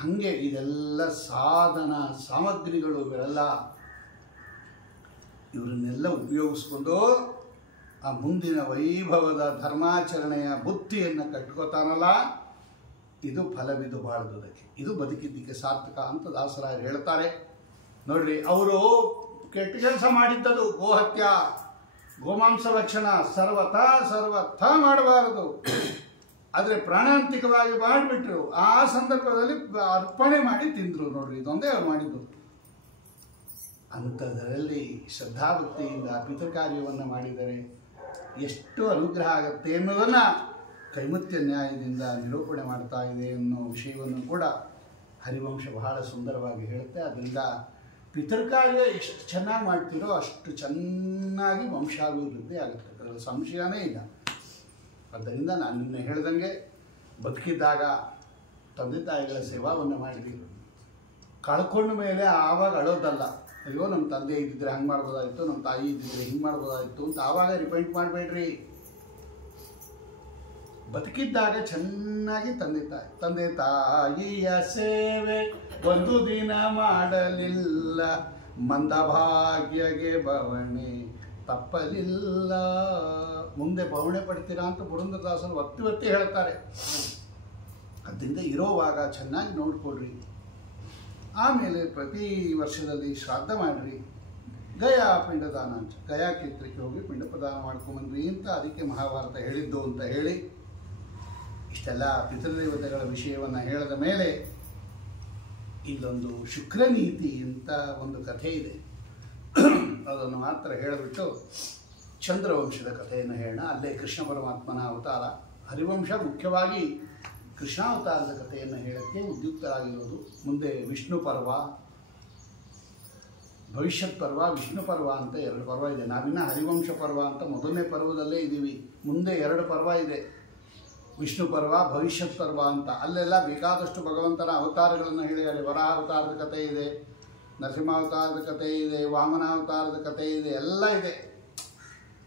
ಹಾಗೆ ಇದೆಲ್ಲ ಸಾಧನ ಸಾಮಗ್ರಿಗಳು. ಇವರನ್ನೆಲ್ಲ ಉಪಯೋಗಿಸ್ಕೊಂಡು ಆ ಮುಂದಿನ ವೈಭವದ ಧರ್ಮಾಚರಣೆಯ ಬುತ್ತಿಯನ್ನು ಕಟ್ಕೋತಾನಲ್ಲ, ಇದು ಫಲವಿದು ಬಾಳದುದಕ್ಕೆ, ಇದು ಬದುಕಿದ್ದಕ್ಕೆ ಸಾರ್ಥಕ ಅಂತ ದಾಸರಾಯರು ಹೇಳ್ತಾರೆ. ನೋಡ್ರಿ, ಅವರು ಕೆಟ್ಟ ಕೆಲಸ ಮಾಡಿದ್ದದು ಗೋಹತ್ಯ, ಗೋಮಾಂಸ ಭಕ್ಷಣ ಸರ್ವಥ ಮಾಡಬಾರದು. ಆದರೆ ಪ್ರಾಣಾಂತಿಕವಾಗಿ ಮಾಡಿಬಿಟ್ರು. ಆ ಸಂದರ್ಭದಲ್ಲಿ ಅರ್ಪಣೆ ಮಾಡಿ ತಿಂದರು. ನೋಡ್ರಿ, ಇದೊಂದೇ ಅವ್ರು ಮಾಡಿದ್ದು. ಅಂಥದ್ರಲ್ಲಿ ಶ್ರದ್ಧಾಭಕ್ತಿಯಿಂದ ಪಿತೃಕಾರ್ಯವನ್ನು ಮಾಡಿದರೆ ಎಷ್ಟು ಅನುಗ್ರಹ ಆಗುತ್ತೆ ಎನ್ನುವುದನ್ನು ಕೈಮುತ್ಯ ನ್ಯಾಯದಿಂದ ನಿರೂಪಣೆ ಮಾಡ್ತಾ ಇದೆ ಅನ್ನೋ ವಿಷಯವನ್ನು ಕೂಡ ಹರಿವಂಶ ಬಹಳ ಸುಂದರವಾಗಿ ಹೇಳುತ್ತೆ. ಅದರಿಂದ ಪಿತೃಕಾರ್ಯ ಎಷ್ಟು ಚೆನ್ನಾಗಿ ಮಾಡ್ತೀರೋ ಅಷ್ಟು ಚೆನ್ನಾಗಿ ವಂಶಾಭಿವೃದ್ಧಿ ಆಗುತ್ತೆ, ಅದರಲ್ಲಿ ಸಂಶಯನೇ ಇಲ್ಲ. ಆದ್ದರಿಂದ ನಾನು ನಿನ್ನೆ ಹೇಳ್ದಂಗೆ ಬದುಕಿದ್ದಾಗ ತಂದೆ ತಾಯಿಗಳ ಸೇವಾವನ್ನು ಮಾಡಿದ್ವಿ. ಕಳ್ಕೊಂಡ ಮೇಲೆ ಆವಾಗ ಅಳೋದಲ್ಲ, ಅಯ್ಯೋ ನಮ್ಮ ತಂದೆ ಇದ್ದಿದ್ರೆ ಹಂಗೆ ಮಾಡ್ಬೋದಾಯಿತು, ನಮ್ಮ ತಾಯಿ ಇದ್ದಿದ್ರೆ ಹಿಂಗೆ ಮಾಡ್ಬೋದಾಯಿತು ಅಂತ ಆವಾಗ ರಿಪೆಂಟ್ ಮಾಡಬೇಡ್ರಿ. ಬದುಕಿದ್ದಾಗ ಚೆನ್ನಾಗಿ ತಂದೆ ತಾಯಿಯ ಸೇವೆ ಒಂದು ದಿನ ಮಾಡಲಿಲ್ಲ, ಮಂದಭಾಗ್ಯಗೆ ಬವಣೆ ತಪ್ಪಲಿಲ್ಲ. ಮುಂದೆ ಬವಣೆ ಪಡ್ತೀರಾ ಅಂತ ಪುರಂದರದಾಸರು ಒತ್ತಿ ಹೇಳ್ತಾರೆ. ಅದರಿಂದ ಇರೋವಾಗ ಚೆನ್ನಾಗಿ ನೋಡ್ಕೊಡ್ರಿ. ಆಮೇಲೆ ಪ್ರತಿ ವರ್ಷದಲ್ಲಿ ಶ್ರಾದ್ದ ಮಾಡಿರಿ. ಗಯಾ ಪಿಂಡದಾನ ಅಂತ, ಗಯಾ ಕ್ಷೇತ್ರಕ್ಕೆ ಹೋಗಿ ಪಿಂಡ ಪ್ರದಾನ ಮಾಡ್ಕೊಂಬಂದ್ರಿ ಅಂತ ಅದಕ್ಕೆ ಮಹಾಭಾರತ ಹೇಳಿದ್ದು ಅಂತ ಹೇಳಿ ಇಷ್ಟೆಲ್ಲ ಪಿತೃದೇವತೆಗಳ ವಿಷಯವನ್ನು ಹೇಳಿದ ಮೇಲೆ ಇಲ್ಲೊಂದು ಶುಕ್ರನೀತಿ ಅಂತ ಒಂದು ಕಥೆ ಇದೆ. ಅದನ್ನು ಮಾತ್ರ ಹೇಳಿಬಿಟ್ಟು ಚಂದ್ರವಂಶದ ಕಥೆಯನ್ನು ಹೇಳೋಣ. ಅಲ್ಲೇ ಕೃಷ್ಣ ಪರಮಾತ್ಮನ ಅವತಾರ. ಹರಿವಂಶ ಮುಖ್ಯವಾಗಿ ಕೃಷ್ಣಾವತಾರದ ಕಥೆಯನ್ನು ಹೇಳೋಕ್ಕೆ ಉದ್ಯುಕ್ತರಾಗಿರೋದು. ಮುಂದೆ ವಿಷ್ಣು ಪರ್ವ, ಭವಿಷ್ಯತ್ ಪರ್ವ, ವಿಷ್ಣು ಪರ್ವ ಅಂತ 2 ಪರ್ವ ಇದೆ. ನಾವಿನ್ನ ಹರಿವಂಶ ಪರ್ವ ಅಂತ ಮೊದಲನೇ ಪರ್ವದಲ್ಲೇ ಇದ್ದೀವಿ. ಮುಂದೆ 2 ಪರ್ವ ಇದೆ, ವಿಷ್ಣು ಪರ್ವ, ಭವಿಷ್ಯತ್ ಪರ್ವ ಅಂತ. ಅಲ್ಲೆಲ್ಲ ಬೇಕಾದಷ್ಟು ಭಗವಂತನ ಅವತಾರಗಳನ್ನು ಹೇಳಿದ್ದಾರೆ. ವರಾಹ ಅವತಾರದ ಕಥೆ ಇದೆ, ನರಸಿಂಹಾವತಾರದ ಕಥೆ ಇದೆ, ವಾಮನಾವತಾರದ ಕಥೆ ಇದೆ, ಎಲ್ಲ ಇದೆ.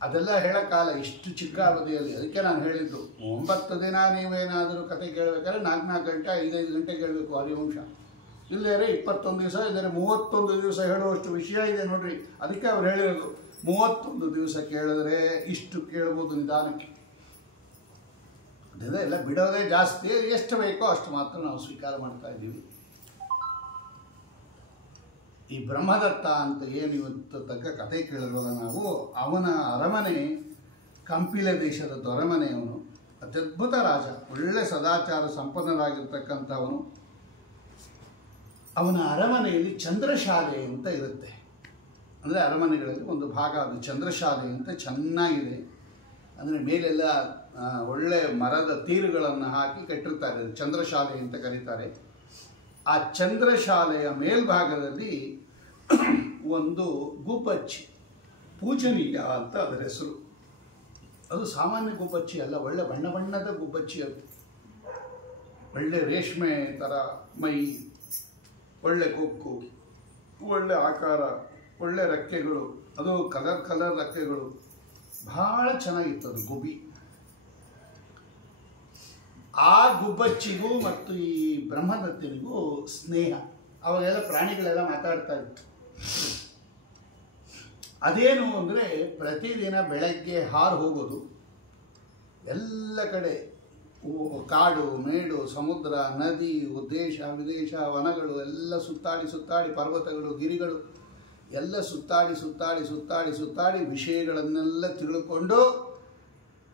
ಅದೆಲ್ಲ ಹೇಳೋಕ್ಕಾಗಲ್ಲ ಇಷ್ಟು ಚಿಕ್ಕ ಅವಧಿಯಲ್ಲಿ. ಅದಕ್ಕೆ ನಾನು ಹೇಳಿದ್ದು 9 ದಿನ ನೀವೇನಾದರೂ ಕತೆ ಕೇಳಬೇಕಾದ್ರೆ 4 ಗಂಟೆ 5 ಗಂಟೆ ಕೇಳಬೇಕು ಹರಿವಂಶ. ಇಲ್ಲೇ 21 ದಿವಸ, ಇಲ್ಲೇ 31 ದಿವಸ ಹೇಳುವಷ್ಟು ವಿಷಯ ಇದೆ ನೋಡ್ರಿ. ಅದಕ್ಕೆ ಅವ್ರು ಹೇಳಿರೋದು 31 ದಿವಸ ಕೇಳಿದ್ರೆ ಇಷ್ಟು ಕೇಳ್ಬೋದು ನಿಧಾನಕ್ಕೆ. ಅದೆಲ್ಲ ಬಿಡೋದೇ ಜಾಸ್ತಿ, ಎಷ್ಟು ಬೇಕೋ ಅಷ್ಟು ಮಾತ್ರ ನಾವು ಸ್ವೀಕಾರ ಮಾಡ್ತಾ ಇದ್ದೀವಿ. ಈ ಬ್ರಹ್ಮದತ್ತ ಅಂತ ಏನು ಇವತ್ತು ತಕ್ಕ ಕತೆ ಕೇಳಿರೋಲ್ಲ ನಾವು, ಅವನ ಅರಮನೆ ಕಂಪಿಲೆ ದೇಶದ ದೊರೆಮನೆ. ಅವನು ಅತ್ಯದ್ಭುತ ರಾಜ, ಒಳ್ಳೆ ಸದಾಚಾರ ಸಂಪನ್ನರಾಗಿರ್ತಕ್ಕಂಥವನು. ಅವನ ಅರಮನೆಯಲ್ಲಿ ಚಂದ್ರಶಾಲೆ ಅಂತ ಇರುತ್ತೆ. ಅಂದರೆ ಅರಮನೆಗಳಲ್ಲಿ ಒಂದು ಭಾಗ ಅದು ಚಂದ್ರಶಾಲೆ ಅಂತ ಚೆನ್ನಾಗಿದೆ. ಅಂದರೆ ಮೇಲೆಲ್ಲ ಒಳ್ಳೆ ಮರದ ತೀರುಗಳನ್ನು ಹಾಕಿ ಕಟ್ಟಿರ್ತಾರೆ, ಚಂದ್ರಶಾಲೆ ಅಂತ ಕರೀತಾರೆ. ಆ ಚಂದ್ರಶಾಲೆಯ ಮೇಲ್ಭಾಗದಲ್ಲಿ ಒಂದು ಗುಬ್ಬಚ್ಚಿ, ಪೂಜನೀಯ ಅಂತ ಅದರ ಹೆಸರು. ಅದು ಸಾಮಾನ್ಯ ಗುಬ್ಬಚ್ಚಿ ಅಲ್ಲ, ಒಳ್ಳೆ ಬಣ್ಣ ಬಣ್ಣದ ಗುಬ್ಬಚ್ಚಿ. ಅದು ಒಳ್ಳೆ ರೇಷ್ಮೆ ಥರ ಮೈ, ಒಳ್ಳೆ ಕೊಕ್ಕು, ಒಳ್ಳೆ ಆಕಾರ, ಒಳ್ಳೆ ರೆಕ್ಕೆಗಳು, ಅದು ಕಲರ್ ರೆಕ್ಕೆಗಳು, ಭಾಳ ಚೆನ್ನಾಗಿತ್ತು ಅದು ಗುಬ್ಬಿ. ಆ ಗುಬ್ಬಚ್ಚಿಗೂ ಮತ್ತು ಈ ಬ್ರಹ್ಮದತ್ತನಿಗೂ ಸ್ನೇಹ. ಅವಾಗೆಲ್ಲ ಪ್ರಾಣಿಗಳೆಲ್ಲ ಮಾತಾಡ್ತಾ ಇತ್ತು. ಅದೇನು ಅಂದರೆ ಪ್ರತಿದಿನ ಬೆಳಗ್ಗೆ ಹಾರು ಹೋಗೋದು, ಎಲ್ಲ ಕಡೆ ಕಾಡು ಮೇಡು ಸಮುದ್ರ ನದಿ ದೇಶ ವಿದೇಶ ವನಗಳು ಎಲ್ಲ ಸುತ್ತಾಡಿ ಪರ್ವತಗಳು ಗಿರಿಗಳು ಎಲ್ಲ ಸುತ್ತಾಡಿ ವಿಷಯಗಳನ್ನೆಲ್ಲ ತಿಳ್ಕೊಂಡು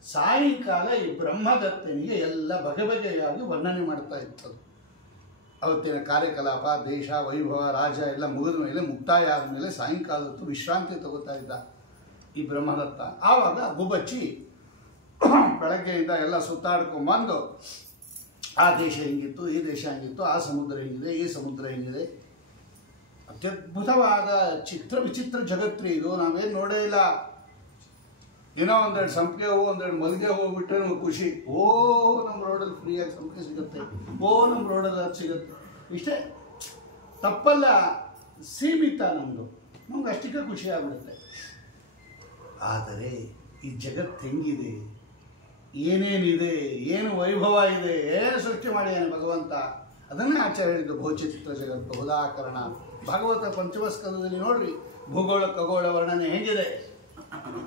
ಸಾಯಂಕಾಲ ಈ ಬ್ರಹ್ಮದತ್ತನಿಗೆ ಎಲ್ಲ ಬಗೆಯಾಗಿ ವರ್ಣನೆ ಮಾಡ್ತಾ ಇತ್ತು. ಅವತ್ತಿನ ಕಾರ್ಯಕಲಾಪ, ದೇಶ, ವೈಭವ, ರಾಜ ಎಲ್ಲ ಮುಗಿದ ಮೇಲೆ, ಮುಕ್ತಾಯ ಆದಮೇಲೆ ಸಾಯಂಕಾಲ ಹೊತ್ತು ವಿಶ್ರಾಂತಿ ತಗೋತಾ ಇದ್ದ ಈ ಬ್ರಹ್ಮದತ್ತ. ಆವಾಗ ಗುಬ್ಬಚ್ಚಿ ಬೆಳಗ್ಗೆಯಿಂದ ಎಲ್ಲ ಸುತ್ತಾಡ್ಕೊಂಬಂದು ಆ ದೇಶ ಹೆಂಗಿತ್ತು, ಈ ದೇಶ ಹೆಂಗಿತ್ತು, ಆ ಸಮುದ್ರ ಹೆಂಗಿದೆ, ಈ ಸಮುದ್ರ ಹೆಂಗಿದೆ, ಅತ್ಯದ್ಭುತವಾದ ಚಿತ್ರ ವಿಚಿತ್ರ ಜಗತ್ರಿ ಇದು. ನಾವೇನು ನೋಡೇ ಇಲ್ಲ. ಏನೋ ಒಂದೆರಡು ಸಂಪಿಗೆ ಹೂವು, ಒಂದೆರಡು ಮಲ್ಲಿಗೆ ಹೂವು ಬಿಟ್ಟರೆ ನಮ್ಗೆ ಖುಷಿ. ಓ, ನಮ್ಮ ರೋಡಲ್ಲಿ ಫ್ರೀಯಾಗಿ ಸಂಪಿಗೆ ಸಿಗುತ್ತೆ, ಓ ನಮ್ಮ ರೋಡಲ್ಲಿ ಅದು ಸಿಗುತ್ತೆ, ಇಷ್ಟೇ. ತಪ್ಪಲ್ಲ, ಸೀಮಿತ ನಮ್ಮದು, ನಮ್ಗೆ ಅಷ್ಟಕ್ಕೆ ಖುಷಿ ಆಗ್ಬಿಡುತ್ತೆ. ಆದರೆ ಈ ಜಗತ್ತು ಹೆಂಗಿದೆ, ಏನೇನಿದೆ, ಏನು ವೈಭವ ಇದೆ, ಏನು ಸೃಷ್ಟಿ ಮಾಡಿದ್ದಾನೆ ಭಗವಂತ, ಅದನ್ನೇ ಆಚಾರ್ಯ ಹೇಳಿದ್ದು ಬಹುಚಿತ್ರ ಜಗತ್ತು ಬಹುದಾಕರಣ. ಭಾಗವತ ಪಂಚಮಸ್ಕಂದದಲ್ಲಿ ನೋಡ್ರಿ, ಭೂಗೋಳ ಖಗೋಳ ವರ್ಣನೆ ಹೆಂಗಿದೆ.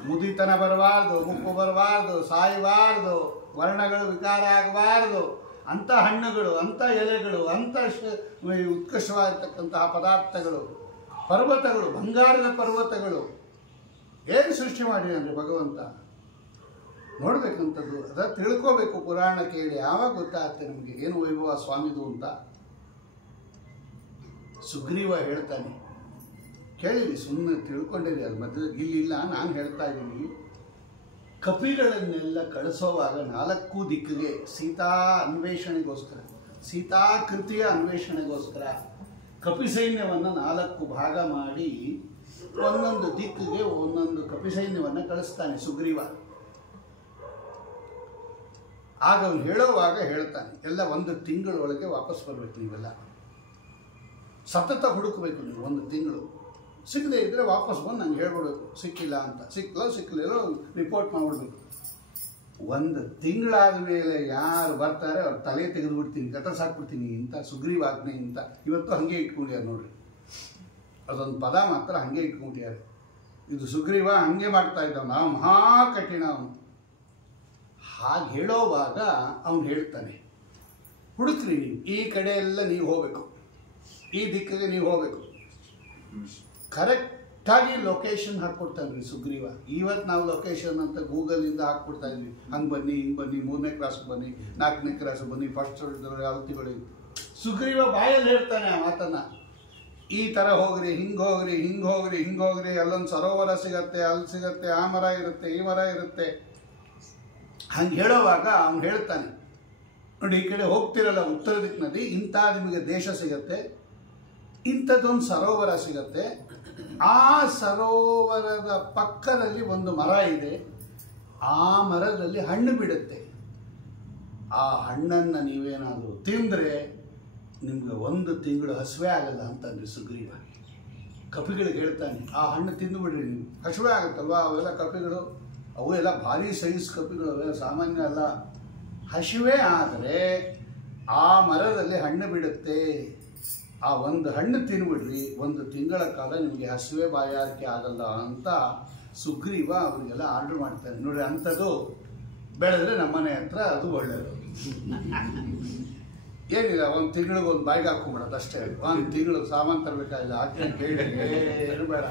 ಮುದಿತನ ಬರಬಾರ್ದು, ಮುಪ್ಪು ಬರಬಾರ್ದು, ಸಾಯಬಾರ್ದು, ವರ್ಣಗಳು ವಿಕಾರ ಆಗಬಾರ್ದು, ಅಂಥ ಹಣ್ಣುಗಳು, ಅಂಥ ಎಲೆಗಳು, ಅಂಥ ಉತ್ಕೃಷ್ಟವಾಗಿರ್ತಕ್ಕಂತಹ ಪದಾರ್ಥಗಳು, ಪರ್ವತಗಳು, ಬಂಗಾರದ ಪರ್ವತಗಳು, ಏನು ಸೃಷ್ಟಿ ಮಾಡಿದ್ದಾನೆ ಭಗವಂತ. ನೋಡ್ಬೇಕಂಥದ್ದು, ಅದ ತಿಳ್ಕೋಬೇಕು. ಪುರಾಣ ಕೇಳಿ ಯಾವಾಗ ಗೊತ್ತಾಗುತ್ತೆ ನಮಗೆ ಏನು ವೈಭವ ಸ್ವಾಮಿದು ಅಂತ. ಸುಗ್ರೀವ ಹೇಳ್ತಾನೆ, ಕೇಳಿರಿ, ಸುಮ್ಮನೆ ತಿಳ್ಕೊಂಡಿರಿ, ಅದು ಮಧ್ಯದಲ್ಲಿ ಇಲ್ಲಿಲ್ಲ, ನಾನು ಹೇಳ್ತಾ ಇದ್ದೀನಿ. ಕಪಿಗಳನ್ನೆಲ್ಲ ಕಳಿಸೋವಾಗ 4 ದಿಕ್ಕಿಗೆ ಸೀತಾ ಅನ್ವೇಷಣೆಗೋಸ್ಕರ, ಸೀತಾಕೃತಿಯ ಅನ್ವೇಷಣೆಗೋಸ್ಕರ ಕಪಿ ಸೈನ್ಯವನ್ನು 4 ಭಾಗ ಮಾಡಿ ಒಂದೊಂದು ದಿಕ್ಕಿಗೆ ಒಂದೊಂದು ಕಪಿ ಸೈನ್ಯವನ್ನು ಕಳಿಸ್ತಾನೆ ಸುಗ್ರೀವ. ಆಗ ಅವನು ಹೇಳೋವಾಗ ಹೇಳ್ತಾನೆ, ಎಲ್ಲ 1 ತಿಂಗಳೊಳಗೆ ವಾಪಸ್ ಬರಬೇಕು, ನೀವೆಲ್ಲ ಸತತ ಹುಡುಕಬೇಕು ನೀವು 1 ತಿಂಗಳು. ಸಿಗದೆ ಇದ್ದರೆ ವಾಪಸ್ ಬಂದು ನಂಗೆ ಹೇಳ್ಬಿಡ್ಬೇಕು, ಸಿಕ್ಕಿಲ್ಲ ಅಂತ. ಸಿಕ್ಕಲಿಲ್ಲ ರಿಪೋರ್ಟ್ ಮಾಡಿಬಿಡ್ಬೇಕು. 1 ತಿಂಗಳಾದ ಮೇಲೆ ಯಾರು ಬರ್ತಾರೆ ಅವ್ರ ತಲೆ ತೆಗೆದುಬಿಡ್ತೀನಿ, ಕತ್ತರಿಸಾಕ್ಬಿಡ್ತೀನಿ ಇಂಥ ಸುಗ್ರೀವ ಆಜ್ಞೆ ಅಂತ. ಇವತ್ತು ಹಾಗೆ ಇಟ್ಕೊಂಡಿದ್ದಾರೆ ನೋಡ್ರಿ, ಅದೊಂದು ಪದ ಮಾತ್ರ ಹಾಗೆ ಇಟ್ಕೊಂಡಿದ್ದಾರೆ. ಇದು ಸುಗ್ರೀವ ಹಾಗೆ ಮಾಡ್ತಾ ಇದ್ದವನು, ನಾವು ಮಹಾ ಕಠಿಣ ಅವನು. ಹಾಗೆ ಹೇಳೋವಾಗ ಅವನು ಹೇಳ್ತಾನೆ, ಹುಡುಕ್ರಿ ನೀವು, ಈ ಕಡೆ ಎಲ್ಲ ನೀವು ಹೋಗಬೇಕು, ಈ ದಿಕ್ಕಿಗೆ ನೀವು ಹೋಗಬೇಕು. ಕರೆಕ್ಟಾಗಿ ಲೊಕೇಶನ್ ಹಾಕ್ಕೊಡ್ತಾನೆ ರೀ ಸುಗ್ರೀವ. ಇವತ್ತು ನಾವು ಲೊಕೇಶನ್ ಅಂತ ಗೂಗಲಿಂದ ಹಾಕ್ಕೊಡ್ತಾ ಇದ್ವಿ, ಹಂಗೆ ಬನ್ನಿ, ಹಿಂಗೆ ಬನ್ನಿ, 3ನೇ ಕ್ಲಾಸ್ಗೆ ಬನ್ನಿ, 4ನೇ ಕ್ಲಾಸ್ಗೆ ಬನ್ನಿ, ಫಸ್ಟ್ ಯಾವತ್ತಿಗಳು. ಸುಗ್ರೀವ ಬಾಯಲ್ಲಿ ಹೇಳ್ತಾನೆ ಆ ಮಾತನ್ನು, ಈ ಥರ ಹೋಗ್ರಿ, ಹಿಂಗೆ ಹೋಗ್ರಿ, ಹಿಂಗೆ ಹೋಗ್ರಿ, ಹಿಂಗೆ ಹೋಗ್ರಿ, ಅಲ್ಲೊಂದು ಸರೋವರ ಸಿಗತ್ತೆ, ಅಲ್ಲಿ ಸಿಗತ್ತೆ, ಆ ಮರ ಇರುತ್ತೆ, ಈ ಮರ ಇರುತ್ತೆ. ಹಂಗೆ ಹೇಳೋವಾಗ ಅವನು ಹೇಳ್ತಾನೆ, ನೋಡಿ ಈ ಕಡೆ ಹೋಗ್ತಿರಲ್ಲ ಉತ್ತರ ದಿಕ್ಕಿನಲ್ಲಿ, ಇಂಥ ನಿಮಗೆ ದೇಶ ಸಿಗತ್ತೆ, ಇಂಥದ್ದೊಂದು ಸರೋವರ ಸಿಗತ್ತೆ, ಆ ಸರೋವರದ ಪಕ್ಕದಲ್ಲಿ ಒಂದು ಮರ ಇದೆ, ಆ ಮರದಲ್ಲಿ ಹಣ್ಣು ಬಿಡುತ್ತೆ, ಆ ಹಣ್ಣನ್ನು ನೀವೇನಾದರೂ ತಿಂದರೆ ನಿಮ್ಗೆ 1 ತಿಂಗಳು ಹಸಿವೆ ಆಗಲ್ಲ ಅಂತಂದ್ರೆ ಸುಗ್ರೀವ. ಕಪಿಗಳಿಗೆ ಹೇಳ್ತಾನೆ, ಆ ಹಣ್ಣು ತಿಂದುಬಿಡ್ರಿ ನೀವು, ಹಸಿವೆ ಆಗುತ್ತಲ್ವಾ. ಅವೆಲ್ಲ ಕಪಿಗಳು, ಅವು ಎಲ್ಲ ಭಾರಿ ಸೈಜ್ ಕಪಿಗಳು, ಅವೆಲ್ಲ ಸಾಮಾನ್ಯ ಅಲ್ಲ. ಹಸಿವೆ ಆದರೆ ಆ ಮರದಲ್ಲಿ ಹಣ್ಣು ಬಿಡುತ್ತೆ, ಆ 1 ಹಣ್ಣು ತಿನ್ಬಿಡ್ರಿ, 1 ತಿಂಗಳ ಕಾಲ ನಿಮಗೆ ಹಸಿವೆ ಬಾಯಾರಿಕೆ ಆಗಲ್ಲ ಅಂತ ಸುಗ್ರೀವ ಅವರಿಗೆಲ್ಲ ಆರ್ಡರ್ ಮಾಡ್ತಾನೆ. ನೋಡಿ, ಅಂಥದ್ದು ಬೆಳೆದ್ರೆ ನಮ್ಮನೆ ಹತ್ರ ಅದು ಒಳ್ಳೆಯದು. ಏನಿಲ್ಲ, 1 ತಿಂಗಳಿಗೆ 1 ಬಾಯಿಗೆ ಹಾಕೊಂಬಿಡೋದು ಅಷ್ಟೇ. 1 ತಿಂಗಳು ಸಾಮಾನು ತರಬೇಕಾಗಿಲ್ಲ, ಆಕೆ ಕೇಳಿ ಏನು ಬೇಡ,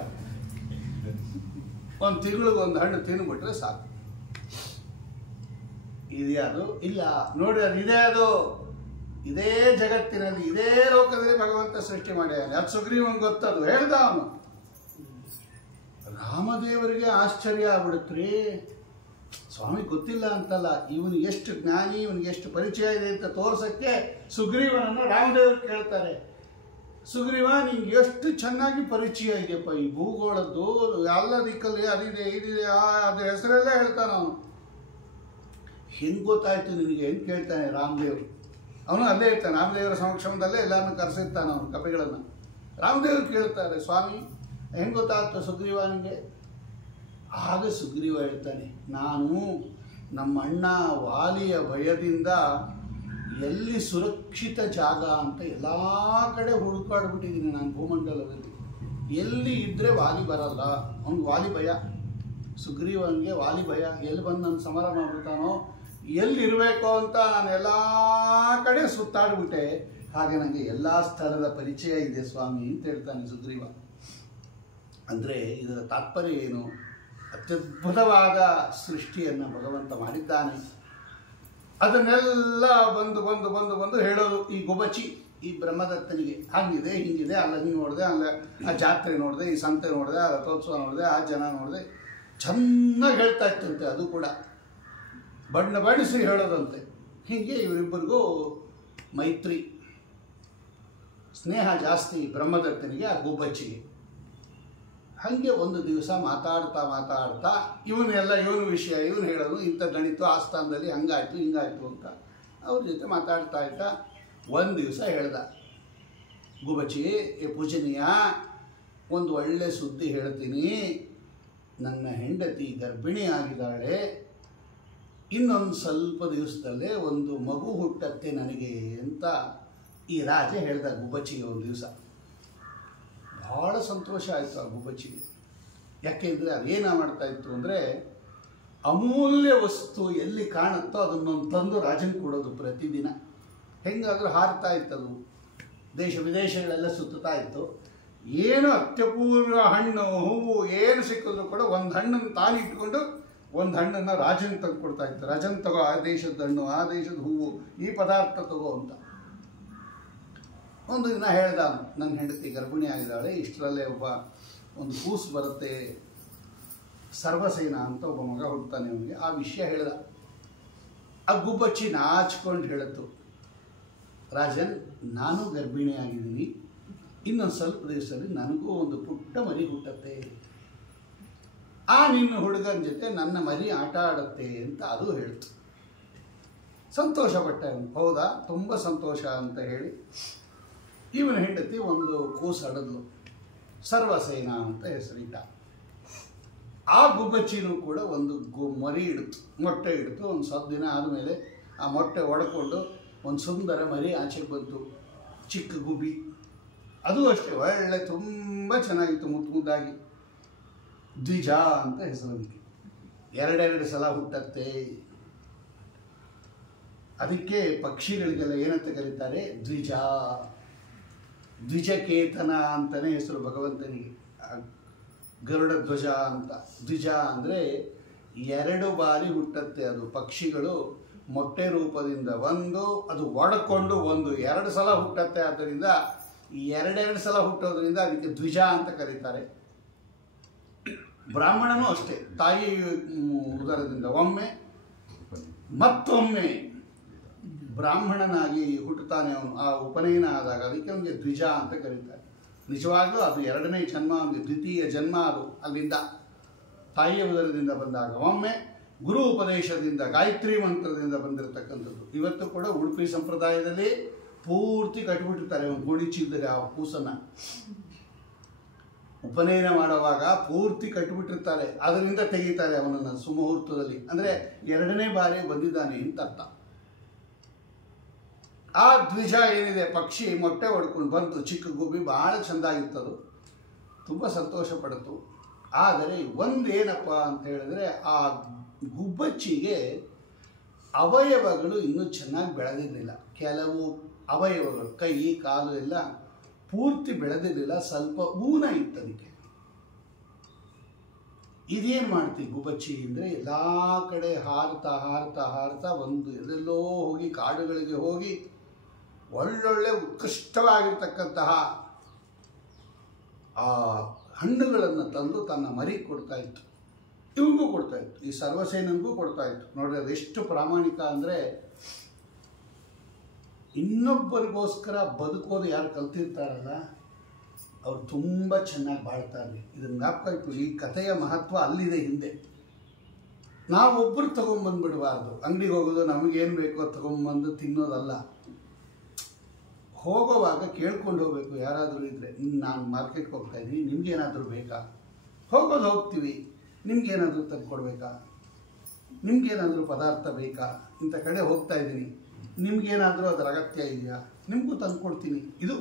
1 ತಿಂಗಳಿಗೆ 1 ಹಣ್ಣು ತಿಂದುಬಿಟ್ರೆ ಸಾಕು. ಇದೆಯಾ ಅದು? ಇಲ್ಲ ನೋಡಿ, ಅದು ಇದೆ. ಅದು ಇದೇ ಜಗತ್ತಿನಲ್ಲಿ, ಇದೇ ಲೋಕದಲ್ಲಿ ಭಗವಂತ ಸೃಷ್ಟಿ ಮಾಡಿದ್ದಾನೆ. ಅದು ಸುಗ್ರೀವನಿಗೆ ಗೊತ್ತದು, ಹೇಳ್ದ ಅವನು. ರಾಮದೇವರಿಗೆ ಆಶ್ಚರ್ಯ ಆಗ್ಬಿಡುತ್ರಿ, ಸ್ವಾಮಿ ಗೊತ್ತಿಲ್ಲ ಅಂತಲ್ಲ, ಇವನಿಗೆ ಎಷ್ಟು ಜ್ಞಾನಿ, ಇವನಿಗೆ ಎಷ್ಟು ಪರಿಚಯ ಇದೆ ಅಂತ ತೋರ್ಸಕ್ಕೆ ಸುಗ್ರೀವನನ್ನು ರಾಮದೇವರು ಕೇಳ್ತಾರೆ. ಸುಗ್ರೀವ, ನಿಂಗೆ ಎಷ್ಟು ಚೆನ್ನಾಗಿ ಪರಿಚಯ ಇದೆಯಪ್ಪ ಈ ಭೂಗೋಳದ್ದು, ಎಲ್ಲ ದಿಕ್ಕಲ್ಲಿ ಅದಿದೆ ಇದಿದೆ, ಅದು ಹೆಸರೆಲ್ಲ ಹೇಳ್ತಾನೆ ಅವನು. ಹೆಂಗೆ ಗೊತ್ತಾಯ್ತು ನಿನಗೆ ಹೆಂಗೆ ಕೇಳ್ತಾನೆ ರಾಮದೇವರು. ಅವನು ಅಲ್ಲೇ ಇರ್ತಾನೆ, ರಾಮದೇವರ ಸಮಕ್ಷಮದಲ್ಲೇ ಎಲ್ಲರನ್ನು ಕರೆಸಿರ್ತಾನೆ ಅವನು ಕಪಿಗಳನ್ನು. ರಾಮದೇವರು ಕೇಳ್ತಾರೆ, ಸ್ವಾಮಿ ಹೆಂಗೆ ಗೊತ್ತಾಗ್ತದೆ ಸುಗ್ರೀವ ನಿಮಗೆ? ಆಗ ಸುಗ್ರೀವ ಹೇಳ್ತಾನೆ, ನಾನು ನಮ್ಮ ಅಣ್ಣ ವಾಲಿಯ ಭಯದಿಂದ ಎಲ್ಲಿ ಸುರಕ್ಷಿತ ಜಾಗ ಅಂತ ಎಲ್ಲ ಕಡೆ ಹುಡುಕಾಡ್ಬಿಟ್ಟಿದ್ದೀನಿ ನಾನು ಭೂಮಂಡಲದಲ್ಲಿ. ಎಲ್ಲಿ ಇದ್ದರೆ ವಾಲಿ ಬರಲ್ಲ, ಅವ್ನಿಗೆ ವಾಲಿ ಭಯ, ಸುಗ್ರೀವನಿಗೆ ವಾಲಿ ಭಯ. ಎಲ್ಲಿ ಬಂದು ನನ್ನ ಸಮರ ಮಾಡ್ಬಿಡ್ತಾನೋ, ಎಲ್ಲಿರಬೇಕು ಅಂತ ನಾನು ಎಲ್ಲ ಕಡೆ ಸುತ್ತಾಡ್ಬಿಟ್ಟೆ, ಹಾಗೆ ನನಗೆ ಎಲ್ಲ ಸ್ಥಳದ ಪರಿಚಯ ಇದೆ ಸ್ವಾಮಿ ಅಂತ ಹೇಳ್ತಾನೆ ಸುಗ್ರೀವ. ಅಂದರೆ ಇದರ ತಾತ್ಪರ್ಯ ಏನು? ಅತ್ಯದ್ಭುತವಾದ ಸೃಷ್ಟಿಯನ್ನು ಭಗವಂತ ಮಾಡಿದ್ದಾನೆ. ಅದನ್ನೆಲ್ಲ ಬಂದು ಬಂದು ಬಂದು ಬಂದು ಹೇಳೋದು ಈ ಗುಬ್ಬಚ್ಚಿ. ಈ ಬ್ರಹ್ಮದತ್ತನಿಗೆ ಹಂಗಿದೆ ಹಿಂಗಿದೆ, ಅಲ್ಲ ಹಿಂಗೆ ನೋಡಿದೆ, ಅಲ್ಲ ಆ ಜಾತ್ರೆ ನೋಡಿದೆ, ಈ ಸಂತೆ ನೋಡಿದೆ, ಆ ರಥೋತ್ಸವ ನೋಡಿದೆ, ಆ ಜನ ನೋಡಿದೆ, ಚೆನ್ನಾಗಿ ಹೇಳ್ತಾ ಇತ್ತಂತೆ. ಅದು ಕೂಡ ಬಣ್ಣ ಬಡಿಸಿ ಹೇಳೋದಂತೆ. ಹೀಗೆ ಇವರಿಬ್ಬರಿಗೂ ಮೈತ್ರಿ, ಸ್ನೇಹ ಜಾಸ್ತಿ ಬ್ರಹ್ಮದತ್ತನಿಗೆ ಆ ಗುಬ್ಬಚ್ಚಿಗೆ. ಹಾಗೆ ಒಂದು ದಿವಸ ಮಾತಾಡ್ತಾ ಇವನು ವಿಷಯ ಇವನು ಹೇಳೋದು, ಇಂಥ ಗಣಿತು ಆ ಸ್ಥಾನದಲ್ಲಿ ಹಂಗಾಯ್ತು ಹಿಂಗಾಯ್ತು ಅಂತ ಅವ್ರ ಜೊತೆ ಮಾತಾಡ್ತಾ ಇದ್ದ. ಒಂದು ದಿವಸ ಹೇಳ್ದ, ಗುಬ್ಬಚ್ಚಿ ಏ ಪೂಜನೀಯ, ಒಂದು ಒಳ್ಳೆ ಸುದ್ದಿ ಹೇಳ್ತೀನಿ. ನನ್ನ ಹೆಂಡತಿ ಗರ್ಭಿಣಿ ಆಗಿದ್ದಾಳೆ, ಇನ್ನೊಂದು ಸ್ವಲ್ಪ ದಿವಸದಲ್ಲೇ ಒಂದು ಮಗು ಹುಟ್ಟತ್ತೆ ನನಗೆ ಅಂತ ಈ ರಾಜ ಹೇಳ್ದ ಗುಬ್ಬಚ್ಚಿಗೆ. ಒಂದು ದಿವಸ ಭಾಳ ಸಂತೋಷ ಆಯಿತು ಆ ಗುಬ್ಬಚ್ಚಿಗೆ. ಯಾಕೆಂದರೆ ಅದೇನ ಮಾಡ್ತಾ ಇತ್ತು ಅಂದರೆ, ಅಮೂಲ್ಯ ವಸ್ತು ಎಲ್ಲಿ ಕಾಣುತ್ತೋ ಅದನ್ನೊಂದು ತಂದು ರಾಜನ್ ಕೊಡೋದು ಪ್ರತಿದಿನ. ಹೆಂಗಾದರೂ ಹಾರ್ತಾ ಇತ್ತದು, ದೇಶ ವಿದೇಶಗಳೆಲ್ಲ ಸುತ್ತಾ ಇತ್ತು. ಏನು ಅತ್ಯಪೂರ್ವ ಹಣ್ಣು ಹೂವು ಏನು ಸಿಕ್ಕಿದ್ರು ಕೂಡ ಒಂದು ಹಣ್ಣನ್ನು ತಾನಿಟ್ಕೊಂಡು ಒಂದು ಹಣ್ಣನ್ನು ರಾಜನ್ ತಂದು ಕೊಡ್ತಾ ಇತ್ತು. ರಾಜನ್ ತಗೋ, ಆ ದೇಶದ ಹಣ್ಣು, ಆ ದೇಶದ ಹೂವು, ಈ ಪದಾರ್ಥ ತಗೋ ಅಂತ. ಒಂದು ದಿನ ಹೇಳ್ದ, ನನ್ನ ಹೆಂಡತಿ ಗರ್ಭಿಣಿ ಆಗಿದ್ದಾಳೆ, ಇಷ್ಟರಲ್ಲೇ ಒಂದು ಕೂಸು ಬರುತ್ತೆ, ಸರ್ವಸೇನ ಅಂತ ಒಬ್ಬ ಮಗ ಹುಡ್ತಾನೆ ಅವನಿಗೆ. ಆ ವಿಷಯ ಹೇಳ್ದ. ಆ ಗುಬ್ಬಚ್ಚಿ ನಾಚ್ಕೊಂಡು ಹೇಳಿತು, ರಾಜನ್, ನಾನು ಗರ್ಭಿಣಿ ಆಗಿದ್ದೀನಿ, ಇನ್ನೊಂದು ಸ್ವಲ್ಪ ದಿವಸದಲ್ಲಿ ನನಗೂ ಒಂದು ಪುಟ್ಟ ಮರಿ ಹುಟ್ಟತ್ತೆ, ಆ ನಿನ್ನ ಹುಡುಗನ ಜೊತೆ ನನ್ನ ಮರಿ ಆಟ ಆಡುತ್ತೆ ಅಂತ ಅದು ಹೇಳ್ತು. ಸಂತೋಷಪಟ್ಟ ಅವನು. ಹೌದಾ, ತುಂಬ ಸಂತೋಷ ಅಂತ ಹೇಳಿ ಇವನ ಹೆಂಡತಿ ಒಂದು ಕೂಸು ಹಡದ್ಲು, ಸರ್ವಸೇನ ಅಂತ ಹೆಸರಿಟ್ಟ. ಆ ಗುಬ್ಬಚ್ಚಿನೂ ಕೂಡ ಒಂದು ಮರಿ ಇಡ್ತು, ಮೊಟ್ಟೆ ಇಡ್ತು. ಒಂದು ಸ್ವಲ್ಪ ದಿನ ಆದಮೇಲೆ ಆ ಮೊಟ್ಟೆ ಒಡ್ಕೊಂಡು ಒಂದು ಸುಂದರ ಮರಿ ಆಚೆಗೆ ಬಂತು, ಚಿಕ್ಕ ಗುಬ್ಬಿ. ಅದು ಅಷ್ಟೇ ಒಳ್ಳೆ ತುಂಬ ಚೆನ್ನಾಗಿತ್ತು, ಮುದ್ದಾಗಿ. ದ್ವಿಜ ಅಂತ ಹೆಸರು. ಎರಡೆರಡು ಸಲ ಹುಟ್ಟತ್ತೆ. ಅದಕ್ಕೆ ಪಕ್ಷಿಗಳಿಗೆಲ್ಲ ಏನಂತ ಕರೀತಾರೆ? ದ್ವಿಜ, ದ್ವಿಜಕೇತನ ಅಂತಲೇ ಹೆಸರು ಭಗವಂತನಿಗೆ. ಗರುಡ ಧ್ವಜ ಅಂತ. ದ್ವಿಜ ಅಂದರೆ 2 ಬಾರಿ ಹುಟ್ಟತ್ತೆ ಅದು. ಪಕ್ಷಿಗಳು ಮೊಟ್ಟೆ ರೂಪದಿಂದ ಒಂದು, ಅದು ಒಡಕೊಂಡು ಒಂದು 2 ಸಲ ಹುಟ್ಟತ್ತೆ. ಆದ್ದರಿಂದ ಈ 2 ಸಲ ಹುಟ್ಟೋದ್ರಿಂದ ಅದಕ್ಕೆ ದ್ವಿಜ ಅಂತ ಕರೀತಾರೆ. ಬ್ರಾಹ್ಮಣನೂ ಅಷ್ಟೇ, ತಾಯಿ ಉದರದಿಂದ ಒಮ್ಮೆ ಮತ್ತೊಮ್ಮೆ ಬ್ರಾಹ್ಮಣನಾಗಿ ಹುಟ್ಟುತ್ತಾನೆ ಅವನು. ಆ ಉಪನಯನ ಆದಾಗ ಅದಕ್ಕೆ ಅವನಿಗೆ ದ್ವಿಜ ಅಂತ ಕರೀತಾರೆ. ನಿಜವಾಗ್ಲೂ ಅದು 2ನೇ ಜನ್ಮ, ಅವನಿಗೆ ದ್ವಿತೀಯ ಜನ್ಮ. ಅದು ಅಲ್ಲಿಂದ ತಾಯಿಯ ಉದರದಿಂದ ಬಂದಾಗ ಒಮ್ಮೆ, ಗುರು ಉಪದೇಶದಿಂದ ಗಾಯತ್ರಿ ಮಂತ್ರದಿಂದ ಬಂದಿರತಕ್ಕಂಥದ್ದು. ಇವತ್ತು ಕೂಡ ಉಡುಪಿ ಸಂಪ್ರದಾಯದಲ್ಲಿ ಪೂರ್ತಿ ಕಟ್ಟಿಬಿಟ್ಟಿರ್ತಾರೆ ಅವನು ಗುಡಿಚಿದ್ದರೆ ಆ ಕೂಸನ್ನು. ಉಪನಯನ ಮಾಡುವಾಗ ಪೂರ್ತಿ ಕಟ್ಟಿಬಿಟ್ಟಿರ್ತಾರೆ, ಅದರಿಂದ ತೆಗೀತಾರೆ ಅವನನ್ನು ಸುಮುಹೂರ್ತದಲ್ಲಿ. ಅಂದರೆ 2ನೇ ಬಾರಿ ಬಂದಿದ್ದಾನೆ ಅಂತ ಅರ್ಥ. ಆ ದ್ವಿಜ ಏನಿದೆ, ಪಕ್ಷಿ ಮೊಟ್ಟೆ ಹೊಡ್ಕೊಂಡು ಬಂತು, ಚಿಕ್ಕ ಗುಬ್ಬಿ, ಭಾಳ ಚೆಂದಾಗಿತ್ತದು, ತುಂಬ ಸಂತೋಷ ಪಡ್ತು. ಆದರೆ ಒಂದೇನಪ್ಪ ಅಂತ ಹೇಳಿದ್ರೆ, ಆ ಗುಬ್ಬಚ್ಚಿಗೆ ಅವಯವಗಳು ಇನ್ನೂ ಚೆನ್ನಾಗಿ ಬೆಳೆದಿರಲಿಲ್ಲ. ಕೆಲವು ಅವಯವಗಳು, ಕೈ ಕಾಲು ಎಲ್ಲ ಪೂರ್ತಿ ಬೆಳೆದಿರಲಿಲ್ಲ, ಸ್ವಲ್ಪ ಊನ ಇತ್ತು ಅದಕ್ಕೆ. ಇದೇನು ಮಾಡ್ತೀವಿ ಗುಬ್ಬಚ್ಚಿ ಅಂದರೆ, ಎಲ್ಲ ಕಡೆ ಹಾರ್ತಾ ಹಾರ್ತಾ ಹಾರ್ತಾ ಒಂದು ಎಲ್ಲೆಲ್ಲೋ ಹೋಗಿ ಕಾಡುಗಳಿಗೆ ಹೋಗಿ ಒಳ್ಳೊಳ್ಳೆ ಉತ್ಕೃಷ್ಟವಾಗಿರ್ತಕ್ಕಂತಹ ಆ ಹಣ್ಣುಗಳನ್ನು ತಂದು ತನ್ನ ಮರಿ ಕೊಡ್ತಾ ಇತ್ತು. ಇವನಿಗೂ ಕೊಡ್ತಾ ಇತ್ತು, ಈ ಸರ್ವಸೇನನಿಗೂ ಕೊಡ್ತಾ ಇತ್ತು. ನೋಡ್ರಿ ಅದೆಷ್ಟು ಪ್ರಾಮಾಣಿಕ ಅಂದರೆ, ಇನ್ನೊಬ್ಬರಿಗೋಸ್ಕರ ಬದುಕೋದು ಯಾರು ಕಲ್ತಿರ್ತಾರಲ್ಲ ಅವ್ರು ತುಂಬ ಚೆನ್ನಾಗಿ ಬಾಳ್ತಾರೆ. ಇದನ್ನು ಜ್ಞಾಪಕ ಇಟ್ಟು, ಈ ಕಥೆಯ ಮಹತ್ವ ಅಲ್ಲಿದೆ ಹಿಂದೆ. ನಾವೊಬ್ಬರು ತೊಗೊಂಬಂದ್ಬಿಡಬಾರ್ದು. ಅಂಗಡಿಗೆ ಹೋಗೋದು ನಮಗೇನು ಬೇಕೋ ತೊಗೊಂಬಂದು ತಿನ್ನೋದಲ್ಲ. ಹೋಗೋವಾಗ ಕೇಳ್ಕೊಂಡು ಹೋಗಬೇಕು. ಯಾರಾದರೂ ಇದ್ದರೆ, ನಾನು ಮಾರ್ಕೆಟ್ಗೆ ಹೋಗ್ತಾ ಇದ್ದೀನಿ, ನಿಮ್ಗೇನಾದರೂ ಬೇಕಾ? ಹೋಗೋದು ಹೋಗ್ತೀವಿ, ನಿಮ್ಗೇನಾದರೂ ತಂದುಕೊಡ್ಬೇಕಾ? ನಿಮ್ಗೇನಾದರೂ ಪದಾರ್ಥ ಬೇಕಾ? ಇಂಥ ಕಡೆ ಹೋಗ್ತಾ ಇದ್ದೀನಿ, ನಿಮ್ಗೇನಾದರೂ ಅದರ ಅಗತ್ಯ ಇದೆಯಾ? ನಿಮಗೂ ತಂದು ಕೊಡ್ತೀನಿ. ಇದು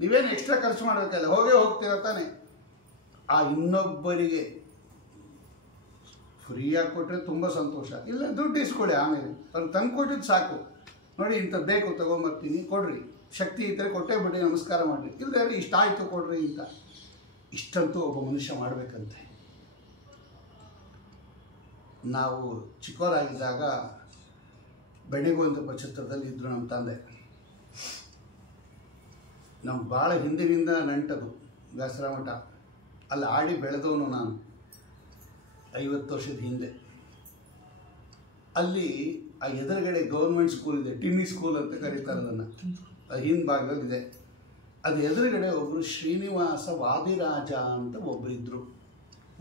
ನೀವೇನು ಎಕ್ಸ್ಟ್ರಾ ಖರ್ಚು ಮಾಡಬೇಕಲ್ಲ, ಹೋಗ್ತೀರ ತಾನೆ. ಆ ಇನ್ನೊಬ್ಬರಿಗೆ ಫ್ರೀಯಾಗಿ ಕೊಟ್ಟರೆ ತುಂಬ ಸಂತೋಷ. ಇಲ್ಲ ದುಡ್ಡು ಇಸ್ಕೊಳ್ಳಿ, ಆಮೇಲೆ ಅವ್ರು ತಂದು ಕೊಟ್ಟಿದ್ದು ಸಾಕು. ನೋಡಿ ಇಂಥದ್ದು ಬೇಕು, ತೊಗೊಂಬರ್ತೀನಿ, ಕೊಡ್ರಿ. ಶಕ್ತಿ ಇದ್ದರೆ ಕೊಟ್ಟೇ ಬಿಡಿ, ನಮಸ್ಕಾರ ಮಾಡಿರಿ. ಇಲ್ಲದೆ ಇಷ್ಟ ಆಯಿತು ಕೊಡ್ರಿ ಅಂತ. ಇಷ್ಟಂತೂ ಒಬ್ಬ ಮನುಷ್ಯ ಮಾಡಬೇಕಂತೆ. ನಾವು ಚಿಕ್ಕವರಾಗಿದ್ದಾಗ ಬೆಣ್ಣೆಗೋವಿಂದಪ್ಪ ಛತ್ರದಲ್ಲಿ ಇದ್ದರು ನಮ್ಮ ತಂದೆ. ನಮ್ಗೆ ಭಾಳ ಹಿಂದಿನಿಂದ ನಂಟದು ವ್ಯಾಸರ ಮಠ. ಅಲ್ಲಿ ಆಡಿ ಬೆಳೆದವನು ನಾನು 50 ವರ್ಷದ ಹಿಂದೆ. ಅಲ್ಲಿ ಆ ಎದುರುಗಡೆ ಗೌರ್ಮೆಂಟ್ ಸ್ಕೂಲ್ ಇದೆ, ಟಿಮ್ಮಿ ಸ್ಕೂಲ್ ಅಂತ ಕರೀತಾರೆ ಅದನ್ನು, ಹಿಂದ್ ಭಾಗದಲ್ಲಿದೆ. ಅದು ಎದುರುಗಡೆ ಒಬ್ಬರು ಶ್ರೀನಿವಾಸ ವಾದಿರಾಜ ಅಂತ ಒಬ್ಬರಿದ್ದರು,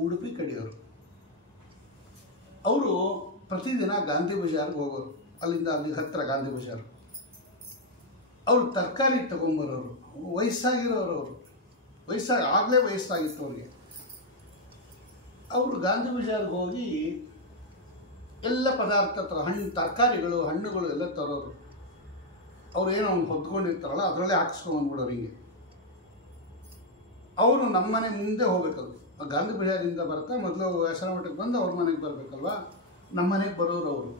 ಉಡುಪಿ ಕಡೆಯವರು. ಅವರು ಪ್ರತಿದಿನ ಗಾಂಧಿ ಬಜಾರ್ಗೆ ಹೋಗೋರು, ಅಲ್ಲಿಂದ ಅಲ್ಲಿಗೆ ಹತ್ತಿರ ಗಾಂಧಿ ಬಜಾರ್. ಅವರು ತರಕಾರಿ ತಗೊಂಬರೋರು, ವಯಸ್ಸಾಗಿರೋರು, ಅವರು ಆಗಲೇ ವಯಸ್ಸಾಗಿತ್ತು ಅವ್ರಿಗೆ. ಅವರು ಗಾಂಧಿ ಬಜಾರ್ಗೆ ಹೋಗಿ ಎಲ್ಲ ಪದಾರ್ಥ ತರಕಾರಿಗಳು ಹಣ್ಣುಗಳು ಎಲ್ಲ ತರೋರು. ಅವ್ರು ಏನೋ ಅವ್ನು ಹೊತ್ಕೊಂಡಿರ್ತಾರಲ್ಲ ಅದರಲ್ಲೇ ಹಾಕಿಸ್ಕೊಂಡ್ಬಿಡೋರು ಹಿಂಗೆ. ಅವರು ನಮ್ಮ ಮನೆ ಮುಂದೆ ಹೋಗ್ಬೇಕದು, ಗಾಂಧಿ ಬಜಾರಿಂದ ಬರ್ತಾ ಮೊದಲು ವ್ಯಾಸರ ಮಠಕ್ಕೆ ಬಂದು ಅವ್ರ ಮನೆಗೆ ಬರಬೇಕಲ್ವ, ನಮ್ಮ ಮನೆಗೆ ಬರೋರು ಅವರು.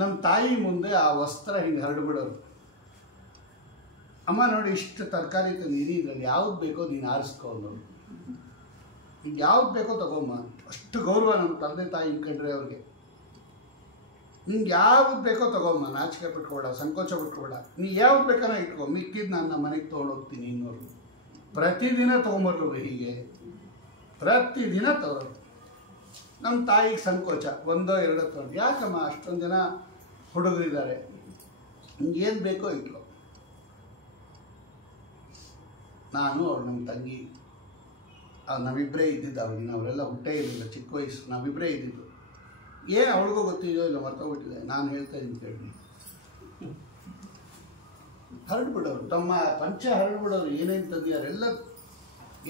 ನಮ್ಮ ತಾಯಿ ಮುಂದೆ ಆ ವಸ್ತ್ರ ಹಿಂಗೆ ಹರಡ್ಬಿಡೋರು. ಅಮ್ಮ ನೋಡಿ ಇಷ್ಟು ತರಕಾರಿ ತಂದಿದ್ದೀನಿ, ಇದರಲ್ಲಿ ಯಾವ್ದು ಬೇಕೋ ನೀನು ಆರಿಸ್ಕೊ ಅನ್ನೋರು. ಈಗ ಯಾವ್ದು ಬೇಕೋ ತಗೊಮ್ಮ. ಅಷ್ಟು ಗೌರವ ನಮ್ಮ ತಂದೆ ತಾಯಿ ಕಂಡ್ರೆ ಅವ್ರಿಗೆ. ನಿಂಗೆ ಯಾವ್ದು ಬೇಕೋ ತಗೊಮ್ಮ, ನಾಚಿಕೆ ಬಿಟ್ಕೊಬೇಡ, ಸಂಕೋಚ ಬಿಟ್ಕೊಬೇಡ, ನೀ ಯಾವ್ದು ಬೇಕಾನ ಇಟ್ಕೊ, ಮಿಕ್ಕಿದ್ದು ನಾನು ನಮ್ಮ ಮನೆಗೆ ತೊಗೊಂಡೋಗ್ತೀನಿ ಇನ್ನೋರು. ಪ್ರತಿದಿನ ತೊಗೊಂಬರೋರು, ಹೀಗೆ ಪ್ರತಿದಿನ ತಗೋರು. ನಮ್ಮ ತಾಯಿಗೆ ಸಂಕೋಚ, 1-2 ತೊಗೊಂಡು, ಯಾಕಮ್ಮ ಅಷ್ಟೊಂದು ಜನ ಹುಡುಗರಿದ್ದಾರೆ, ನಿಂಗೇನು ಬೇಕೋ ಇಟ್ಕೊ. ನಾನು ಅವ್ರು ನಮ್ಮ ತಂಗಿ ನಾವಿಬ್ಬರೇ ಇದ್ದಿದ್ದು ಅವ್ರಿಗೆ, ಅವರೆಲ್ಲ ಹುಟ್ಟೇ ಇರಲಿಲ್ಲ, ಚಿಕ್ಕ ವಯಸ್ಸು, ನಾವಿಬ್ಬರೇ ಇದ್ದಿದ್ದು. ಏನು ಅವಳಿಗೂ ಗೊತ್ತಿದೆಯೋ ಇಲ್ಲ ಮರ್ತೋಗ್ಬಿಟ್ಟಿದೆ, ನಾನು ಹೇಳ್ತಾ ಇದ್ದೀನಿ ಕೇಳಿ. ಹರಡ್ಬಿಡೋರು, ತಮ್ಮ ಪಂಚ ಹರಡ್ಬಿಡೋರು, ಏನೇನು ತಂದಿದ್ದಾರೆ ಎಲ್ಲ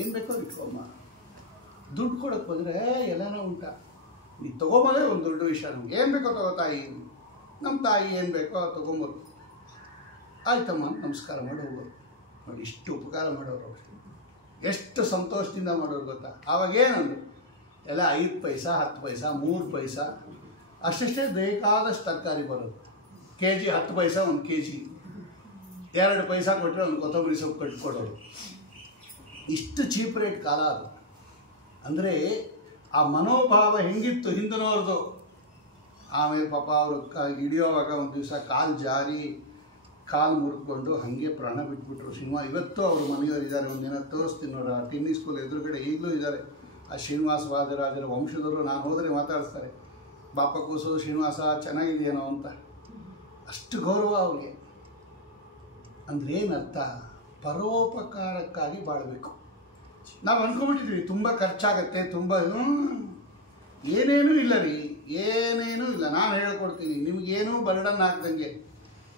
ಏನು ಬೇಕೋ ಇಟ್ಕೊಮ್ಮ. ದುಡ್ಡು ಕೊಡೋಕ್ಕೆ ಬಂದರೆ ಎಲ್ಲನೂ ಉಂಟ, ನೀ ತೊಗೊಂಬೋದೇ ಒಂದು ದೊಡ್ಡ ವಿಷಯ. ನಮ್ಗೆ ಏನು ಬೇಕೋ ತಗೋ ತಾಯಿ, ನಮ್ಮ ತಾಯಿ ಏನು ಬೇಕೋ ತೊಗೊಂಬೋದು. ಆಯ್ತಮ್ಮ ನಮಸ್ಕಾರ ಮಾಡಿ ಹೋಗೋರು. ನೋಡಿ ಇಷ್ಟು ಉಪಕಾರ ಮಾಡೋರು ಅವರು, ಎಷ್ಟು ಸಂತೋಷದಿಂದ ಮಾಡೋರು ಗೊತ್ತಾ. ಆವಾಗೇನಂದ್ರು ಎಲ್ಲ 5 ಪೈಸಾ 10 ಪೈಸಾ 3 ಪೈಸಾ ಅಷ್ಟೇ ಬೇಕಾದಷ್ಟು ತರಕಾರಿ ಬರೋದು. KG 10 ಪೈಸಾ 1 KG, 2 ಪೈಸಾ ಕೊಟ್ಟರೆ ಒಂದು ಕೊತ್ತಂಬರಿ ಸೊಪ್ಪು ಕಟ್ಕೊಡೋರು. ಇಷ್ಟು ಚೀಪ್ ರೇಟ್ ಕಾಲ ಅದು. ಅಂದರೆ ಆ ಮನೋಭಾವ ಹೆಂಗಿತ್ತು ಹಿಂದಿನವ್ರದ್ದು. ಆಮೇಲೆ ಪಾಪ ಅವರು ಹಿಡಿಯೋವಾಗ ಒಂದು ದಿವಸ ಕಾಲು ಜಾರಿ ಕಾಲು ಮುರಿದ್ಕೊಂಡು ಹಾಗೆ ಪ್ರಾಣ ಬಿಟ್ಬಿಟ್ರು. ಸಿನಿಮಾ ಇವತ್ತು ಅವರು ಮನೆಯವರು ಇದ್ದಾರೆ, ಒಂದಿನ ತೋರಿಸ್ತೀನಿ ನೋಡಿ, ಆ ಟಿಮ್ಮಿ ಸ್ಕೂಲ್ ಎದುರುಗಡೆ ಈಗಲೂ ಇದ್ದಾರೆ. ಆ ಶ್ರೀನಿವಾಸ ವಾದಿರಾಜರ ವಂಶದವರು, ನಾನು ಹೋದರೆ ಮಾತಾಡಿಸ್ತಾರೆ, ಬಾಪ ಕೂಸು ಶ್ರೀನಿವಾಸ ಚೆನ್ನಾಗಿದೆಯೇನೋ ಅಂತ. ಅಷ್ಟು ಗೌರವ ಅವ್ರಿಗೆ. ಅಂದರೆ ಏನರ್ಥ, ಪರೋಪಕಾರಕ್ಕಾಗಿ ಬಾಳಬೇಕು. ನಾವು ಅಂದ್ಕೊಂಡ್ಬಿಟ್ಟಿದ್ವಿ ತುಂಬ ಖರ್ಚಾಗತ್ತೆ, ತುಂಬ ಏನೇನೂ ಇಲ್ಲ ರೀ, ಏನೇನೂ ಇಲ್ಲ. ನಾನು ಹೇಳ್ಕೊಡ್ತೀನಿ ನಿಮಗೇನೂ ಬರ್ಡನ್ ಆಗ್ದಂಗೆ.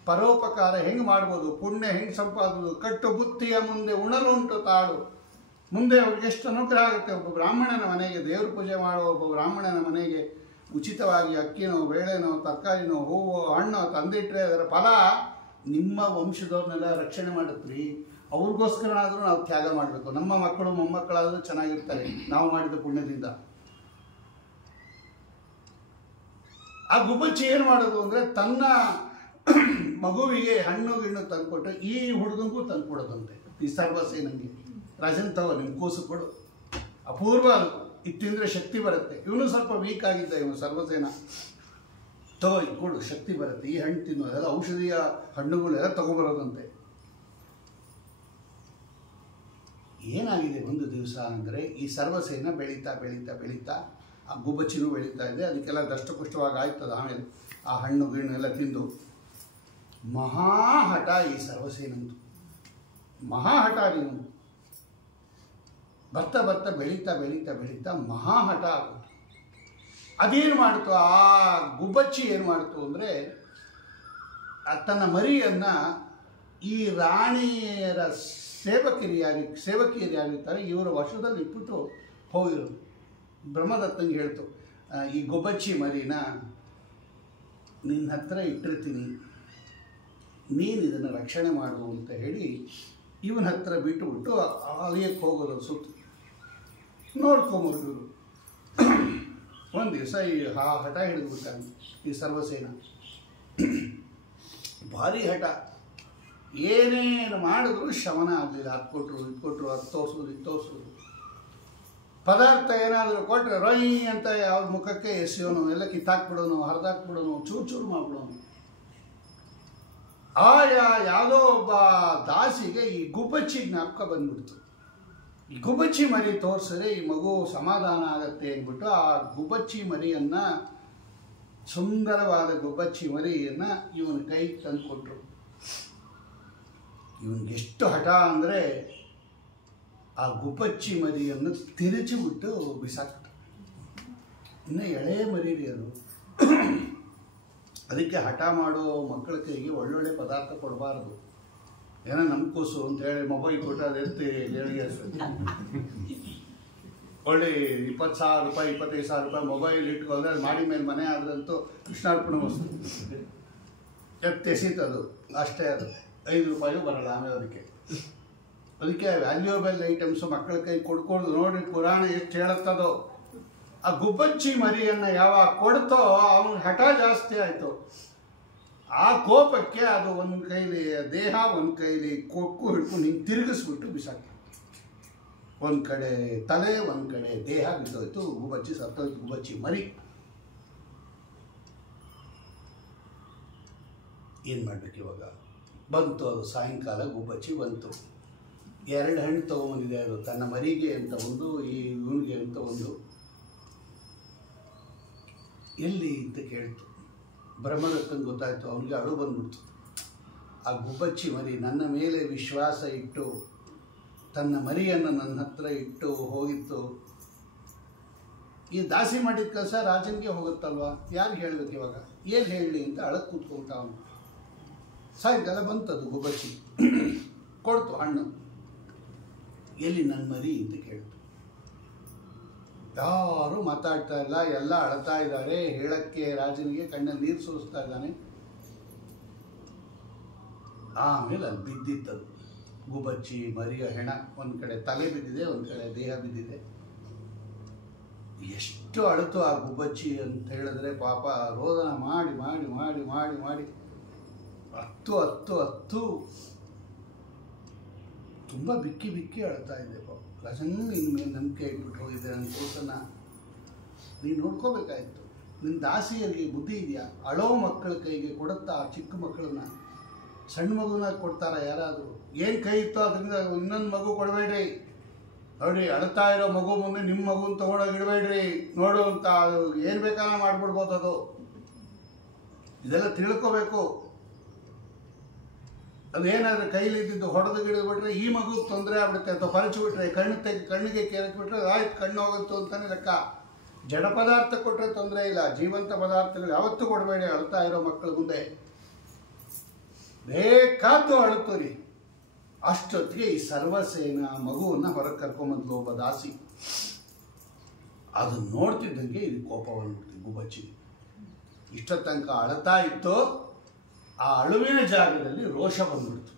ಪರೋಪಕಾರ ಹೆಂಗೆ ಮಾಡ್ಬೋದು, ಪುಣ್ಯ ಹೆಂಗೆ ಸಂಪಾದೋದು, ಕಟ್ಟು ಬುತ್ತಿಯ ಮುಂದೆ ಉಣಲುಂಟು ತಾಳು. ಮುಂದೆ ಅವ್ರಿಗೆ ಎಷ್ಟು ಅನುಗ್ರಹ ಆಗುತ್ತೆ. ಒಬ್ಬ ಬ್ರಾಹ್ಮಣನ ಮನೆಗೆ, ದೇವ್ರ ಪೂಜೆ ಮಾಡುವ ಒಬ್ಬ ಬ್ರಾಹ್ಮಣನ ಮನೆಗೆ ಉಚಿತವಾಗಿ ಅಕ್ಕಿನೋ ಬೇಳೆನೋ ತರಕಾರಿನೋ ಹೂವು ಹಣ್ಣು ತಂದಿಟ್ಟರೆ ಅದರ ಫಲ ನಿಮ್ಮ ವಂಶದವ್ರನ್ನೆಲ್ಲ ರಕ್ಷಣೆ ಮಾಡುತ್ತೀರಿ. ಅವ್ರಿಗೋಸ್ಕರನಾದರೂ ನಾವು ತ್ಯಾಗ ಮಾಡಬೇಕು. ನಮ್ಮ ಮಕ್ಕಳು ಮೊಮ್ಮಕ್ಕಳಾದರೂ ಚೆನ್ನಾಗಿರ್ತಾರೆ ನಾವು ಮಾಡಿದ ಪುಣ್ಯದಿಂದ. ಆ ಗುಬ್ಬಚ್ಚಿ ಏನು ಮಾಡೋದು ಅಂದರೆ ತನ್ನ ಮಗುವಿಗೆ ಹಣ್ಣು ಗಿಣ್ಣು ತಂದುಕೊಟ್ಟು ಈ ಹುಡುಗನಿಗೂ ತಂದುಕೊಡೋದಂತೆ. ಈ ಸರ್ವಸೇನಂಗೆ ರಾಜನ್ ತಗೋ ನಿಮ್ಮ ಕೂಸು ಕೊಡು, ಅಪೂರ್ವ ಅದು, ಇದು ತಿಂದರೆ ಶಕ್ತಿ ಬರುತ್ತೆ. ಇವನು ಸ್ವಲ್ಪ ವೀಕ್ ಆಗಿದ್ದ, ಇವನು ಸರ್ವಸೇನ, ತಗೋ ಇದು ಕೊಡು ಶಕ್ತಿ ಬರುತ್ತೆ, ಈ ಹಣ್ಣು ತಿನ್ನು, ಅದೆಲ್ಲ ಔಷಧಿಯ ಹಣ್ಣುಗಳೆಲ್ಲ ತಗೊಬರೋದಂತೆ. ಏನಾಗಿದೆ ಒಂದು ದಿವಸ ಅಂದರೆ ಈ ಸರ್ವಸೇನ ಬೆಳೀತಾ ಬೆಳೀತಾ ಬೆಳೀತಾ ಆ ಗುಬ್ಬಚ್ಚಿನೂ ಬೆಳೀತಾ ಇದೆ. ಅದಕ್ಕೆಲ್ಲ ದಷ್ಟಪುಷ್ಟವಾಗಿ ಆಯ್ತದ. ಆಮೇಲೆ ಆ ಹಣ್ಣು ಗಿಣ್ಣು ಎಲ್ಲ ತಿಂದು ಮಹಾಹಠ ಈ ಸರ್ವಸೇನಂದು, ಮಹಾಹಠ ನೀವು ಬರ್ತಾ ಬರ್ತಾ ಬೆಳೀತಾ ಬೆಳೀತಾ ಬೆಳೀತಾ ಮಹಾಹಠ ಆಗುತ್ತೆ. ಅದೇನು ಮಾಡ್ತು, ಆ ಗುಬ್ಬಚ್ಚಿ ಏನು ಮಾಡ್ತು ಅಂದರೆ ತನ್ನ ಮರಿಯನ್ನು ಈ ರಾಣಿಯರ ಸೇವಕಿಯರು ಯಾರಿರ್ತಾರೆ ಇವರ ವಶದಲ್ಲಿ ಇಟ್ಬಿಟ್ಟು ಹೋಗಿರೋದು. ಬ್ರಹ್ಮದತ್ತಂಗೆ ಹೇಳ್ತು, ಈ ಗುಬ್ಬಚ್ಚಿ ಮರಿನ ನಿನ್ನ ಹತ್ರ ಇಟ್ಟಿರ್ತೀನಿ, ನೀನು ಇದನ್ನು ರಕ್ಷಣೆ ಮಾಡು ಅಂತ ಹೇಳಿ ಇವನ ಹತ್ರ ಬಿಟ್ಟುಬಿಟ್ಟು ಅಲಿಯಕ್ಕೆ ಹೋಗೋದು. ಸುತ್ತ ನೋಡ್ಕೊಂಬರು. ಒಂದು ದಿವಸ ಈ ಹಠ ಹಿಡಿದ್ಬಿಡ್ತಾನೆ ಈ ಸರ್ವಸೇನ, ಭಾರಿ ಹಠ. ಏನೇನು ಮಾಡಿದ್ರು ಶಮನ ಆಗಲಿಲ್ಲ. ಅದು ಕೊಟ್ಟರು ಇದು ಕೊಟ್ಟರು, ಅದು ತೋರಿಸೋದು ಇದು ತೋರಿಸೋದು. ಪದಾರ್ಥ ಏನಾದರೂ ಕೊಟ್ಟರೆ ರೊಯ್ ಅಂತ ಯಾವ್ದು ಮುಖಕ್ಕೆ ಎಸೆಯೋನು, ಎಲ್ಲ ಕಿತ್ತಾಕ್ಬಿಡೋನು, ಹರಿದಾಕ್ಬಿಡೋನು, ಚೂರು ಚೂರು ಮಾಡಿಬಿಡೋನು. ಯಾವುದೋ ಒಬ್ಬ ದಾಸಿಗೆ ಈ ಗುಬ್ಬಚ್ಚಿ ಜ್ಞಾಪಕ ಬಂದ್ಬಿಡ್ತು. ಈ ಗುಬ್ಬಚ್ಚಿ ಮರಿ ತೋರಿಸಿದ್ರೆ ಈ ಮಗು ಸಮಾಧಾನ ಆಗತ್ತೆ ಅಂದ್ಬಿಟ್ಟು ಆ ಗುಬ್ಬಚ್ಚಿ ಮರಿಯನ್ನು, ಸುಂದರವಾದ ಗುಬ್ಬಚ್ಚಿ ಮರಿಯನ್ನು ಇವನ ಕೈಗೆ ತಂದು ಕೊಟ್ಟರು. ಇವನಿಗೆಷ್ಟು ಹಠ ಅಂದರೆ ಆ ಗುಬ್ಬಚ್ಚಿ ಮರಿಯನ್ನು ತಿರುಚಿಬಿಟ್ಟು ಬಿಸಾಕ್ತ. ಇನ್ನು ಎಳೆ ಮರಿ ಅದು. ಅದಕ್ಕೆ ಹಠ ಮಾಡೋ ಮಕ್ಕಳ ಕೈಗೆ ಒಳ್ಳೊಳ್ಳೆ ಪದಾರ್ಥ ಕೊಡಬಾರ್ದು. ಏನೋ ನಮ್ಮ ಕೂಸು ಅಂತೇಳಿ ಮೊಬೈಲ್ ಕೊಟ್ಟು ಅದು ಎತ್ತಿ ಹೇಳಿಗೆ ಒಳ್ಳೆ 20,000 ರೂಪಾಯಿ 25,000 ರೂಪಾಯಿ ಮೊಬೈಲ್ ಇಟ್ಕೊಂಡ್ರೆ ಅದು ಮಾಡಿ ಮೇಲೆ ಮನೆ ಆದ್ರಂತೂ ಕೃಷ್ಣಾರ್ಪಣ ವಸ್ತು ಎತ್ತೆಸೀತದು ಅಷ್ಟೇ. ಅದು 5 ರೂಪಾಯಿಗೂ ಬರಲ್ಲ ಆಮೇಲೆ ಅದಕ್ಕೆ ವ್ಯಾಲ್ಯೂಯಬಲ್ ಐಟಮ್ಸು ಮಕ್ಕಳ ಕೈ ಕೊಡ್ಕೊಳ್ದು. ನೋಡಿ ಪುರಾಣ ಎಷ್ಟು ಹೇಳುತ್ತದೋ. ಆ ಗುಬ್ಬಚ್ಚಿ ಮರಿಯನ್ನು ಯಾವಾಗ ಕೊಡ್ತೋ ಅವನ ಹಠ ಜಾಸ್ತಿ ಆಯಿತು. ಆ ಕೋಪಕ್ಕೆ ಅದು ಒಂದು ಕೈಲಿ ದೇಹ, ಒಂದು ಕೈಲಿ ಕೊಕ್ಕು ಹಿಡ್ಕೊಂಡು ಹಿಂಗೆ ತಿರುಗಿಸ್ಬಿಟ್ಟು ಬಿಸಾಕಿ. ಒಂದು ಕಡೆ ತಲೆ, ಒಂದು ಕಡೆ ದೇಹ ಬಿದ್ದೋಯ್ತು. ಗುಬ್ಬಚ್ಚಿ ಸತ್ತೋಯ್ತು. ಗುಬ್ಬಚ್ಚಿ ಮರಿ ಏನು ಮಾಡ್ಬೇಕು ಇವಾಗ? ಬಂತು ಅದು ಸಾಯಂಕಾಲ. ಗುಬ್ಬಚ್ಚಿ ಬಂತು. 2 ಹಣ್ಣು ತೊಗೊಂಬಂದಿದೆ ಅದು. ತನ್ನ ಮರಿಗೆ ಅಂತ ಒಂದು, ಈ ಇವನಿಗೆ ಅಂತ ಒಂದು. ಎಲ್ಲಿ ಅಂತ ಕೇಳ್ತು. ಬ್ರಹ್ಮದತ್ತಂಗೆ ಗೊತ್ತಾಯಿತು. ಅವನಿಗೆ ಅಳು ಬಂದ್ಬಿಡ್ತು. ಆ ಗುಬ್ಬಚ್ಚಿ ಮರಿ ನನ್ನ ಮೇಲೆ ವಿಶ್ವಾಸ ಇಟ್ಟು ತನ್ನ ಮರಿಯನ್ನು ನನ್ನ ಹತ್ರ ಇಟ್ಟು ಹೋಗಿತ್ತು. ಈ ದಾಸಿ ಮಾಡಿದ ಕೆಲಸ ರಾಜನಿಗೆ ಹೋಗುತ್ತಲ್ವ, ಯಾರಿಗೆ ಹೇಳಬೇಕು ಇವಾಗ? ಏನು ಹೇಳಲಿ ಅಂತ ಅಳಕ್ಕೆ ಕೂತ್ಕೊಂತ ಅವನು. ಸಾಯಂಕಾಲ ಬಂತದು ಗುಬ್ಬಚ್ಚಿ, ಕೊಡ್ತು ಹಣ್ಣು. ಎಲ್ಲಿ ನನ್ನ ಮರಿ ಅಂತ ಕೇಳ್ತು. ಯಾರೂ ಮಾತಾಡ್ತಾ ಇಲ್ಲ, ಎಲ್ಲ ಅಳ್ತಾ ಇದ್ದಾರೆ. ಹೇಳಕ್ಕೆ ರಾಜನಿಗೆ ಕಣ್ಣಲ್ಲಿ ನೀರು ಸುರಿಸ್ತಾ ಇದ್ದಾನೆ. ಆಮೇಲೆ ಅಲ್ಲಿ ಬಿದ್ದಿತ್ತದು ಗುಬ್ಬಚ್ಚಿ ಮರಿಯ ಹೆಣ. ಒಂದು ಕಡೆ ತಲೆ ಬಿದ್ದಿದೆ, ಒಂದು ಕಡೆ ದೇಹ ಬಿದ್ದಿದೆ. ಎಷ್ಟು ಅಳುತು ಆ ಗುಬ್ಬಚ್ಚಿ ಅಂತ ಹೇಳಿದ್ರೆ, ಪಾಪ ರೋದನ ಮಾಡಿ ಮಾಡಿ ಮಾಡಿ ಮಾಡಿ ಮಾಡಿ ಹತ್ತು ತುಂಬ ಬಿಕ್ಕಿ ಬಿಕ್ಕಿ ಅಳ್ತಾ ಇದೆ. ಪಾಪ ರಾಜನ್ ಇನ್ಮೇಲೆ ನಂಬಿಕೆ ಇಟ್ಬಿಟ್ಟು ಹೋಗಿದೆ ನನ್ನ ಕೂಸನ್ನು. ನೀನು ನೋಡ್ಕೋಬೇಕಾಯ್ತು. ನಿನ್ನ ದಾಸಿಯರಿಗೆ ಬುದ್ಧಿ ಇದೆಯಾ? ಅಳೋ ಮಕ್ಕಳ ಕೈಗೆ ಕೊಡುತ್ತಾ ಆ ಚಿಕ್ಕ ಮಕ್ಕಳನ್ನ? ಸಣ್ಣ ಮಗುನ ಕೊಡ್ತಾರ ಯಾರಾದರೂ? ಏನು ಕೈ ಇತ್ತೋ ಅದರಿಂದ ಇನ್ನೊಂದು ಮಗು ಕೊಡಬೇಡ್ರಿ. ನೋಡಿ, ಅಳ್ತಾ ಇರೋ ಮಗು ಮುಂದೆ ನಿಮ್ಮ ಮಗುನ ತೊಗೊಂಡೋಗಿ ಇಡಬೇಡ್ರಿ. ನೋಡು ಅಂತ ಏನು ಬೇಕಾದ್ರೆ ಮಾಡಿಬಿಡ್ಬೋದು ಅದು. ಇದೆಲ್ಲ ತಿಳ್ಕೋಬೇಕು. ಅದೇನಾದ್ರೆ ಕೈಲಿದ್ದು ಹೊಡೆದು ಗಿಡಬಿಟ್ರೆ ಈ ಮಗುಗೆ ತೊಂದರೆ ಆಗ್ಬಿಡುತ್ತೆ. ಅಥವಾ ಪರಚಿಬಿಟ್ರೆ, ಕಣ್ಣಿಗೆ ಕೆರಚಿಬಿಟ್ರೆ ಆಯ್ತು, ಕಣ್ಣು ಹೋಗುತ್ತೋ ಅಂತಾನೆ ಲೆಕ್ಕ. ಜಡ ಪದಾರ್ಥ ಕೊಟ್ಟರೆ ತೊಂದರೆ ಇಲ್ಲ, ಜೀವಂತ ಪದಾರ್ಥಗಳು ಯಾವತ್ತೂ ಕೊಡಬೇಡಿ ಅಳ್ತಾ ಇರೋ ಮಕ್ಕಳ ಮುಂದೆ. ಬೇಕಾದ್ದು ಅಳುತ್ತೀರಿ. ಅಷ್ಟೊತ್ತಿಗೆ ಈ ಸರ್ವಸೇನ ಮಗುವನ್ನು ಹೊರಗೆ ಕರ್ಕೊಂಬಂದ್ಲು ಒಬ್ಬ ದಾಸಿ. ಅದನ್ನು ನೋಡ್ತಿದ್ದಂಗೆ ಇದು ಕೋಪ ಬಂದ್ಬಿಡ್ತು ಗುಬ್ಬಚ್ಚಿ. ಇಷ್ಟ ತನಕ ಅಳ್ತಾ ಇತ್ತು, ಆ ಅಳುವಿನ ಜಾಗದಲ್ಲಿ ರೋಷ ಬಂದ್ಬಿಡ್ತು.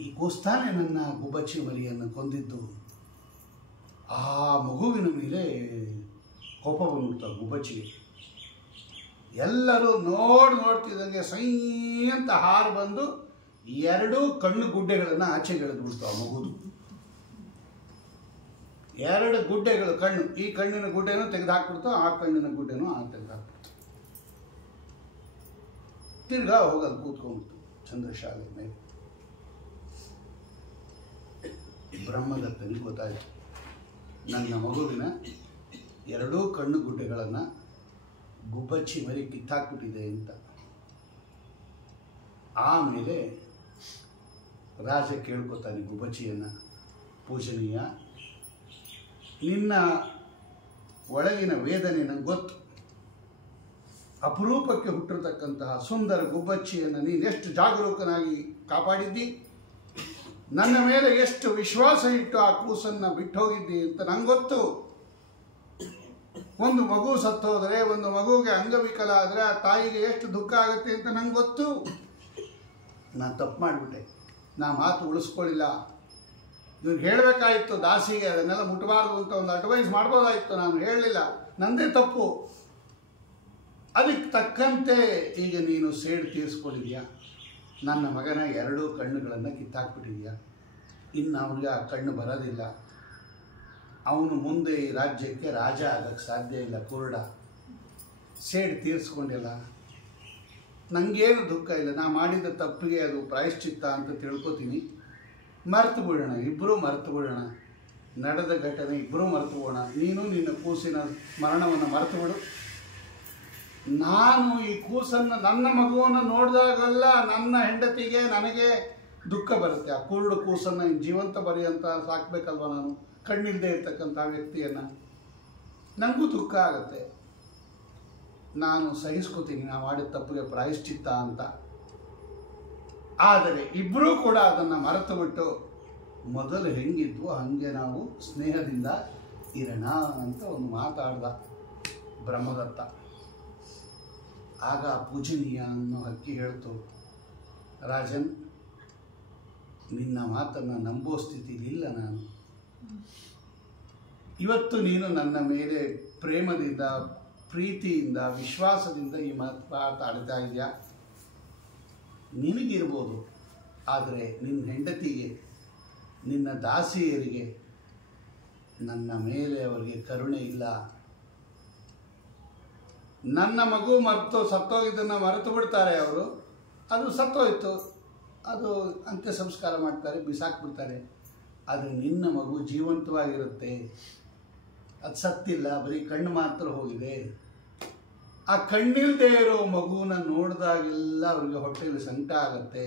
ಈ ಕೂಸ್ತಾನೆ ನನ್ನ ಗುಬ್ಬಚ್ಚಿ ಮರಿಯನ್ನು ಕೊಂದಿದ್ದು. ಆ ಮಗುವಿನ ಮೇಲೆ ಕೋಪ ಬಂದ್ಬಿಡ್ತು ಆ ಗುಬ್ಬಚ್ಚಿಗೆ. ಎಲ್ಲರೂ ನೋಡ್ತಿದ್ದಂಗೆ ಸೈ ಅಂತ ಹಾರು ಬಂದು 2 ಕಣ್ಣು ಗುಡ್ಡೆಗಳನ್ನು ಆಚೆಗೆಳೆದ್ಬಿಡ್ತು ಆ ಮಗುದು. 2 ಗುಡ್ಡೆಗಳು ಕಣ್ಣು, ಈ ಕಣ್ಣಿನ ಗುಡ್ಡೆನೂ ತೆಗೆದುಹಾಕ್ಬಿಡ್ತು, ಆ ಕಣ್ಣಿನ ಗುಡ್ಡೆನೂ ತೆಗೆದುಹಾಕ್ಬಿಡ್ತು. ತಿರ್ಗಾ ಹೋಗಲು ಕೂತ್ಕೊಂಡ್ಬಿಡ್ತು ಚಂದ್ರಶಾಲೆ ಮೇಲೆ. ಬ್ರಹ್ಮದತ್ತನಿಗೆ ಗೊತ್ತಾಯಿತು, ನನ್ನ ಮಗುವಿನ 2 ಕಣ್ಣು ಗುಡ್ಡೆಗಳನ್ನು ಗುಬ್ಬಚ್ಚಿ ಮರಿ ಕಿತ್ತಾಕ್ಬಿಟ್ಟಿದೆ ಅಂತ. ಆಮೇಲೆ ರಾಜ ಕೇಳ್ಕೊತಾನೆ ಗುಬ್ಬಚ್ಚಿಯನ್ನು, ಪೂಜನೀಯ, ನಿನ್ನ ಒಳಗಿನ ವೇದನೆ ನನಗೆ ಗೊತ್ತು. ಅಪರೂಪಕ್ಕೆ ಹುಟ್ಟಿರತಕ್ಕಂತಹ ಸುಂದರ ಗುಬ್ಬಚ್ಚಿಯನ್ನು ನೀನೆಷ್ಟು ಜಾಗರೂಕನಾಗಿ ಕಾಪಾಡಿದ್ದಿ, ನನ್ನ ಮೇಲೆ ಎಷ್ಟು ವಿಶ್ವಾಸ ಇಟ್ಟು ಆ ಕೂಸನ್ನು ಬಿಟ್ಟು ಹೋಗಿದ್ದಿ ಅಂತ ನಂಗೆ ಗೊತ್ತು. ಒಂದು ಮಗು ಸತ್ತೋದ್ರೆ, ಒಂದು ಮಗುವಿಗೆ ಅಂಗವಿಕಲ ಆದರೆ ಆ ತಾಯಿಗೆ ಎಷ್ಟು ದುಃಖ ಆಗುತ್ತೆ ಅಂತ ನಂಗೆ ಗೊತ್ತು. ನಾನು ತಪ್ಪು ಮಾಡಿಬಿಟ್ಟೆ, ನಾ ಮಾತು ಉಳಿಸ್ಕೊಳ್ಳಿಲ್ಲ. ಇವ್ರಿಗೆ ಹೇಳಬೇಕಾಯಿತು ದಾಸಿಗೆ, ಅದನ್ನೆಲ್ಲ ಮುಟ್ಟಬಾರ್ದು ಅಂತ ಒಂದು ಅಡ್ವೈಸ್ ಮಾಡ್ಬೋದಾಯಿತು, ನಾನು ಹೇಳಲಿಲ್ಲ, ನಂದೇ ತಪ್ಪು. ಅದಕ್ಕೆ ತಕ್ಕಂತೆ ಈಗ ನೀನು ಸೇಡು ತೀರಿಸ್ಕೊಂಡಿದ್ಯಾ. ನನ್ನ ಮಗನ 2 ಕಣ್ಣುಗಳನ್ನು ಕಿತ್ತಾಕ್ಬಿಟ್ಟಿದ್ಯಾ. ಇನ್ನು ಅವನಿಗೆ ಆ ಕಣ್ಣು ಬರೋದಿಲ್ಲ. ಅವನು ಮುಂದೆ ಈ ರಾಜ್ಯಕ್ಕೆ ರಾಜ ಆಗಕ್ಕೆ ಸಾಧ್ಯ ಇಲ್ಲ, ಕುರುಡ. ಸೇಡು ತೀರಿಸ್ಕೊಂಡಿಲ್ಲ. ನನಗೇನು ದುಃಖ ಇಲ್ಲ, ನಾ ಮಾಡಿದ ತಪ್ಪಿಗೆ ಅದು ಪ್ರಾಯಶ್ಚಿತ್ತ ಅಂತ ತಿಳ್ಕೊತೀನಿ. ಮರೆತು ಬಿಡೋಣ, ಇಬ್ಬರೂ ಮರೆತು ಬಿಡೋಣ. ನಡೆದ ಘಟನೆ ಇಬ್ಬರೂ ಮರೆತು ಬಿಡೋಣ. ನೀನು ನಿನ್ನ ಕೂಸಿನ ಮರಣವನ್ನು ಮರೆತು ಬಿಡು. ನಾನು ಈ ಕೂಸನ್ನು, ನನ್ನ ಮಗುವನ್ನು ನೋಡಿದಾಗೆಲ್ಲ ನನ್ನ ಹೆಂಡತಿಗೆ ನನಗೆ ದುಃಖ ಬರುತ್ತೆ. ಆ ಕುರುಡು ಕೂಸನ್ನು ಜೀವಂತ ಬರೆಯಂತ ಸಾಕಬೇಕಲ್ವ ನಾನು, ಕಣ್ಣಿಲ್ಲದೆ ಇರ್ತಕ್ಕಂಥ ವ್ಯಕ್ತಿಯನ್ನು. ನನಗೂ ದುಃಖ ಆಗುತ್ತೆ. ನಾನು ಸಹಿಸ್ಕೋತೀನಿ, ನಾ ಮಾಡಿದ ತಪ್ಪಿಗೆ ಪ್ರಾಯಶ್ಚಿತ್ತ ಅಂತ. ಆದರೆ ಇಬ್ಬರೂ ಕೂಡ ಅದನ್ನು ಮರೆತು ಬಿಟ್ಟು ಮೊದಲು ಹೆಂಗಿದ್ವು ಹಾಗೆ ನಾವು ಸ್ನೇಹದಿಂದ ಇರೋಣ ಅಂತ ಒಂದು ಮಾತಾಡ್ದ ಬ್ರಹ್ಮದತ್ತ. ಆಗ ಪೂಜನೀಯ ಅನ್ನೋ ಹಕ್ಕಿ ಹೇಳ್ತು, ರಾಜನ್, ನಿನ್ನ ಮಾತನ್ನು ನಂಬೋ ಸ್ಥಿತಿಲಿಲ್ಲ ನಾನು. ಇವತ್ತು ನೀನು ನನ್ನ ಮೇಲೆ ಪ್ರೇಮದಿಂದ, ಪ್ರೀತಿಯಿಂದ, ವಿಶ್ವಾಸದಿಂದ ಈ ಮಾತಾಡ್ತಾ ಇದೆಯಾ. ನಿನಗಿರ್ಬೋದು, ಆದರೆ ನಿನ್ನ ಹೆಂಡತಿಗೆ, ನಿನ್ನ ದಾಸಿಯರಿಗೆ ನನ್ನ ಮೇಲೆ ಅವರಿಗೆ ಕರುಣೆ ಇಲ್ಲ. ನನ್ನ ಮಗು ಸತ್ತೋಗಿದ್ದನ್ನು ಮರೆತು ಬಿಡ್ತಾರೆ ಅವರು. ಅದು ಸತ್ತೋಯ್ತು, ಅದು ಅಂತ್ಯ ಸಂಸ್ಕಾರ ಮಾಡ್ತಾರೆ, ಬಿಸಾಕ್ಬಿಡ್ತಾರೆ. ಆದರೆ ನಿನ್ನ ಮಗು ಜೀವಂತವಾಗಿರುತ್ತೆ, ಅದು ಸತ್ತಿಲ್ಲ, ಬರೀ ಕಣ್ಣು ಮಾತ್ರ ಹೋಗಿದೆ. ಆ ಕಣ್ಣಿಲ್ಲದೆ ಇರೋ ಮಗುನ ನೋಡಿದಾಗೆಲ್ಲ ಅವ್ರಿಗೆ ಹೊಟ್ಟೆಯಲ್ಲಿ ಸಂಕಟ ಆಗತ್ತೆ.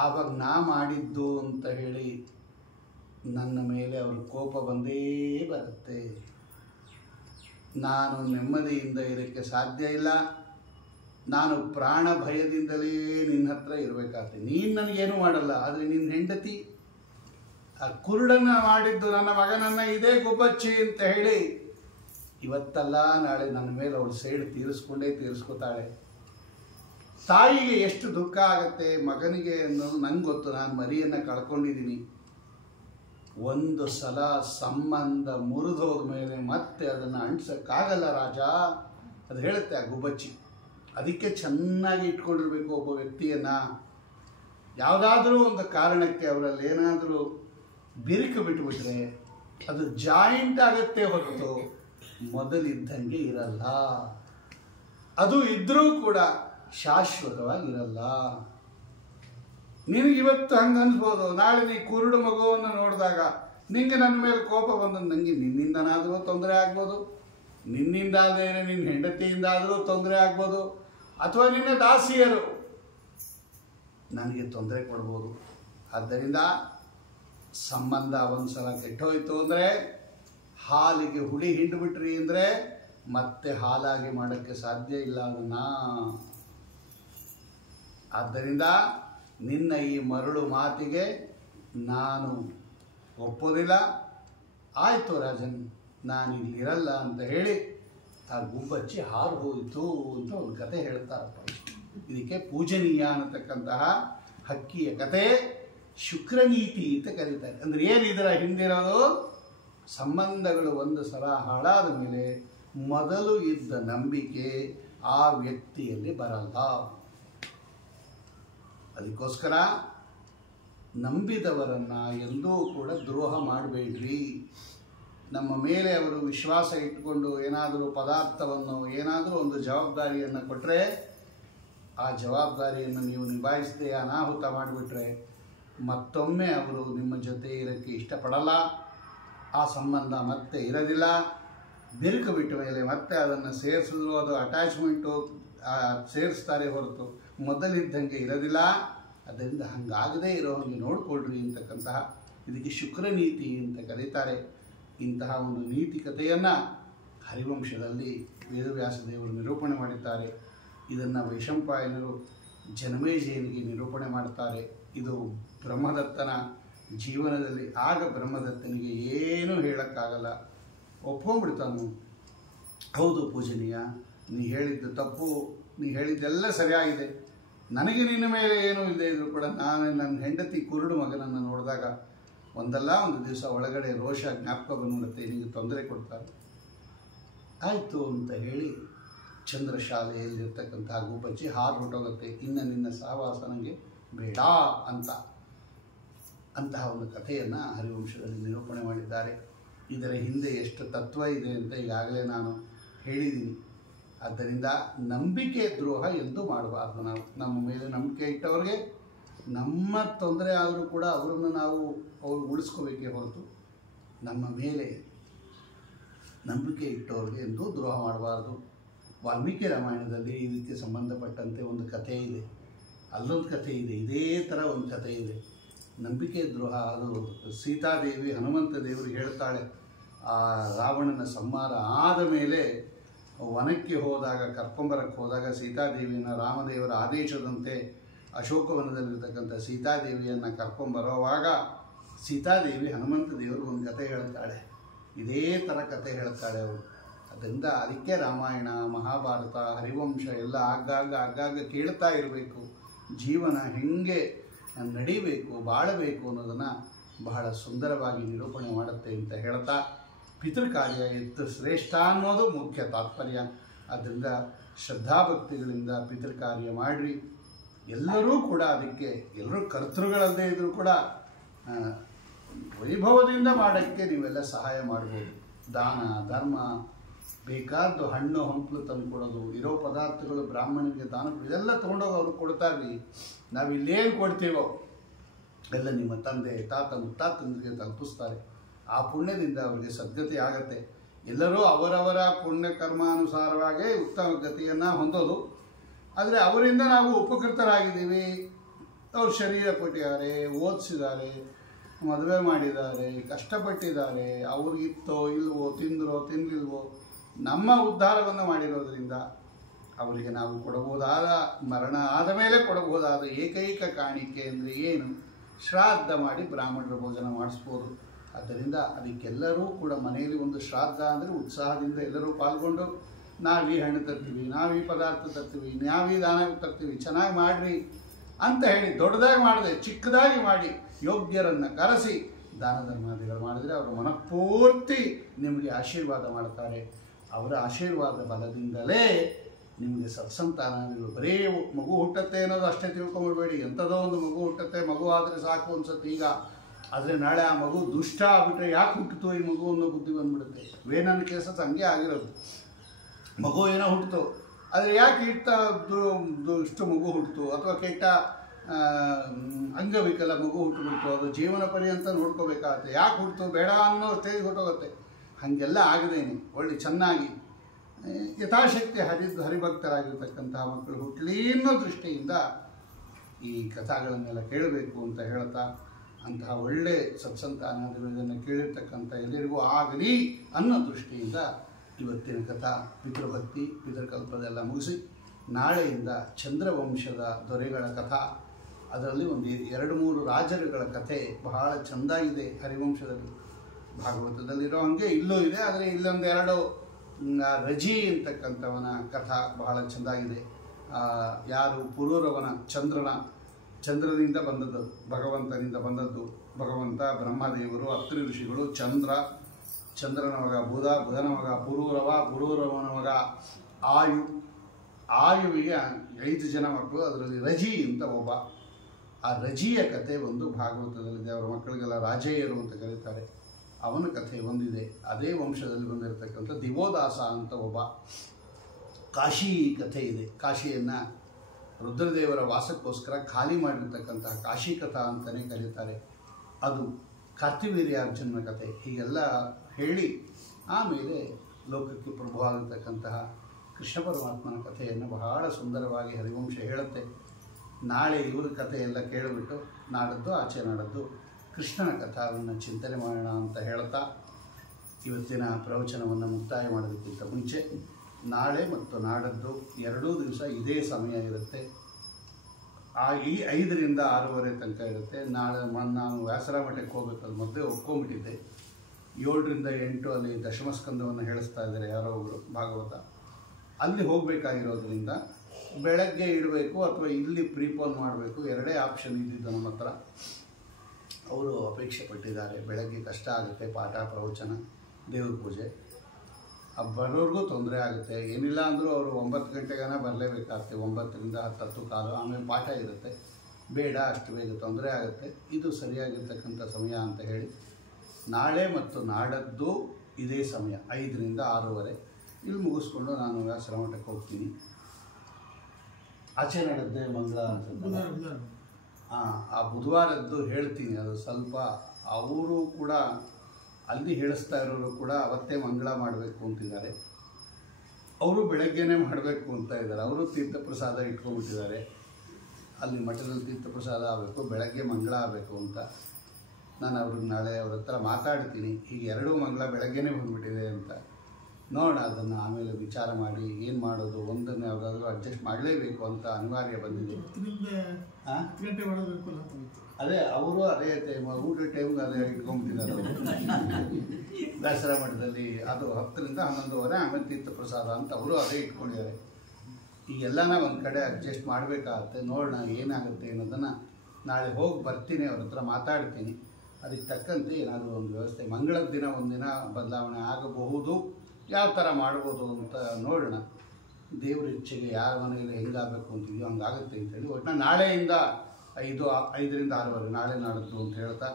ಆವಾಗ ನಾ ಮಾಡಿದ್ದು ಅಂತ ಹೇಳಿ ನನ್ನ ಮೇಲೆ ಅವ್ರ ಕೋಪ ಬಂದೇ ಬರುತ್ತೆ. ನಾನು ನೆಮ್ಮದಿಯಿಂದ ಇರೋಕ್ಕೆ ಸಾಧ್ಯ ಇಲ್ಲ. ನಾನು ಪ್ರಾಣ ಭಯದಿಂದಲೇ ನಿನ್ನ ಹತ್ರ ಇರಬೇಕಾಗ್ತದೆ. ನೀನು ನನಗೇನು ಮಾಡಲ್ಲ, ಆದರೆ ನಿನ್ನ ಹೆಂಡತಿ ಆ ಕುರುಡನ್ನು ಮಾಡಿದ್ದು ನನ್ನ ಮಗನನ್ನು ಇದೇ ಗುಬ್ಬಚ್ಚಿ ಅಂತ ಹೇಳಿ ಇವತ್ತಲ್ಲ ನಾಳೆ ನನ್ನ ಮೇಲೆ ಅವಳು ಸೇಡು ತೀರಿಸ್ಕೊತಾಳೆ. ತಾಯಿಗೆ ಎಷ್ಟು ದುಃಖ ಆಗುತ್ತೆ ಮಗನಿಗೆ ಅನ್ನೋದು ನಂಗೆ ಗೊತ್ತು. ನಾನು ಮರಿಯನ್ನು ಕಳ್ಕೊಂಡಿದ್ದೀನಿ. ಒಂದು ಸಲ ಸಂಬಂಧ ಮುರಿದೋದ ಮೇಲೆ ಮತ್ತೆ ಅದನ್ನು ಅಂಟಿಸೋಕ್ಕಾಗಲ್ಲ ರಾಜ, ಅದು ಹೇಳುತ್ತೆ ಆ ಗುಬ್ಬಚ್ಚಿ. ಅದಕ್ಕೆ ಚೆನ್ನಾಗಿ ಇಟ್ಕೊಂಡಿರ್ಬೇಕು ಒಬ್ಬ ವ್ಯಕ್ತಿಯನ್ನು. ಯಾವುದಾದ್ರೂ ಒಂದು ಕಾರಣಕ್ಕೆ ಅವರಲ್ಲಿ ಏನಾದರೂ ಬಿರುಕು ಬಿಟ್ಟುಬಿಟ್ರೆ ಅದು ಜಾಯಿಂಟ್ ಆಗುತ್ತೆ ಹೊರತು ಮೊದಲಿದ್ದಂಗೆ ಇರಲ್ಲ. ಅದು ಇದ್ದರೂ ಕೂಡ ಶಾಶ್ವತವಾಗಿರಲ್ಲ. ನಿನಗಿವತ್ತು ಹಂಗೆ ಅನ್ಸ್ಬೋದು, ನಾಳೆ ನೀ ಕುರುಡು ಮಗುವನ್ನು ನೋಡಿದಾಗ ನಿಂಗೆ ನನ್ನ ಮೇಲೆ ಕೋಪ ಬಂದು ನನಗೆ ನಿನ್ನಿಂದನಾದರೂ ತೊಂದರೆ ಆಗ್ಬೋದು, ನಿನ್ನಿಂದಾದರೆ ನಿನ್ನ ಹೆಂಡತಿಯಿಂದಾದರೂ ತೊಂದರೆ ಆಗ್ಬೋದು, ಅಥವಾ ನಿನ್ನ ದಾಸಿಯರು ನನಗೆ ತೊಂದರೆ ಕೊಡ್ಬೋದು. ಆದ್ದರಿಂದ ಸಂಬಂಧ ಒಂದು ಸಲ ಕೆಟ್ಟೋಯ್ತು ಅಂದರೆ, ಹಾಲಿಗೆ ಹುಳಿ ಹಿಂಡುಬಿಟ್ರಿ ಅಂದರೆ ಮತ್ತೆ ಹಾಲಾಗಿ ಮಾಡೋಕ್ಕೆ ಸಾಧ್ಯ ಇಲ್ಲ ಅದನ್ನು. ಆದ್ದರಿಂದ ನಿನ್ನ ಈ ಮರಳು ಮಾತಿಗೆ ನಾನು ಒಪ್ಪೋದಿಲ್ಲ. ಆಯಿತು ರಾಜನ್, ನಾನು ಇಲ್ಲಿರಲ್ಲ ಅಂತ ಹೇಳಿ ಆ ಗುಬ್ಬಚ್ಚಿ ಹಾರು ಹೋಯಿತು ಅಂತ ಒಂದು ಕತೆ ಹೇಳ್ತಾರಪ್ಪ. ಇದಕ್ಕೆ ಪೂಜನೀಯ ಅನ್ನತಕ್ಕಂತಹ ಹಕ್ಕಿಯ ಕತೆ ಶುಕ್ರನೀತಿ ಅಂತ ಕರೀತಾರೆ. ಅಂದರೆ ಏನು ಇದರ ಹಿಂದಿರೋದು? ಸಂಬಂಧಗಳು ಒಂದು ಸಲ ಹಾಳಾದ ಮೇಲೆ ಮೊದಲು ಇದ್ದ ನಂಬಿಕೆ ಆ ವ್ಯಕ್ತಿಯಲ್ಲಿ ಬರಲ್ಲ. ಅದಕ್ಕೋಸ್ಕರ ನಂಬಿದವರನ್ನು ಎಂದೂ ಕೂಡ ದ್ರೋಹ ಮಾಡಬೇಡ್ರಿ. ನಮ್ಮ ಮೇಲೆ ಅವರು ವಿಶ್ವಾಸ ಇಟ್ಟುಕೊಂಡು ಏನಾದರೂ ಪದಾರ್ಥವನ್ನು, ಏನಾದರೂ ಒಂದು ಜವಾಬ್ದಾರಿಯನ್ನು ಕೊಟ್ಟರೆ ಆ ಜವಾಬ್ದಾರಿಯನ್ನು ನೀವು ನಿಭಾಯಿಸದೆ ಅನಾಹುತ ಮಾಡಿಬಿಟ್ರೆ ಮತ್ತೊಮ್ಮೆ ಅವರು ನಿಮ್ಮ ಜೊತೆ ಇರೋಕ್ಕೆ ಇಷ್ಟಪಡಲ್ಲ. ಆ ಸಂಬಂಧ ಮತ್ತೆ ಇರೋದಿಲ್ಲ. ಬಿರುಕು ಬಿಟ್ಟ ಮೇಲೆ ಮತ್ತೆ ಅದನ್ನು ಸೇರಿಸಿದ್ರು ಅದು ಅಟ್ಯಾಚ್ಮೆಂಟು ಸೇರಿಸ್ತಾರೆ ಹೊರತು ಮೊದಲಿದ್ದಂಗೆ ಇರೋದಿಲ್ಲ. ಅದರಿಂದ ಹಂಗಾಗದೇ ಇರೋ ಹಾಗೆ ನೋಡಿಕೊಳ್ಳ್ರಿ ಅಂತಕ್ಕಂತಹ ಇದಕ್ಕೆ ಶುಕ್ರನೀತಿ ಅಂತ ಕರೀತಾರೆ. ಇಂತಹ ಒಂದು ನೀತಿ ಕಥೆಯನ್ನು ಹರಿವಂಶದಲ್ಲಿ ವೇದವ್ಯಾಸ ದೇವರು ನಿರೂಪಣೆ ಮಾಡಿದ್ದಾರೆ. ಇದನ್ನು ವೈಶಂಪಾಯನರು ಜನಮೇಜಯನಿಗೆ ನಿರೂಪಣೆ ಮಾಡ್ತಾರೆ. ಇದು ಬ್ರಹ್ಮದತ್ತನ ಜೀವನದಲ್ಲಿ. ಆಗ ಬ್ರಹ್ಮದತ್ತನಿಗೆ ಏನೂ ಹೇಳೋಕ್ಕಾಗಲ್ಲ, ಒಪ್ಕೊಂಡ್ಬಿಡ್ತಾನು. ಹೌದು ಪೂಜನೀಯ, ನೀ ಹೇಳಿದ್ದು ತಪ್ಪು, ನೀ ಹೇಳಿದ್ದೆಲ್ಲ ಸರಿಯಾಗಿದೆ. ನನಗೆ ನಿನ್ನ ಮೇಲೆ ಏನೂ ಇಲ್ಲದೆ ಇದ್ದರೂ ಕೂಡ ನಾನು ನನ್ನ ಹೆಂಡತಿ ಕುರುಡು ಮಗನನ್ನು ನೋಡಿದಾಗ ಒಂದಲ್ಲ ಒಂದು ದಿವಸ ಒಳಗಡೆ ರೋಷ ಜ್ಞಾಪಕ ಬಂದ್ಬಿಡುತ್ತೆ, ನಿನಗೆ ತೊಂದರೆ ಕೊಡ್ತಾರೆ. ಆಯಿತು ಅಂತ ಹೇಳಿ ಚಂದ್ರಶಾಲೆಯಲ್ಲಿರ್ತಕ್ಕಂಥ ಗುಬ್ಬಚ್ಚಿ ಹಾರು ಹೊರಟೋಗುತ್ತೆ. ಇನ್ನು ನಿನ್ನ ಸಹವಾಸ ನನಗೆ ಬೇಡ ಅಂತಹ ಒಂದು ಕಥೆಯನ್ನು ಹರಿವಂಶದಲ್ಲಿ ನಿರೂಪಣೆ ಮಾಡಿದ್ದಾರೆ. ಇದರ ಹಿಂದೆ ಎಷ್ಟು ತತ್ವ ಇದೆ ಅಂತ ಈಗಾಗಲೇ ನಾನು ಹೇಳಿದ್ದೀನಿ. ಆದ್ದರಿಂದ ನಂಬಿಕೆ ದ್ರೋಹ ಎಂದು ಮಾಡಬಾರ್ದು. ನಾವು ನಮ್ಮ ಮೇಲೆ ನಂಬಿಕೆ ಇಟ್ಟವ್ರಿಗೆ ನಮ್ಮ ತೊಂದರೆ ಆದರೂ ಕೂಡ ಅವರನ್ನು ನಾವು ಉಳಿಸ್ಕೋಬೇಕೇ ಹೊರತು ನಮ್ಮ ಮೇಲೆ ನಂಬಿಕೆ ಇಟ್ಟವ್ರಿಗೆ ಎಂದೂ ದ್ರೋಹ ಮಾಡಬಾರ್ದು. ವಾಲ್ಮೀಕಿ ರಾಮಾಯಣದಲ್ಲಿ ಇದಕ್ಕೆ ಸಂಬಂಧಪಟ್ಟಂತೆ ಒಂದು ಕಥೆ ಇದೆ, ಅಲ್ಲೊಂದು ಕಥೆ ಇದೆ, ಇದೇ ಥರ ಒಂದು ಕಥೆ ಇದೆ. ನಂಬಿಕೆ ದ್ರೋಹ ಅದು ಸೀತಾದೇವಿ ಹನುಮಂತ ದೇವರಿಗೆ ಹೇಳ್ತಾಳೆ, ಆ ರಾವಣನ ಸಂಹಾರ ಆದ ಮೇಲೆ ವನಕ್ಕೆ ಹೋದಾಗ, ಕರ್ಕೊಂಬರಕ್ಕೆ ಹೋದಾಗ ಸೀತಾದೇವಿಯನ್ನು ರಾಮದೇವರ ಆದೇಶದಂತೆ ಅಶೋಕವನದಲ್ಲಿರ್ತಕ್ಕಂಥ ಸೀತಾದೇವಿಯನ್ನು ಕರ್ಕೊಂಬರೋವಾಗ ಸೀತಾದೇವಿ ಹನುಮಂತ ದೇವರು ಒಂದು ಕಥೆ ಹೇಳ್ತಾಳೆ, ಇದೇ ಥರ ಕಥೆ ಹೇಳ್ತಾಳೆ ಅವರು. ಅದರಿಂದ ಅದಕ್ಕೆ ರಾಮಾಯಣ, ಮಹಾಭಾರತ, ಹರಿವಂಶ ಎಲ್ಲ ಆಗಾಗ ಕೇಳ್ತಾ ಇರಬೇಕು. ಜೀವನ ಹೆಂಗೆ ನಡಿಬೇಕು, ಬಾಳಬೇಕು ಅನ್ನೋದನ್ನು ಬಹಳ ಸುಂದರವಾಗಿ ನಿರೂಪಣೆ ಮಾಡುತ್ತೆ ಅಂತ ಹೇಳ್ತಾ, ಪಿತೃಕಾರ್ಯ ಎತ್ತು ಶ್ರೇಷ್ಠ ಅನ್ನೋದು ಮುಖ್ಯ ತಾತ್ಪರ್ಯ. ಆದ್ದರಿಂದ ಶ್ರದ್ಧಾಭಕ್ತಿಗಳಿಂದ ಪಿತೃಕಾರ್ಯ ಮಾಡಿರಿ. ಎಲ್ಲರೂ ಕೂಡ ಅದಕ್ಕೆ, ಎಲ್ಲರೂ ಕರ್ತೃಗಳಲ್ಲದೆ ಇದ್ದರೂ ಕೂಡ ವೈಭವದಿಂದ ಮಾಡೋಕ್ಕೆ ನೀವೆಲ್ಲ ಸಹಾಯ ಮಾಡ್ಬೋದು. ದಾನ ಧರ್ಮ, ಬೇಕಾದ್ದು ಹಣ್ಣು ಹಂಪಲು ತಂದು ಕೊಡೋದು, ಇರೋ ಪದಾರ್ಥಗಳು ಬ್ರಾಹ್ಮಣನಿಗೆ ದಾನ, ಇದೆಲ್ಲ ತೊಗೊಂಡೋಗಿ ಅವ್ರಿಗೆ ಕೊಡ್ತಾರ್ರಿ. ನಾವು ಇಲ್ಲೇನು ಕೊಡ್ತೀವೋ ಎಲ್ಲ ನಿಮ್ಮ ತಂದೆ ತಾತ ಮುತ್ತಾತಂದ್ರಿಗೆ ತಲುಪಿಸ್ತಾರೆ. ಆ ಪುಣ್ಯದಿಂದ ಅವರಿಗೆ ಸದ್ಗತಿ ಆಗತ್ತೆ. ಎಲ್ಲರೂ ಅವರವರ ಪುಣ್ಯ ಕರ್ಮಾನುಸಾರವಾಗಿ ಉತ್ತಮ ಗತಿಯನ್ನು ಹೊಂದೋದು. ಆದರೆ ಅವರಿಂದ ನಾವು ಉಪಕೃತರಾಗಿದ್ದೀವಿ. ಅವ್ರು ಶರೀರ ಕೊಟ್ಟಿದ್ದಾರೆ, ಓದಿಸಿದ್ದಾರೆ, ಮದುವೆ ಮಾಡಿದ್ದಾರೆ, ಕಷ್ಟಪಟ್ಟಿದ್ದಾರೆ, ಅವ್ರಿಗಿತ್ತೋ ಇಲ್ವೋ, ತಿಂದರೋ ತಿನ್ನಲಿಲ್ವೋ, ನಮ್ಮ ಉದ್ಧಾರವನ್ನು ಮಾಡಿರೋದ್ರಿಂದ ಅವರಿಗೆ ನಾವು ಕೊಡಬಹುದಾದ, ಮರಣ ಆದ ಮೇಲೆ ಕೊಡಬಹುದಾದ ಏಕೈಕ ಕಾಣಿಕೆ ಅಂದರೆ ಏನು? ಶ್ರಾದ್ದ ಮಾಡಿ ಬ್ರಾಹ್ಮಣರ ಭೋಜನ ಮಾಡಿಸ್ಬೋದು. ಆದ್ದರಿಂದ ಅದಕ್ಕೆಲ್ಲರೂ ಕೂಡ ಮನೆಯಲ್ಲಿ ಒಂದು ಶ್ರಾದ್ದ ಅಂದರೆ ಉತ್ಸಾಹದಿಂದ ಎಲ್ಲರೂ ಪಾಲ್ಗೊಂಡು ನಾವೀ ಹಣ್ಣು ತರ್ತೀವಿ, ನಾವೀ ಪದಾರ್ಥ ತರ್ತೀವಿ, ನಾವೀ ದಾನ ತರ್ತೀವಿ, ಚೆನ್ನಾಗಿ ಮಾಡಿರಿ ಅಂತ ಹೇಳಿ ದೊಡ್ಡದಾಗಿ ಮಾಡದೆ ಚಿಕ್ಕದಾಗಿ ಮಾಡಿ ಯೋಗ್ಯರನ್ನು ಕರೆಸಿ ದಾನ ಧರ್ಮಾದಿಗಳು ಮಾಡಿದರೆ ಅವರು ಮನಪೂರ್ತಿ ನಿಮಗೆ ಆಶೀರ್ವಾದ ಮಾಡ್ತಾರೆ. ಅವರ ಆಶೀರ್ವಾದ ಬಲದಿಂದಲೇ ನಿಮಗೆ ಸತ್ಸಂತಾನಗಳು. ಬರೀ ಮಗು ಹುಟ್ಟತ್ತೆ ಅನ್ನೋದು ಅಷ್ಟೇ ತಿಳ್ಕೊಂಬಿಡ್ಬೇಡಿ. ಎಂಥದೋ ಒಂದು ಮಗು ಹುಟ್ಟತ್ತೆ, ಮಗು ಆದರೆ ಸಾಕು ಅನ್ಸುತ್ತೆ ಈಗ. ಆದರೆ ನಾಳೆ ಆ ಮಗು ದುಷ್ಟ ಆಗ್ಬಿಟ್ರೆ ಯಾಕೆ ಹುಟ್ಟಿತು ಈ ಮಗು ಅನ್ನೋ ಬುದ್ಧಿ ಬಂದ್ಬಿಡುತ್ತೆ. ವೇನನ್ನ ಕೇಸಸ್ ಹಂಗೆ ಆಗಿರೋದು. ಮಗು ಏನೋ ಹುಟ್ಟಿತು, ಆದರೆ ಯಾಕೆ ಇಷ್ಟು ಮಗು ಹುಟ್ಟಿತು, ಅಥವಾ ಕೆಟ್ಟ ಅಂಗವಿಕಲ ಮಗು ಹುಟ್ಟುಬಿಡ್ತು, ಅದು ಜೀವನ ಪರ್ಯಂತ ನೋಡ್ಕೋಬೇಕಾಗತ್ತೆ. ಯಾಕೆ ಹುಟ್ಟಿತು ಬೇಡ ಅನ್ನೋ ಸ್ಟೇಜ್ ಹೊಟ್ಟೋಗುತ್ತೆ. ಹಾಗೆಲ್ಲ ಆಗದೇನೆ ಒಳ್ಳೆ ಚೆನ್ನಾಗಿ ಯಥಾಶಕ್ತಿ ಹರಿಭಕ್ತರಾಗಿರ್ತಕ್ಕಂತಹ ಮಕ್ಕಳು ಹುಟ್ಟಲಿ ಅನ್ನೋ ದೃಷ್ಟಿಯಿಂದ ಈ ಕಥಾಗಳನ್ನೆಲ್ಲ ಕೇಳಬೇಕು ಅಂತ ಹೇಳ್ತಾ, ಅಂತಹ ಒಳ್ಳೆ ಸತ್ಸಂತಾನಗಳನ್ನು ಕೇಳಿರ್ತಕ್ಕಂಥ ಎಲ್ಲರಿಗೂ ಆಗಲಿ ಅನ್ನೋ ದೃಷ್ಟಿಯಿಂದ ಇವತ್ತಿನ ಕಥಾ ಪಿತೃಭಕ್ತಿ ಪಿತೃಕಲ್ಪದೆಲ್ಲ ಮುಗಿಸಿ, ನಾಳೆಯಿಂದ ಚಂದ್ರವಂಶದ ದೊರೆಗಳ ಕಥಾ, ಅದರಲ್ಲಿ ಒಂದು 2-3 ರಾಜರುಗಳ ಕಥೆ ಬಹಳ ಚೆಂದಾಗಿದೆ. ಹರಿವಂಶದಲ್ಲಿ ಭಾಗವತದಲ್ಲಿರೋ ಹಾಗೆ ಇಲ್ಲೂ ಇದೆ. ಆದರೆ ಇಲ್ಲೊಂದು 2 ರಜಿ ಅಂತಕ್ಕಂಥವನ ಕಥಾ ಬಹಳ ಚೆಂದಾಗಿದೆ. ಯಾರು ಪುರೂರವನ ಚಂದ್ರನಿಂದ ಬಂದದ್ದು, ಭಗವಂತನಿಂದ ಬಂದದ್ದು. ಭಗವಂತ ಬ್ರಹ್ಮದೇವರು, ಅತ್ರಿ ಋಷಿಗಳು, ಚಂದ್ರನ ಮಗ ಬುಧ, ಬುಧನ ಮಗ ಪುರೂರವನ ಮಗ ಆಯುವಿಗೆ 5 ಜನ ಮಕ್ಕಳು. ಅದರಲ್ಲಿ ರಜಿ ಅಂತ ಒಬ್ಬ. ಆ ರಜಿಯ ಕಥೆ ಒಂದು ಭಾಗವತದಲ್ಲಿದೆ. ಅವರ ಮಕ್ಕಳಿಗೆಲ್ಲ ರಾಜೇಯರು ಅಂತ ಕರೀತಾರೆ. ಅವನ ಕಥೆ ಒಂದಿದೆ. ಅದೇ ವಂಶದಲ್ಲಿ ಬಂದಿರತಕ್ಕಂಥ ದಿವೋದಾಸ ಅಂತ ಒಬ್ಬ. ಕಾಶಿ ಕಥೆ ಇದೆ. ಕಾಶಿಯನ್ನು ರುದ್ರದೇವರ ವಾಸಕ್ಕೋಸ್ಕರ ಖಾಲಿ ಮಾಡಿರ್ತಕ್ಕಂತಹ ಕಾಶಿ ಕಥಾ ಅಂತಲೇ ಕರೀತಾರೆ. ಅದು ಕಾರ್ತಿವೀರ್ಯಾರ್ಜುನನ ಕಥೆ. ಹೀಗೆಲ್ಲ ಹೇಳಿ ಆಮೇಲೆ ಲೋಕಕ್ಕೆ ಪ್ರಭುವಾಗಿರ್ತಕ್ಕಂತಹ ಕೃಷ್ಣ ಪರಮಾತ್ಮನ ಕಥೆಯನ್ನು ಬಹಳ ಸುಂದರವಾಗಿ ಹರಿವಂಶ ಹೇಳುತ್ತೆ. ನಾಳೆ ಇವ್ರ ಕಥೆಯೆಲ್ಲ ಕೇಳಿಬಿಟ್ಟು ನಾಡದ್ದು ಆಚೆ ನಾಡದ್ದು ಕೃಷ್ಣನ ಕಥಾವನ್ನು ಚಿಂತನೆ ಮಾಡೋಣ ಅಂತ ಹೇಳ್ತಾ, ಇವತ್ತಿನ ಪ್ರವಚನವನ್ನು ಮುಕ್ತಾಯ ಮಾಡೋದಕ್ಕಿಂತ ಮುಂಚೆ ನಾಳೆ ಮತ್ತು ನಾಡದ್ದು 2 ದಿವಸ ಇದೇ ಸಮಯ ಇರುತ್ತೆ. ಈ 5ರಿಂದ 6:30 ತನಕ ಇರುತ್ತೆ. ನಾಳೆ ನಾನು ವ್ಯಾಸರ ಮಠಕ್ಕೆ ಹೋಗಬೇಕು, ಅದು ಮೊದಲೇ ಒಪ್ಕೊಂಡ್ಬಿಟ್ಟಿದ್ದೆ. 7ರಿಂದ 8 ಅಲ್ಲಿ ದಶಮಸ್ಕಂದವನ್ನು ಹೇಳಿಸ್ತಾ ಇದ್ದಾರೆ ಯಾರೋ ಒಬ್ಬರು ಭಾಗವತ. ಅಲ್ಲಿ ಹೋಗಬೇಕಾಗಿರೋದ್ರಿಂದ ಬೆಳಗ್ಗೆ ಇಡಬೇಕು ಅಥವಾ ಇಲ್ಲಿ ಪ್ರೀಪೋನ್ ಮಾಡಬೇಕು, 2 ಆಪ್ಷನ್ ಇದ್ದಿದ್ದು ನಮ್ಮ ಹತ್ರ. ಅವರು ಅಪೇಕ್ಷೆ ಪಟ್ಟಿದ್ದಾರೆ. ಬೆಳಗ್ಗೆ ಕಷ್ಟ ಆಗುತ್ತೆ, ಪಾಠ ಪ್ರವಚನ ದೇವ್ರ ಪೂಜೆ, ಬರೋರ್ಗೂ ತೊಂದರೆ ಆಗುತ್ತೆ. ಏನಿಲ್ಲ ಅಂದರೂ ಅವರು 9 ಗಂಟೆಗಾನ ಬರಲೇಬೇಕಾಗುತ್ತೆ. 9ರಿಂದ 10:15 ಆಮೇಲೆ ಪಾಠ ಇರುತ್ತೆ. ಬೇಡ, ಅಷ್ಟು ಬೇಗ ತೊಂದರೆ ಆಗುತ್ತೆ, ಇದು ಸರಿಯಾಗಿರ್ತಕ್ಕಂಥ ಸಮಯ ಅಂತ ಹೇಳಿ ನಾಳೆ ಮತ್ತು ನಾಡದ್ದು ಇದೇ ಸಮಯ 5ರಿಂದ 6:30. ಇಲ್ಲಿ ಮುಗಿಸ್ಕೊಂಡು ನಾನು ವ್ಯಾಸರ ಮಠಕ್ಕೆ ಹೋಗ್ತೀನಿ. ಆಚೆ ನಡೆದ್ದೆ ಮಂಗಳ ಅಂತ ಆ ಬುಧವಾರದ್ದು ಹೇಳ್ತೀನಿ. ಅದು ಸ್ವಲ್ಪ ಅವರು ಕೂಡ ಅಲ್ಲಿ ಹೇಳಿಸ್ತಾ ಇರೋರು ಕೂಡ ಅವತ್ತೇ ಮಂಗಳ ಮಾಡಬೇಕು ಅಂತಿದ್ದಾರೆ. ಅವರು ಬೆಳಗ್ಗೆನೇ ಮಾಡಬೇಕು ಅಂತ ಇದ್ದಾರೆ. ಅವರು ತೀರ್ಥಪ್ರಸಾದ ಇಟ್ಕೊಂಡ್ಬಿಟ್ಟಿದ್ದಾರೆ. ಅಲ್ಲಿ ಮಠದಲ್ಲಿ ತೀರ್ಥಪ್ರಸಾದ ಆಗಬೇಕು, ಬೆಳಗ್ಗೆ ಮಂಗಳ ಆಗಬೇಕು ಅಂತ. ನಾನು ಅವ್ರಿಗೆ ನಾಳೆ ಅವ್ರ ಹತ್ರ ಮಾತಾಡ್ತೀನಿ. ಈಗ ಎರಡೂ ಮಂಗಳ ಬೆಳಗ್ಗೆನೇ ಬಂದುಬಿಟ್ಟಿದೆ ಅಂತ. ನೋಡೋಣ, ಅದನ್ನು ಆಮೇಲೆ ವಿಚಾರ ಮಾಡಿ ಏನು ಮಾಡೋದು, ಒಂದನ್ನು ಯಾವುದಾದ್ರೂ ಅಡ್ಜಸ್ಟ್ ಮಾಡಲೇಬೇಕು ಅಂತ ಅನಿವಾರ್ಯ ಬಂದಿದೆ. ಅದೇ ಅವರು ಅದೇ ಟೈಮ್ ಊಟ ಟೈಮ್ಗೆ ಅದೇ ಇಟ್ಕೊಂಡ್ಬಿಟ್ಟಿದ್ದಾರೆ ಅವರು ದಸರಾ ಮಠದಲ್ಲಿ. ಅದು 10ರಿಂದ 11:30, ಆಮೇಲೆ ತೀರ್ಥಪ್ರಸಾದ ಅಂತ ಅವರು ಅದೇ ಇಟ್ಕೊಂಡಿದ್ದಾರೆ. ಈಗೆಲ್ಲನ ಒಂದು ಕಡೆ ಅಡ್ಜಸ್ಟ್ ಮಾಡಬೇಕಾಗತ್ತೆ. ನೋಡೋಣ ಏನಾಗುತ್ತೆ ಅನ್ನೋದನ್ನು. ನಾಳೆ ಹೋಗಿ ಬರ್ತೀನಿ, ಅವ್ರ ಹತ್ರ ಮಾತಾಡ್ತೀನಿ. ಅದಕ್ಕೆ ತಕ್ಕಂತೆ ಏನಾದರೂ ಒಂದು ವ್ಯವಸ್ಥೆ ಮಂಗಳದ ದಿನ ಒಂದಿನ ಬದಲಾವಣೆ ಆಗಬಹುದು. ಯಾವ ಥರ ಮಾಡ್ಬೋದು ಅಂತ ನೋಡೋಣ. ದೇವ್ರ ಇಚ್ಛೆಗೆ ಯಾರ ಮನೆಯಲ್ಲಿ ಹೆಂಗಾಗಬೇಕು ಅಂತಿದೆಯೋ ಹಂಗಾಗುತ್ತೆ ಅಂತೇಳಿ ಒಟ್ಟು ನಾಳೆಯಿಂದ 5ರಿಂದ 6 ನಾಳೆ ನಾಡದ್ದು ಅಂತ ಹೇಳ್ತಾ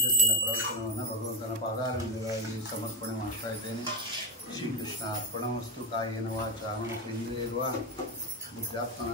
ಇವತ್ತಿನ ಪ್ರವಚನವನ್ನು ಭಗವಂತನ ಪಾದಾರವಿಂದಗಳಲ್ಲಿ ಸಮರ್ಪಣೆ ಮಾಡ್ತಾ ಇದ್ದೇನೆ. ಶ್ರೀಕೃಷ್ಣ ಅರ್ಪಣಮಸ್ತು. ಕಾಯೇನ ವಾಚಾ ಮನಸೇಂದ್ರಿಯರ್ವಾ ಬುದ್ಧಾತ್ಮನ